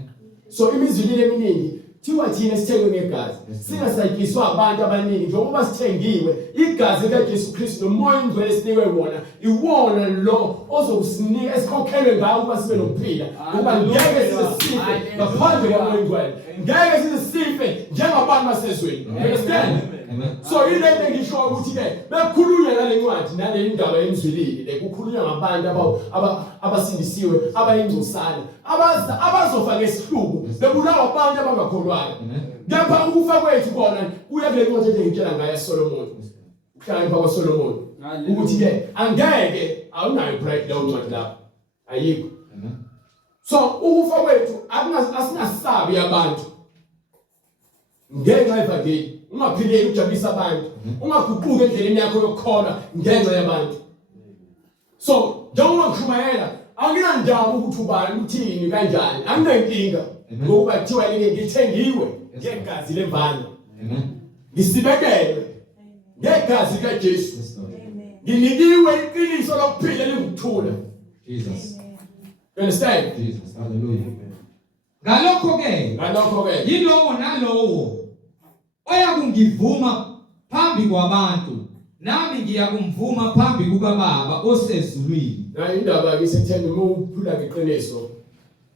So imizwilili eminingi thiwa thina sithengwe ngegazi. Singasayikiswa abantu abaningi njengoba sithengiwe igazi likaJesu Kristu nomoya ongcwele sinikwe wona iwona lo ozokusinika esikhokhelwe ngawo ukuba sibe nokuphila. Ngoba ngeke sife ngaphandle komoya ongcwele. Ngeke sife njengabantu basezweni. Understand? So ile nto ngisho ukuthi ke bekhulunywa ngale ncwadi nale indaba yemizwilili le kukhulunywa ngabantu abasindisiwe abayingcosana abazofa ngesihluku bebulawa abantu abangakholwayo. Ngapha ukufa kwethu kona kuya kule ncwadi engitshela ngayo Solomon. Ukuhlakanipha kwaSolomon ukuthi ke angeke awunayo breakdown ncwadi lapho ayikho. So ukufa kwethu asinasabi abantu ngenxa yevangeli. Ungaphileli ukujabulisa abantu, ungaguquki endleleni yakho yokukholwa ngenxa yabantu. So njengoba ngishumayela anginandaba ukuthi ubani uthini kanjani, anginenkinga ngokuba kuthiwa yini ngithengiwe ngegazi lemvana. Ngisibekelwe ngegazi likaJesu. Nginikiwe iqiniso lokuphila elikuthula. Jesus. You understand? Jesus. Hallelujah. Ngalokho ke yilowo nalowo oyakungivuma phambi kwabantu nami ngiyakumvuma phambi kukaBaba osezulwini. Na indaba ke sethemba uma uphula ngeqiniso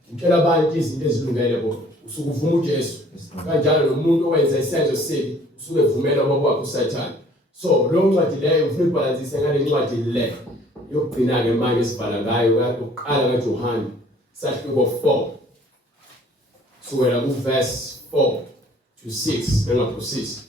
ngitshela abantu izinto ezilungele bo usuke uvuma uJesu kanjalo nomuntu owenza isenzo sibi usuke evumela okwakho uSathane. So lo ncwadi leyo ufuna ukubalansisa ngale ncwadi le yokugcina ke manje esibhala ngayo uqala kaJohane sahluko 4 kusukela ku verse 4 to 6 bengaphosisi.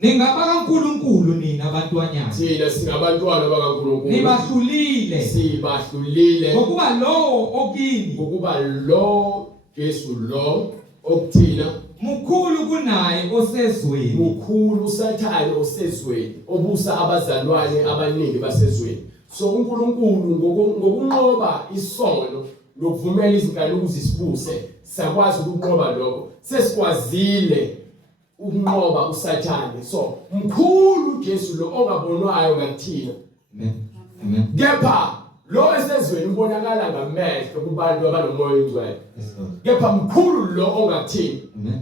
NingabaNkulunkulu nina bantwanyana. Thina singabantwana bakaNkulunkulu. Nibahlulile ngokuba lo Jesu lo okuthina mukhulu kunaye osezweni. Mukhulu uSathane osezweni obusa abazalwane abaningi basezweni. So uNkulunkulu ngokunqoba isono lokuvumela izingane ukuthi sibuse sakwazi ukunqoba lokho. Sesikwazile ukunqoba uSathane. So mkhulu Jesu lo ongabonwayo ngathina. Amen. Kepha lo esezweni ubonakala ngamehlo kubantu abanomoya ongcwele. Kepha mkhulu lo ongathini. Amen.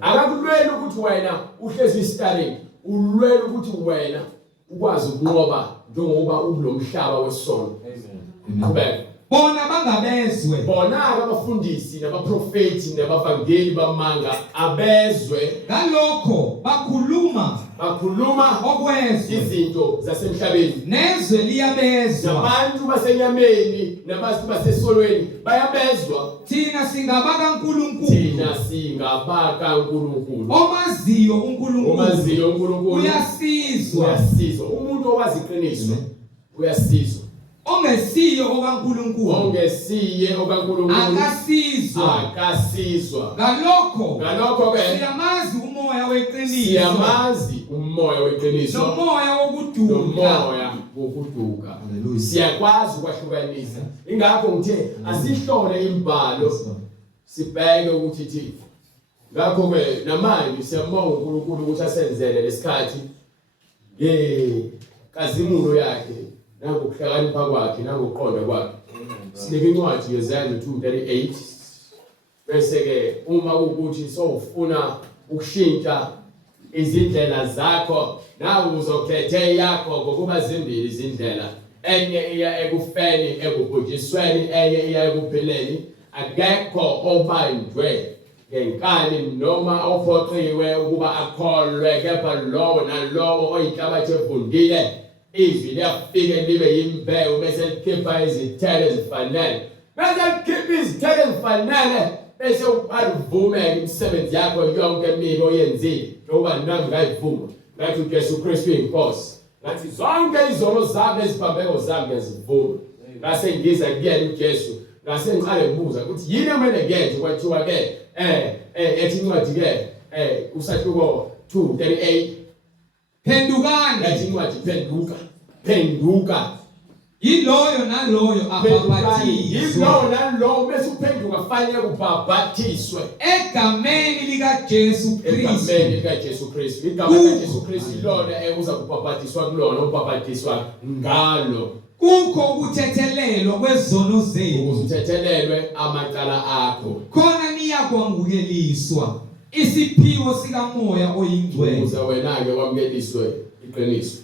Akakulwela ukuthi wena uhlezi istarring, ulwela ukuthi wena ukwazi ukunqoba njengoba ukulomhlaba wesono. Amen. Qhubeka. bona bangabezwe bona abafundisi nabaprofeti nabavangeli bamanga abezwe ngalokho bakhuluma okwezwe izinto zasemhlabeni nezwe liyabezwa nabantu basenyameni nabantu basesolweni bayabezwa thina singabakaNkulunkulu omaziyo uNkulunkulu uyasizwa umuntu owazi iqiniso uyasizwa ongesiyo okaNkulunkulu akasizwa ngalokho ke siyamazi umoya weqiniso nomoya wokuduka siyakwazi ukwahlukanisa ingakho ngithe asihlole imbalo sibheke ukuthi thina ngakho ke namanje siyabonga uNkulunkulu ukuthi asenzele lesikhathi kazimulo yakhe nangokuhlakanipha kwakhe nangokuqonda kwakhe sinika incwadi yeZayo 2:38 bese ke uma ukuthi sowufuna ukushintsha izindlela zakho nawe uzokhethe yakho ngokuba zimbili izindlela enye iya ekufeni ekubhujisweni enye iya ekuphileni akekho obanjwe ngenkani noma ophoqiwe ukuba akholwe kepha lowo nalowo oyinhlabathi evundile izwi liyafike libe yimbewu bese likhipha izithelo ezifanele bese upharuvume imisebenzi yakho yonke emibi oyenzile ngoba nami ngayivuma ngathi uJesu Kristu inkosi ngathi zonke izono zami nezibambeko zami ngiyazivuma ngase ngiza kuyena uJesu ngase ngiqale ngibuza ukuthi yini ekumele ngenze kwathiwa ke ethi incwadi ke usahluko 2:38 phendukani ethi incwadi phenduka yiloyo naloyo abhabhathizwe bese uphenduka kufanele ubhabhathiswe egameni likaJesu Kristu igama likaJesu Kristu lona ekuza kubhabhathiswa kulona ubhabhathiswa ngalo kukho ukuthethelelwa kwezono zenu uzuthethelelwe amacala akho khona niyakwamukeliswa isiphiwo sikamoya oyingcwele ukuze wena ke wamukeliswe iqiniso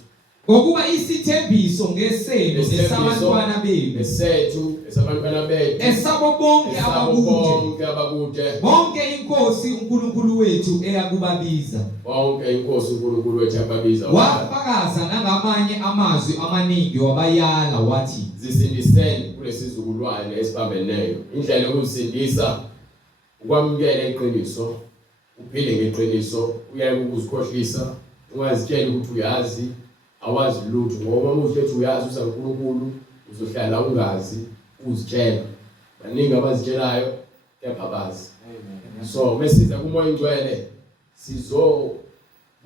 ngokuba isithembiso ngeseno esabantwana benu esabantwana bethu esabo bonke abakude bonke inkosi uNkulunkulu wethu eyakubabiza wafakaza nangamanye amazwi amaningi wabayala wathi zisindiseni kulesizukulwane esibambeneyo indlela yokusindisa ukwamukela iqiniso uphile ngeqiniso uyaye ukuzikhohlisa ungazitshela ukuthi uyazi awazi lutho ngoba umuntu ethi uyazi usaNkulunkulu uzohlala ungazi uzitshela baningi abazitshelayo kepha abazi so mesiza kumoya ingcwele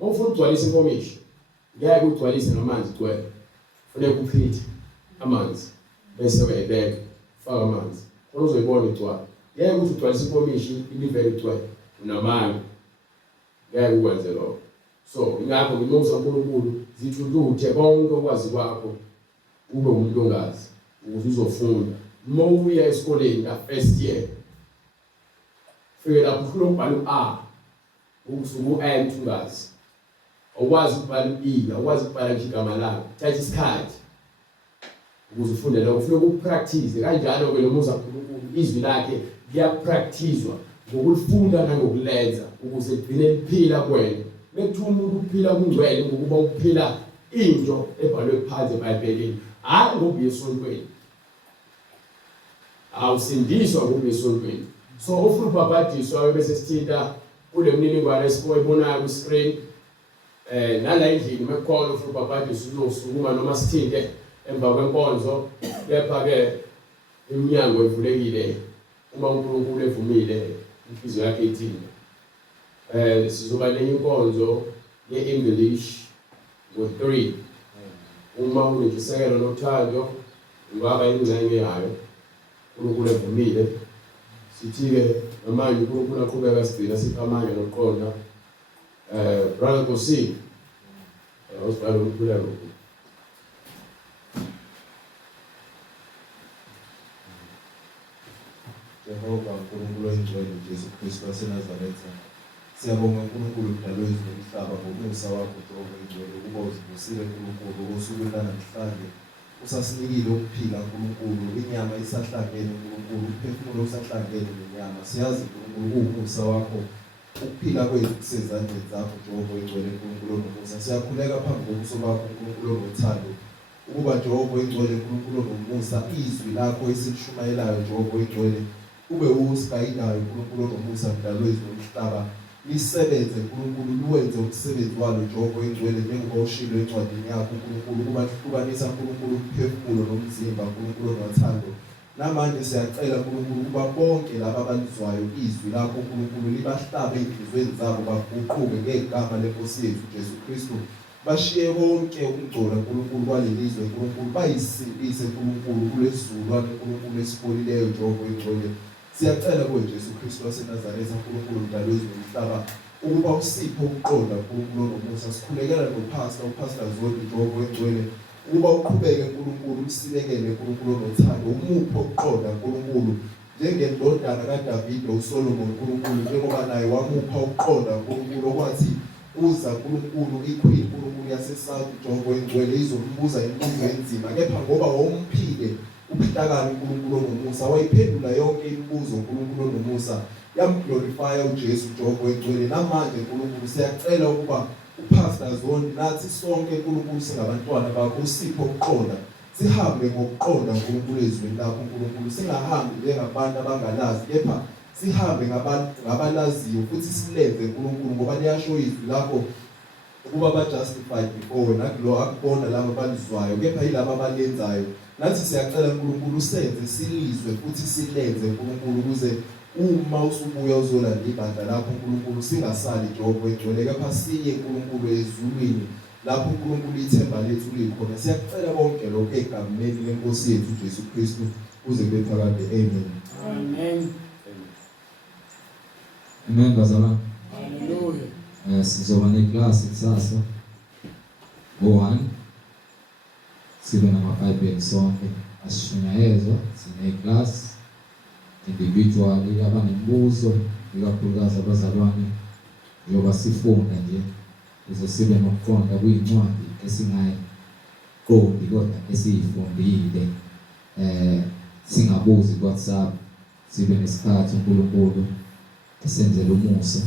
ufuna ukugcwalisa inkomishi ngeke ugcwalise ngamanzi gcwele kufanele kuphithe amanzi bese uyibeka faka amanzi khona uzoyibona igcwala ngeke ukuthi ugcwalise inkomishi ilivele igcwele unamanga ngeke ukwenze lokho so ingakho nginoza uNkulunkulu zithuluthe konke okwazi kwakho ube umuntu ongazi ukuze uzofunda uma uya esikoleni ka first year fike lapho ufuna ukubhala u-A ukusuka u-N ungazi awukwazi ukubhala u-E awukwazi ukubhala igama lakho thatha isikhathi ukuze ufunde lokho ufuna ukupractice kanjalo ke nomuza uNkulunkulu izwi lakhe liyapracticewa ngokulifunda nangokulenza ukuze ligcine liphila kwena bethu umuntu uphila kungcwele ngokuba uphila into ebhalwe phansi eBhayibhelini hayi ngoba yesontweni awusindiswa ngoba yesontweni so ufuna ubhabhadiswa bese sithinta kule mniningwane esibonayo ku screen nala endlini mekukhona ufuna ubhabhadiswa uzosukuma noma sithinte emva kwenkonzo kepha ke iminyango ivulekile uma uNkulunkulu evumile inhliziyo yakhe ithini sizoba nenkonzo ye-English ngo-3 uma unentshisekelo nothando ungaba ingxenye yayo uNkulunkulu evumile sithi-ke namanje uNkulunkulu aqhubeka sigcina sipha amandla nokuqonda brother Nkosi usibhala umkhuleko Jehova uNkulunkulu oyingcwele uJesu Kristu waseNazaretha siyabonga uNkulunkulu mdalo wezulu nomhlaba ngomusa wakho Jehova ingcwele ukuba uzivusile uNkulunkulu osukwini lanamhlanje usasinikile ukuphila uNkulunkulu, inyama isahlangene uNkulunkulu, uphefumulo usahlangene nenyama. Siyazi uNkulunkulu umusa wakho, ukuphila kwethu kusezandleni zakho Jehova oyingcwele uNkulunkulu onomusa. Siyakhuleka phambi kobuso bakho uNkulunkulu onothando, ukuba Jehova oyingcwele uNkulunkulu onomusa, izwi lakho esilishumayelayo Jehova oyingcwele ube usigayidayo uNkulunkulu onomusa, mdali wezulu nomhlaba, lisebenze uNkulunkulu, luwenze umsebenzi walo Jehova oyingcwele njengoba ushilo encwadini yakho uNkulunkulu, ukuba hlukanisa uNkulunkulu umphefumulo nomzimba uNkulunkulu onothando. Namanje siyacela uNkulunkulu ukuba bonke laba abalizwayo izwi lakho uNkulunkulu libahlabe ezinhlizweni zabo, baguquke ngegama leNkosi yethu Jesu Kristu, bashiye konke ukungcola uNkulunkulu kwalelizwe uNkulunkulu, bayisindise uNkulunkulu kulesizulwane uNkulunkulu esipholileyo Jehova oyingcwele. Siyacela kuwe Jesu Kristu waseNazaretha uNkulunkulu mdali wezulu nomhlaba, ukuba usipho ukuqonda uNkulunkulu onomusa. Sikhulekela upastor Zondi Jehova oyingcwele, ukuba uqhubeke uNkulunkulu, umsibekele uNkulunkulu onothando, umupho ukuqonda uNkulunkulu njengendodana kaDavide uSolomon uNkulunkulu, njengoba naye wamupha ukuqonda uNkulunkulu, okwathi uza uNkulunkulu iqueen uNkulunkulu yaseSouth Jehova oyingcwele izombuza imibuzo enzima, kepha ngoba wawumphile ubuhlakani uNkulunkulu onomusa, wayiphendula yonke imibuzo uNkulunkulu onomusa, yamglorify uJesu Jehova oyingcwele. Namanje uNkulunkulu siyacela ukuba upastor Zondi nathi sonke uNkulunkulu singabantwana bakho usipho ukuqonda, sihambe ngokuqonda uNkulunkulu ezweni lakho uNkulunkulu, singahambi njengabantu abangalazi, kepha sihambe ngabalaziyo futhi silenze uNkulunkulu, ngoba liyasho izwi lakho ukuba ba-justified before nakulo akubona laba abalizwayo, kepha yilaba abalenzayo. Nathi siyacela uNkulunkulu usenze silizwe futhi silenze uNkulunkulu, ukuze uma usubuya uzolanda ibandla lakho uNkulunkulu singasali Jehova oyingcwele, kepha siye uNkulunkulu ezulwini lapho uNkulunkulu ithemba lethu likhona. Siyacela konke lokho egameni leNkosi yethu Jesu Kristu kuze kube phakade. Amen. Amen. Amen bazalwane. Hallelujah. Sizoba neklasi kusasa ngo-1, sibe namabhayibheli sonke asishunyayezwa, sineklasi individually, abanemibuzo ikakhulukazi abazalwane, njengoba sifunda nje ukuze sibe nokuqonda kwincwadi esingayiqondi kodwa esiyifundile, singabuzi kuWhatsApp, sibe nesikhathi uNkulunkulu esenzele umusa.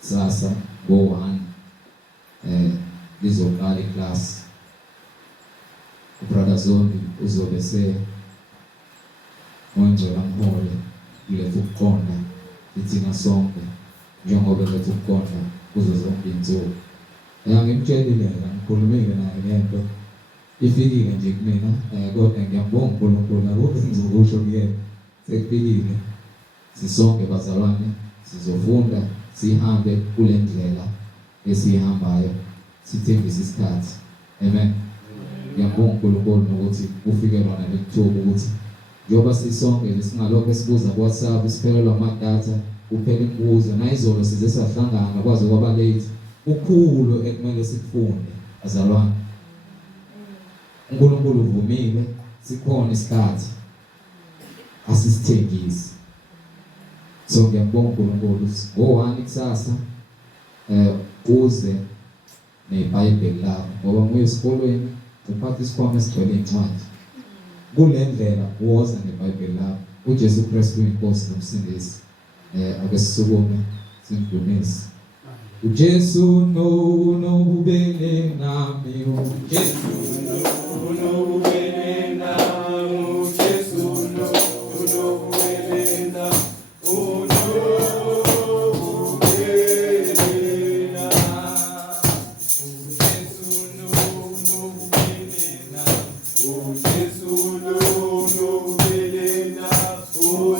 Sasa ngo-1 lizoqala iklasi, ubrother Zondi uzobe ngongcwele amhole kuletha ukuqonda ithina sonke njengoba letha ukuqonda kuzo zonke insuku. Ngimtshelile ngikhulumile naye lento ifikile nje kumina, kodwa ngiyambonga uNkulunkulu akukho engizokusho kuyena, sekufikile. Sisonke bazalwane sizofunda, sihambe kule ndlela esihambayo, sithembise isikhathi. Amen. Ngiyambonga uNkulunkulu nokuthi ufikelwa nalelithuba ukuthi njengoba sisonke singalokho esibuza kuWhatsApp, siphelelwa amadatha, kuphela imibuzo, nayizolo size sahlangana kwaze kwaba late. Ukhulu ekumele sikufunde bazalwane. uNkulunkulu uvumile, sikhona isikhathi, asisithengisi. So ngiyabonga uNkulunkulu ngo-1 kusasa uze neBhayibheli lakho, ngoba nguye esikolweni uphatha isikhwama esigcwele incwadi. Kule ndlela woza neBhayibheli lakho, uJesu Kristu uyiNkosi nomsindisi. Ake sisukume simdumise. uJesu nobubele nami, uJesu nobubele nami, uJesu nobubele nami, Oh,